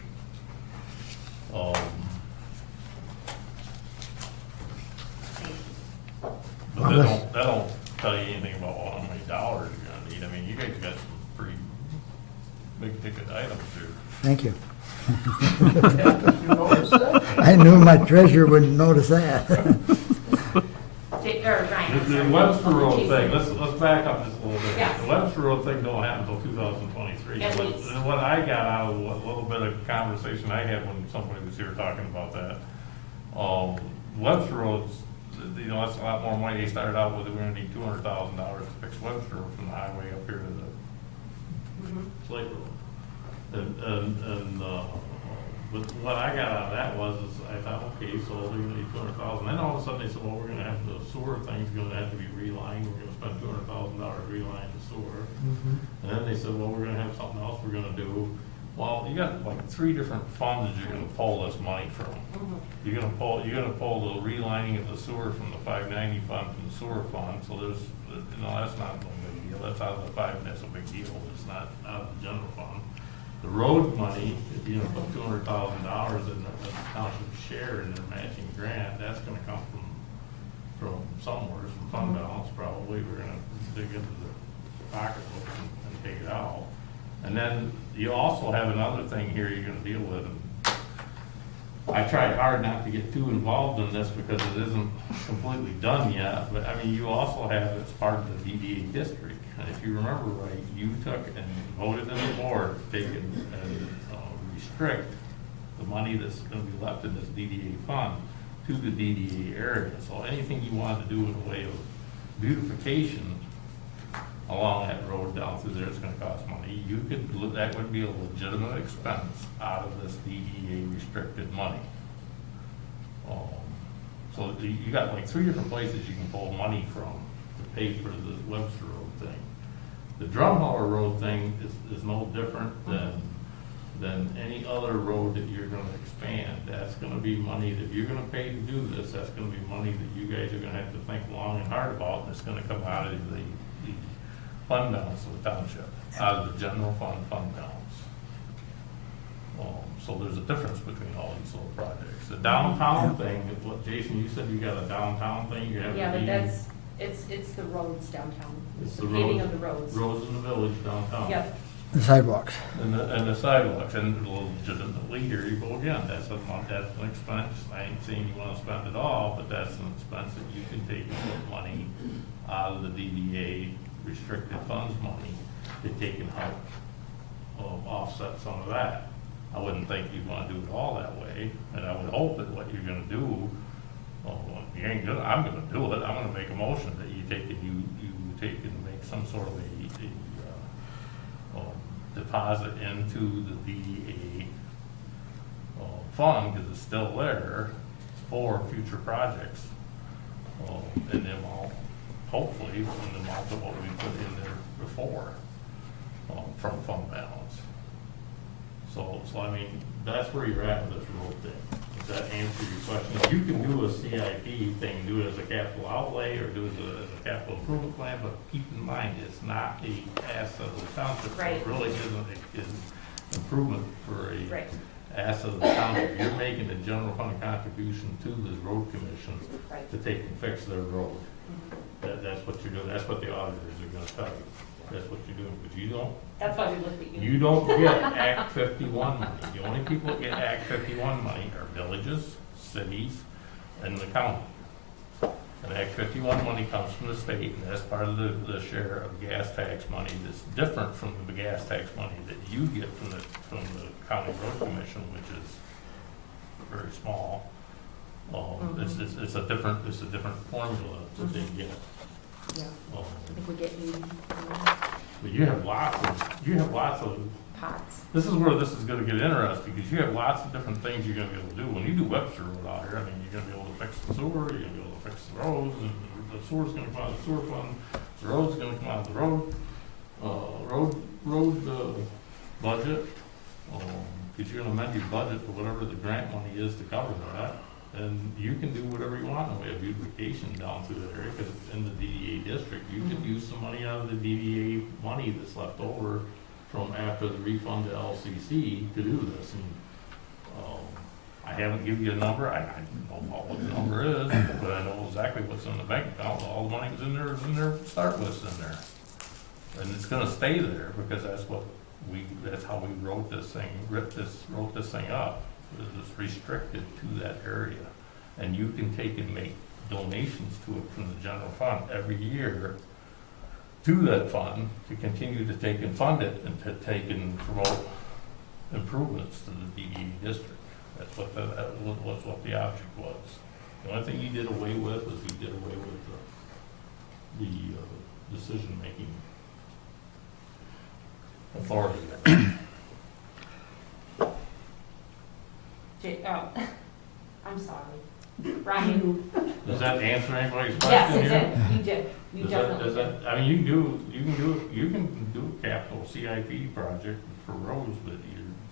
But that don't tell you anything about how many dollars you're gonna need. I mean, you guys got some pretty big ticket items here. thank you. You notice that? I knew my treasurer wouldn't notice that. Or Ryan, I'm The sorry. Webster Road Jason. thing, let's back up just a little bit. Yes. The Webster Road thing don't happen until 2023. At least. What I got out of what little bit of conversation I had when somebody was here talking about that, Webster Road's, that's a lot more money. They started out with, we're gonna need $200,000 to fix Webster Road from the highway up here to the Mhm. Slate Road. But what I got out of that was, is I thought, okay, so they're gonna need 200,000. Then all of a sudden they said, well, we're gonna have the sewer thing's gonna have to be relined. We're gonna spend $200,000 relining the sewer. And then they said, well, we're gonna have something else we're gonna do. Well, you got like 3 different funds you're gonna pull this money from. You're gonna pull the relining of the sewer from the 590 fund, from the sewer fund, so there's, you know, that's not no big deal, that's out of the that's a big deal, it's not out of the general fund. The road money, if you're gonna put $200,000 in the township share in their matching grant, that's gonna come from somewhere, from fund balance, probably, we're gonna dig into the pocketbook and take it out. And then you also have another thing here you're gonna deal with. I tried hard not to get too involved in this because it isn't completely done yet, but I mean, you also have, it's part of the DDA district. And if you remember right, you took and voted in the board to take and restrict the money that's gonna be left in this DDA fund to the DDA area. So anything you wanted to do in the way of beautification along that road down through there is gonna cost money. You could, that would be a legitimate expense out of this DEA restricted money. So you got like 3 different places you can pull money from to pay for the Webster Road thing. The Drumheller Road thing is no different than any other road that you're gonna expand. That's gonna be money that you're gonna pay to do this. That's gonna be money that you guys are gonna have to think long and hard about, and it's gonna come out of the fund balance of the township, out of the general fund balance. So there's a difference between all these little projects. The downtown thing, is what, Jason, you said you got a downtown thing, you have. Yeah, but that's, it's the roads downtown. It's the the paving roads, of the roads. roads in the village downtown. Yep, The sidewalks. And the sidewalks, and legitimately, here you go again, that's an expense, I ain't saying you wanna spend it all, but that's an expense that you can take and put money out of the DDA restricted funds money to take and help offset some of that. I wouldn't think you'd wanna do it all that way, and I would hope that what you're gonna do, you ain't gonna, I'm gonna do it, I'm gonna make a motion that you take and you take and make some sort of a deposit into the DDA fund, because it's still there for future projects. And then hopefully, in the amount of what we put in there before, from fund balance. So I mean, that's where you're at with this road thing. Does that answer your question? You can do a CIP thing, do it as a capital outlay, or do it as a capital improvement plan, but keep in mind, it's not a asset of the township. So Right. it really isn't an improvement for a right, asset of the township. You're making a general fund contribution to the road commission right. to take and fix their road. That's what you're doing, that's what the auditors are gonna tell you, that's what you're doing, but That's why we looked at you. you don't get Act 51 money. The only people that get Act 51 money are villages, cities, and the county. And Act 51 money comes from the state, and that's part of the share of gas tax money that's different from the gas tax money that you get from the county road commission, which is very small. It's a different formula that they get. Yeah, Um, I think we get 80 But you have lots of, pots. this is where this is gonna get interesting, because you have lots of different things you're gonna be able to do. When you do Webster Road out here, I mean, you're gonna be able to fix the sewer, you're gonna be able to fix the roads, and the sewer's gonna come out of the sewer fund, the road's gonna come out of the road budget. Because you're gonna amend your budget for whatever the grant money is to cover that. And you can do whatever you want in the way of beautification down through that area, because it's in the DDA district. You could use some money out of the DDA money that's left over from after the refund to LCC to do this. And I haven't given you a number, I don't know what the number is, but I know exactly what's in the bank account. All the money was in there, start list in there. And it's gonna stay there, because that's how we wrote this thing up. It's restricted to that area. And you can take and make donations to it from the general fund every year to that fund to continue to take and fund it and to take and promote improvements to the DDA district. That was what the object was. The only thing you did away with was you did away with the decision-making authority. I'm sorry. Ryan. Does that answer anybody's question? Yes, it here? did. You did. You definitely did. I mean, you can do a capital CIP project for roads, but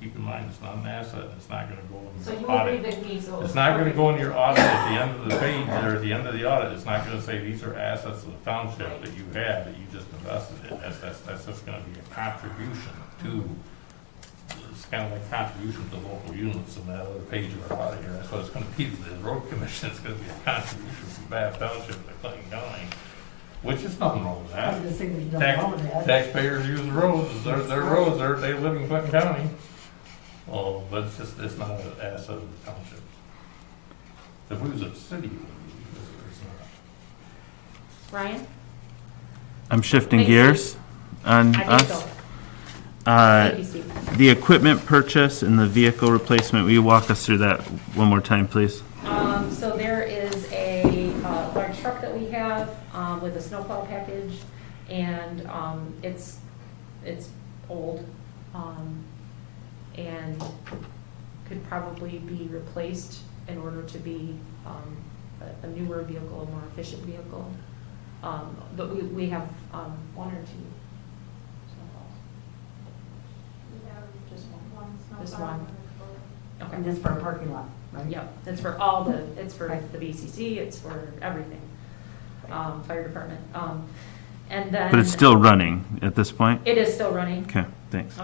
keep in mind, it's not an asset, it's not gonna go So in you your agree audit. with me, so. It's not gonna go in your audit at the end of the page, or at the end of the audit, it's not gonna say, these are assets of the township that you had, that you just invested in. That's just gonna be a contribution to, it's kind of like contribution to local units in that other page of our audit here. That's what it's gonna be, the road commission, it's gonna be a contribution from Bath Township to Clinton County, which is nothing wrong with I that. was gonna say there's nothing wrong with that. Taxpayers use the roads, their roads, they live in Clinton County. Oh, but it's just, it's not an asset of the township. If we was a city, it would be, it's not. Ryan? I'm shifting Thanks, Steve. gears on I think us. so. Uh, Thank you, Steve. The equipment purchase and the vehicle replacement, will you walk us through that one more time, please? So there is a large truck that we have with a snowplow package, and it's old, and could probably be replaced in order to be a newer vehicle, a more efficient vehicle. But we have one or two snowplows. Just one. Okay. And this for a parking lot, right? Yep, it's for it's for the BCC, it's for everything, fire department, and then. But it's still running at this point? It is still running. Okay, thanks.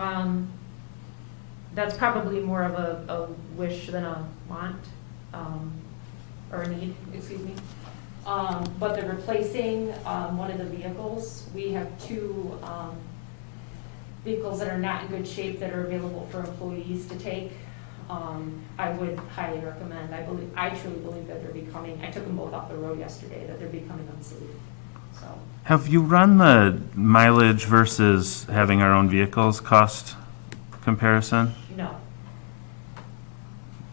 That's probably more of a wish than a want, or a need, excuse me. But they're replacing, one of the vehicles. We have two, vehicles that are not in good shape that are available for employees to take. I would highly recommend, I truly believe that they're becoming, I took them both off the road yesterday, that they're becoming unsafe, so. Have you run the mileage versus having our own vehicles cost comparison? No,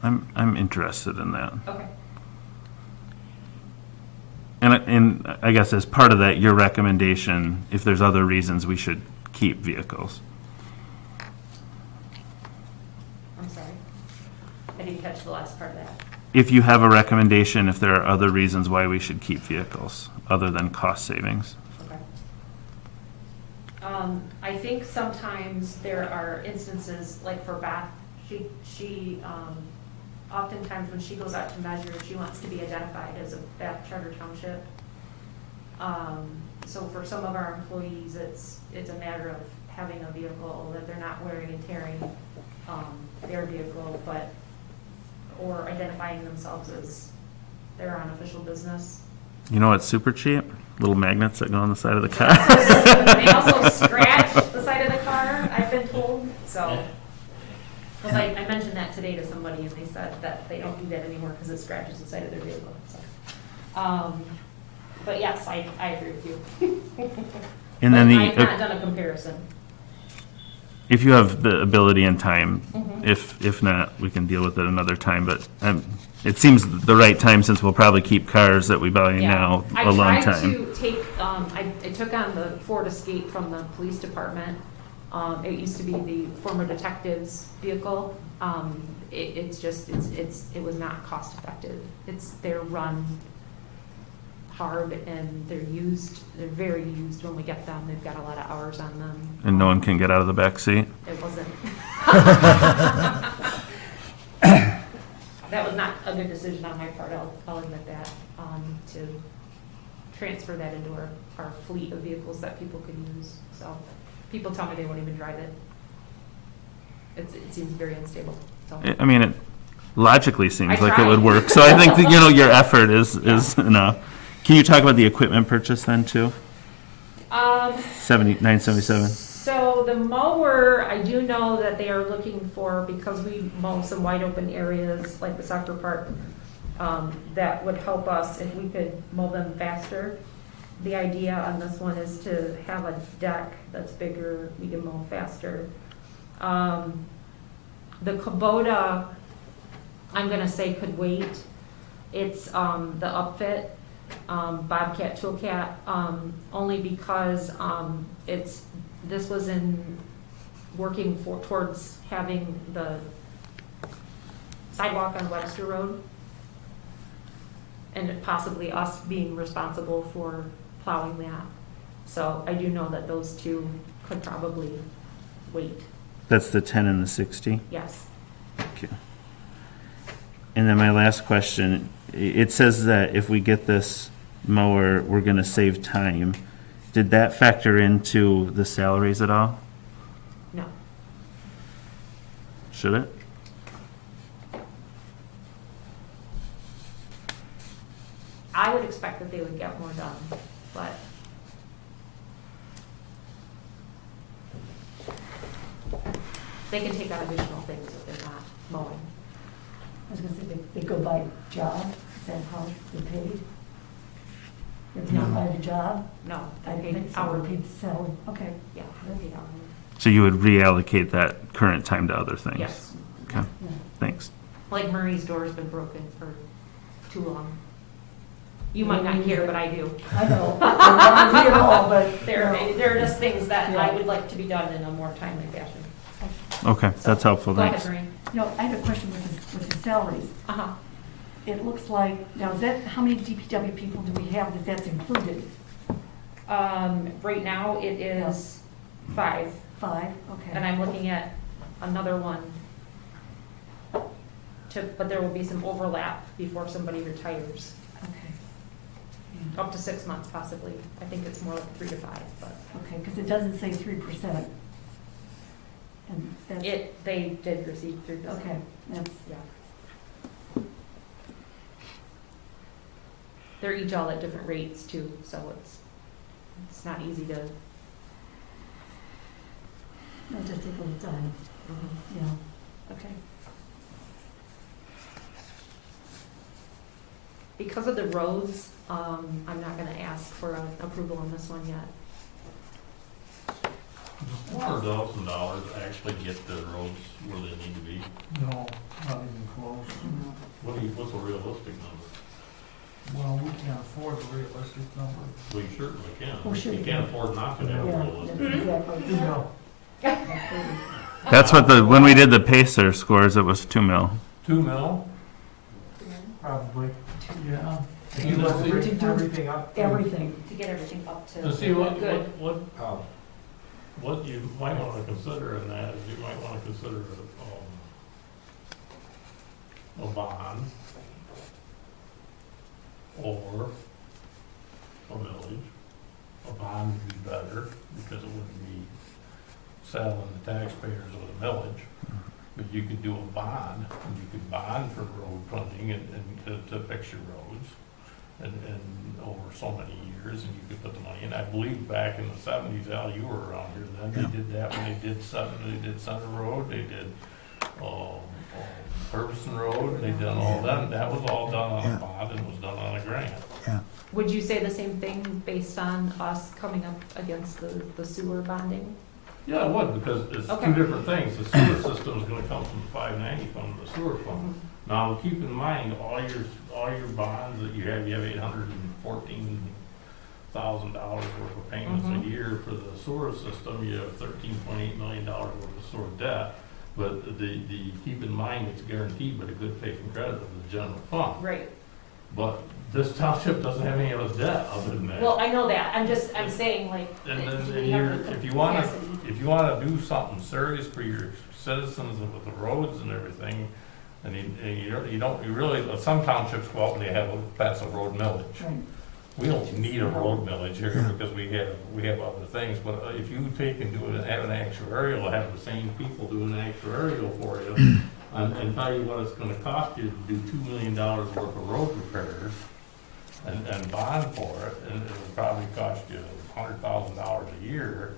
I'm interested in that. okay. And I guess as part of that, your recommendation, if there's other reasons we should keep vehicles. I'm sorry. I didn't catch the last part of that. If you have a recommendation, if there are other reasons why we should keep vehicles, other than cost savings. Okay. I think sometimes there are instances, like for Beth, she, oftentimes when she goes out to measure, she wants to be identified as a Bath Charter Township. So for some of our employees, it's a matter of having a vehicle that they're not wearing and tearing, their vehicle, or identifying themselves as their unofficial business. You know what's super cheap? Little magnets that go on the side of the car. They also scratch the side of the car, I've been told, so. Because I mentioned that today to somebody, and they said that they don't do that anymore because it scratches the side of their vehicle, so. But yes, I agree with you. And then But I've not done a comparison. if you have the ability and time, Mhm. if not, we can deal with it another time, but it seems the right time since we'll probably keep cars that we buy Yeah. now a long I tried time. to take, I took on the Ford Escape from the police department. It used to be the former detective's vehicle. It was not cost effective. They're run hard and they're very used when we get them. They've got a lot of hours on them. And no one can get out of the back seat? It wasn't. That was not a good decision on my part, I'll admit that, to transfer that into our fleet of vehicles that people could use. So people tell me they won't even drive it. It seems very unstable, so. I mean, it logically seems I like it would tried. work, so I think that, your effort is enough. Can you talk about the equipment purchase then too? 977. So the mower, I do know that they are looking for, because we mow some wide open areas like the soccer park, that would help us if we could mow them faster. The idea on this one is to have a deck that's bigger, we can mow faster. The Kubota, I'm gonna say could wait. It's the upfit, Bobcat Toolcat, only because this was in working towards having the sidewalk on Webster Road, and possibly us being responsible for plowing that. So I do know that those two could probably wait. That's the 10 and the 60? Yes. Okay. And then my last question, it says that if we get this mower, we're gonna save time. Did that factor into the salaries at all? No. Should it? I would expect that they would get more done, but they can take on additional things if they're not mowing. I was gonna say, they go by job, is that how they paid? They're paid by the job? No, I they're paid think so, hourly. paid salary, okay. Yeah, they're paid hourly. So you would reallocate that current time to other things? Yes. Okay, Yeah. thanks. Like Marie's door's been broken for too long. You might not care, but I do. I know, I don't want to at all, but. They're just things that I Yeah. would like to be done in a more timely fashion. Okay, that's helpful, Go ahead, thanks. Marie. No, I have a question with the salaries. Uh-huh. It looks like, now is that, how many DPW people do we have that's included? Right now, it is 5, 5, okay. and I'm looking at another one but there will be some overlap before somebody retires, Okay. up to 6 months possibly. I think it's more like 3 to 5, but. Okay, because it doesn't say 3%. And that's, They did receive 3%. okay, that's, Yeah. They're each all at different rates too, so it's not easy to. it'll just take a little time, yeah. Okay. Because of the roads, I'm not gonna ask for an approval on this one yet. $400,000 actually get the roads where they need to be? No, not even close. What's a realistic number? Well, we can't afford a realistic number. We certainly can. Oh, sure You you can't can. afford not to have a Yeah, realistic. that's exactly. No. That's what when we did the Pacer scores, it was 2 mil. 2 mil? Probably, yeah. If you want to bring everything up. Everything. To get everything up to. And see, what Oh, you might wanna consider in that is you might wanna consider, a bond or a millage. A bond would be better because it wouldn't be saddling the taxpayers with a millage. But you could do a bond, and you could bond for road funding and to fix your roads. And over so many years, and you could put the money in. I believe back in the 70s, Al, you were around here then, they did that when they did Center Road, they did, Ferguson Road, they done all that, that was all done on a bond and was done on a grant. Would you say the same thing based on us coming up against the sewer bonding? Yeah, it would, because it's Okay. two different things, the sewer system is gonna come from the 590 fund, the sewer fund. Now, keep in mind, all your bonds that you have $814,000 worth of payments Mhm. a year for the sewer system, you have $13.8 million worth of sewer debt. But the keep in mind, it's guaranteed by the good faith and credit of the general fund. Right. But this township doesn't have any of the debt other than that. Well, I know that, I'm saying like. And then do and we have the if you capacity? wanna do something serious for your citizens and with the roads and everything, and you really, some townships go out and they have pass a road millage. Right. We don't need a road millage here because we have other things, but if you take and have an actuarial, have the same people do an actuarial for you, and tell you what it's gonna cost you to do $2 million worth of road repairs, and bond for it, and it would probably cost you $100,000 a year,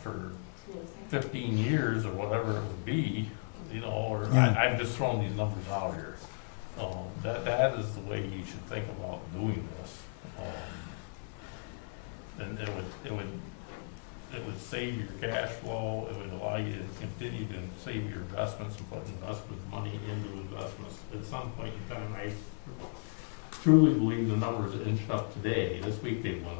for 15 years or whatever it would be, or, I'm just throwing these numbers out here. That is the way you should think about doing this. And it would save your cash flow, it would allow you to continue to save your investments and put investment money into investments. At some point in time, I truly believe the numbers inched up today, this week they went up,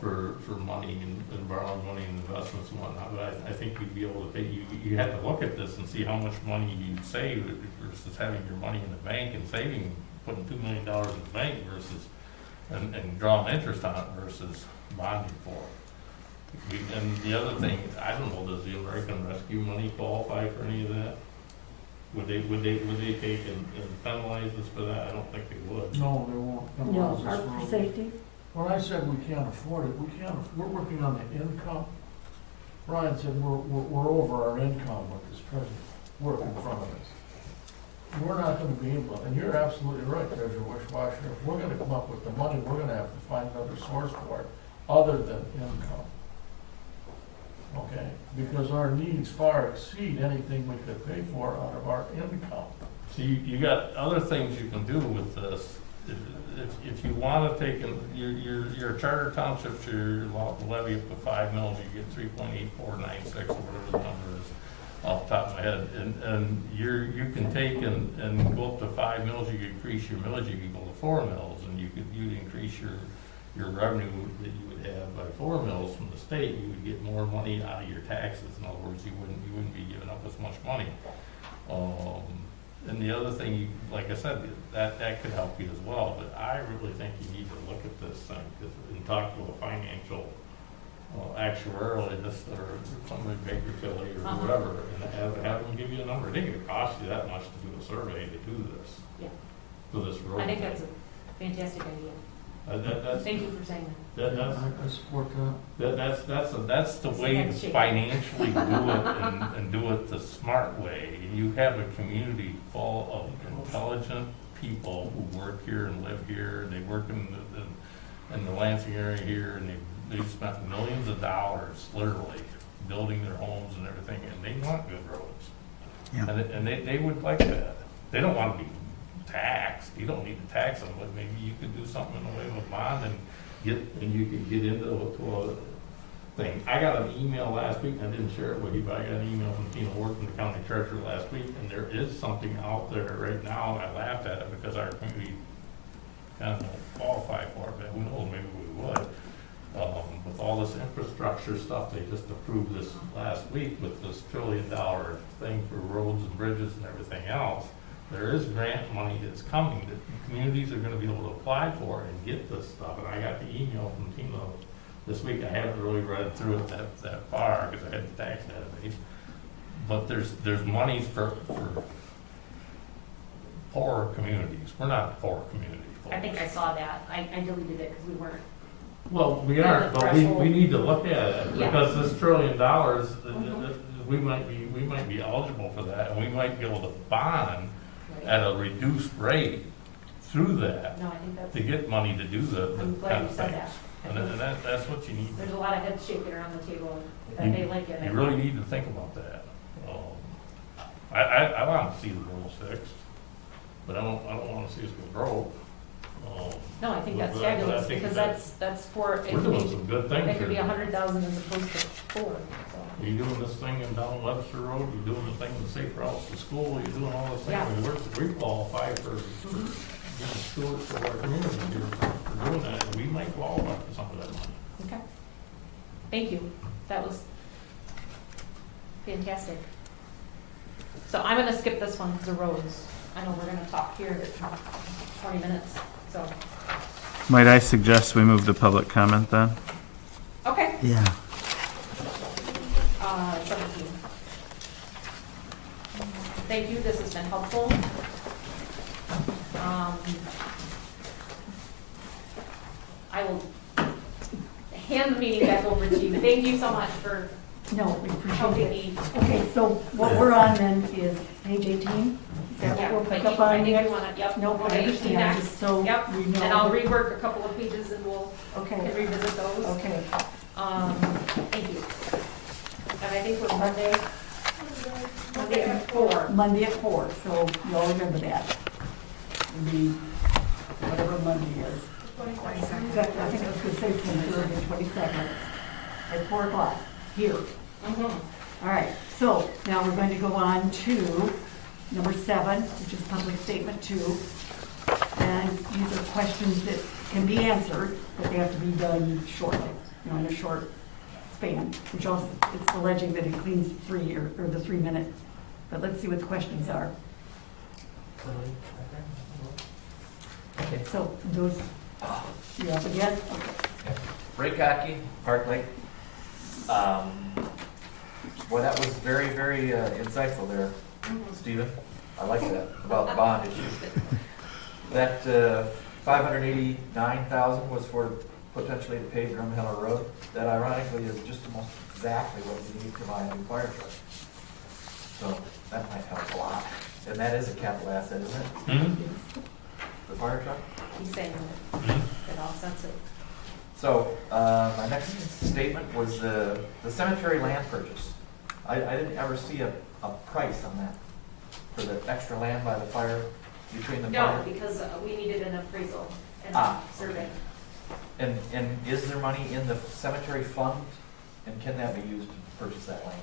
for money and borrowing money and investments and whatnot, but I think you'd be able to take, you have to look at this and see how much money you'd save versus having your money in the bank and saving, putting $2 million in the bank versus, and drawing interest on it versus bonding for it. And the other thing, I don't know, does the American Rescue money qualify for any of that? Would they take and penalize us for that? I don't think they would. No, they won't. No, penalize us our for- safety, When I said we can't afford it, we're working on the income. Brian said we're over our income with this present work in front of us. We're not gonna be able, and you're absolutely right, Treasurer Wishwasher, if we're gonna come up with the money, we're gonna have to find another source for it, other than income. Okay, because our needs far exceed anything we could pay for out of our income. So you got other things you can do with this. If you wanna take, your charter townships, your levy up to 5 mils, you get 3.8496, or whatever the number is, off the top of my head. And you can take and go up to 5 mils, you could increase your millage, you could go to 4 mils, and you'd increase your revenue that you would have by 4 mils from the state. You would get more money out of your taxes. In other words, you wouldn't be giving up as much money. And the other thing, like I said, that could help you as well, but I really think you need to look at this thing, and talk to a financial, actuarialist, or somebody, Baker Tilly, or whatever, and have them give you a number. It ain't gonna cost you that much to do a survey to do this. Yeah. For this road. I think that's a fantastic idea. That's, Thank you for saying that's, I support that. that's the way to financially do it, and do it the smart way. You have a community full of intelligent people who work here and live here, and they work in the Lansing area here, and they've spent millions of dollars, literally, building their homes and everything, and they want good roads. Yeah. And they would like that. They don't wanna be taxed. You don't need to tax them, but maybe you could do something in the way of a bond, and you could get into a thing. I got an email last week, and I didn't share it with you, but I got an email from Tina Wharton, the county treasurer, last week, and there is something out there right now, and I laughed at it because our community kind of don't qualify for it, but who knows, maybe we would. With all this infrastructure stuff, they just approved this last week with this $1 trillion thing for roads and bridges and everything else. There is grant money that's coming that communities are gonna be able to apply for and get this stuff. And I got the email from Tina this week. I haven't really read through it that far, because I had the tax database. But there's monies for poorer communities. We're not a poor community. I think I saw that. I deleted it because we weren't. Well, we aren't, but we need to look at it, Yeah. because this $1 trillion, we might be eligible for that, and we might be able to bond at a reduced rate through that, No, I think that's, to get money to do the I'm kind glad of you said things. that. And that's what you need. There's a lot of heads shaking around the table that they like it. You really need to think about that. I want to see the roads fixed, but I don't wanna see us go broke. No, I think that's But I fabulous, think because that that's for, it We're could doing be, some good things it could be here. 100,000 as opposed to 4, so. You're doing this thing in down Webster Road, you're doing the thing with Safe Routes to School, you're doing all this thing. Yeah. I mean, we qualify for getting stewards for our community here for doing that, and we might qualify for some of that money. Okay. Thank you. That was fantastic. So I'm gonna skip this one because of roads. I know we're gonna talk here in 20 minutes, so. Might I suggest we move to public comment then? Okay. Yeah. 17. Thank you, this has been helpful. I will hand the meeting back over to you. Thank you so much for no, we appreciate helping it. me. Okay, so what we're on then is page 18? Is that Yeah, what we'll I pick think up on you next? wanna, yep. No, we'll I do 18 understand, next. just so Yep, we know. and I'll that- rework a couple of pages and we'll Okay, revisit those. okay. Thank you. And I think we're Monday at 4. Monday at 4, so you all remember that. It'll be whatever Monday is. Exactly, I think I was gonna say 23rd and 22nd at 4 o'clock here. Mhm. All right, so now we're going to go on to number 7, which is public statement 2. And these are questions that can be answered, but they have to be done shortly, in a short span, which also, it's alleging that it cleans 3 or the 3 minute. But let's see what the questions are. Okay, so those, you up again? Okay. Ray Cocky, Park Lake. Well, that was very, very insightful there, Stephen. I like that, about the bond issue. That $589,000 was for potentially to pave Drumheller Road. That ironically is just almost exactly what we need to buy a new fire truck. So that might help a lot. And that is a capital asset, isn't it? Hmm? The fire truck? He's saying that it offsets it. So, my next statement was the cemetery land purchase. I didn't ever see a price on that, for the extra land by the fire, between the No, fire. because we needed an appraisal and Ah. survey. And is there money in the cemetery fund, and can that be used to purchase that land?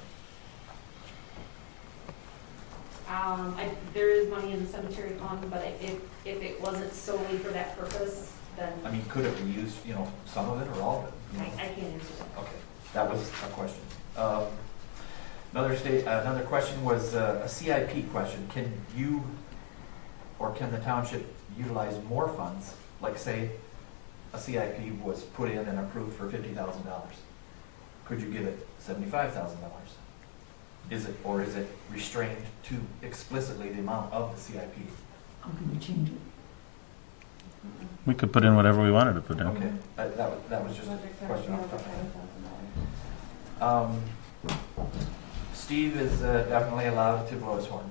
There is money in the cemetery fund, but if it wasn't solely for that purpose, then I mean, could it be used, some of it or all of it? you know? I can't answer that. Okay, that was a question. Another question was a CIP question. Can you, or can the township utilize more funds? Like say, a CIP was put in and approved for $50,000. Could you give it $75,000? Is it restrained to explicitly the amount of the CIP? How can we change it? We could put in whatever we wanted to put in. Okay, that was just a question off the top of my head. Steve is definitely allowed to blow his horn.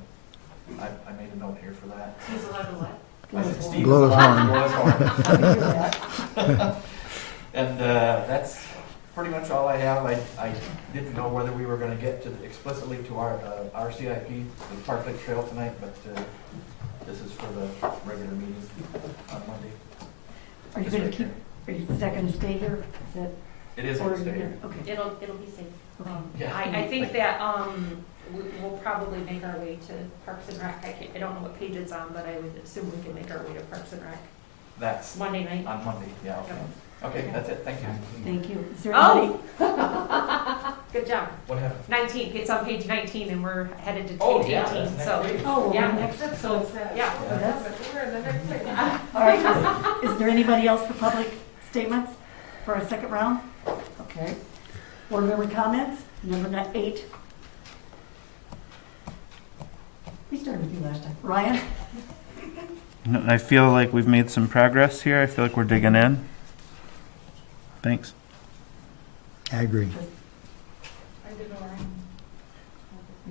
I made a note here for that. He's allowed to what? I said Steve is Blow his allowed to horn. blow his horn. I can hear that. And that's pretty much all I have. I didn't know whether we were gonna get to explicitly to our CIP, the Park Lake Trail tonight, but this is for the regular meeting on Monday. Are you Just gonna right keep, there. is that gonna stay here? Is that? It is or gonna are you stay gonna- here. Okay. It'll be safe. Yeah. I think that, we'll probably make our way to Parks and Rec. I don't know what page it's on, but I would assume we can make our way to Parks and Rec That's Monday night. on Monday, yeah, okay. Okay, that's it, thank you. Thank you. Is there Oh! anybody? Good job. What happened? 19, it's on page 19 and we're headed to Oh, page yeah, 18, that's so, next week. Oh, yeah. next, so, yeah. that's, all right. Is there anybody else for public statements for a second round? Okay. Board member comments, number 8. We started with you last time. Ryan? No, I feel like we've made some progress here. I feel like we're digging in. Thanks. I agree.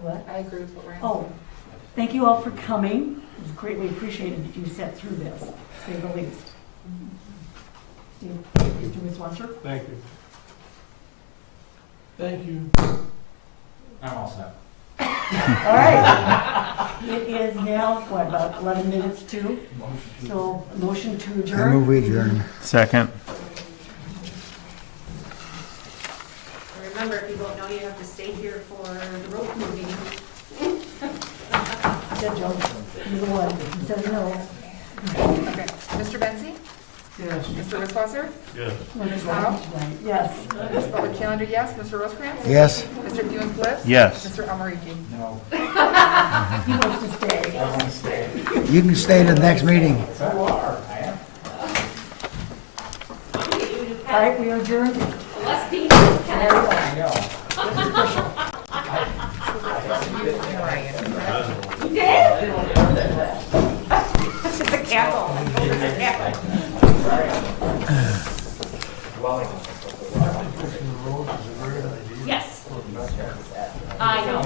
What? I agree with what Ryan Oh, said. thank you all for coming. It was greatly appreciated that you sat through this, to say the least. Steve, Mr. Swanser? Thank you. Thank you. I'm all set. All right. It is now, what, about 11 minutes to? So, motion to I adjourn? move we adjourn. Second. Remember, if you don't know, you have to stay here for the road movie. Said Joe. You're the one. He said no. Okay, Mr. Benzi? Yes. Mr. Wisswasser? Good. Ms. Powell? Yes. Ms. Butler Challenger, yes. Mr. Rosecrans? Yes. Mr. Hewens-Bliss? Yes. Mr. Almarigi? No. He wants to stay. I want to stay. You can stay to the next meeting. So are, I am. All right, we are adjourned. Less dangerous, Kenneth. I know. You did? It's a cackle. It's a cackle. Yes. I know.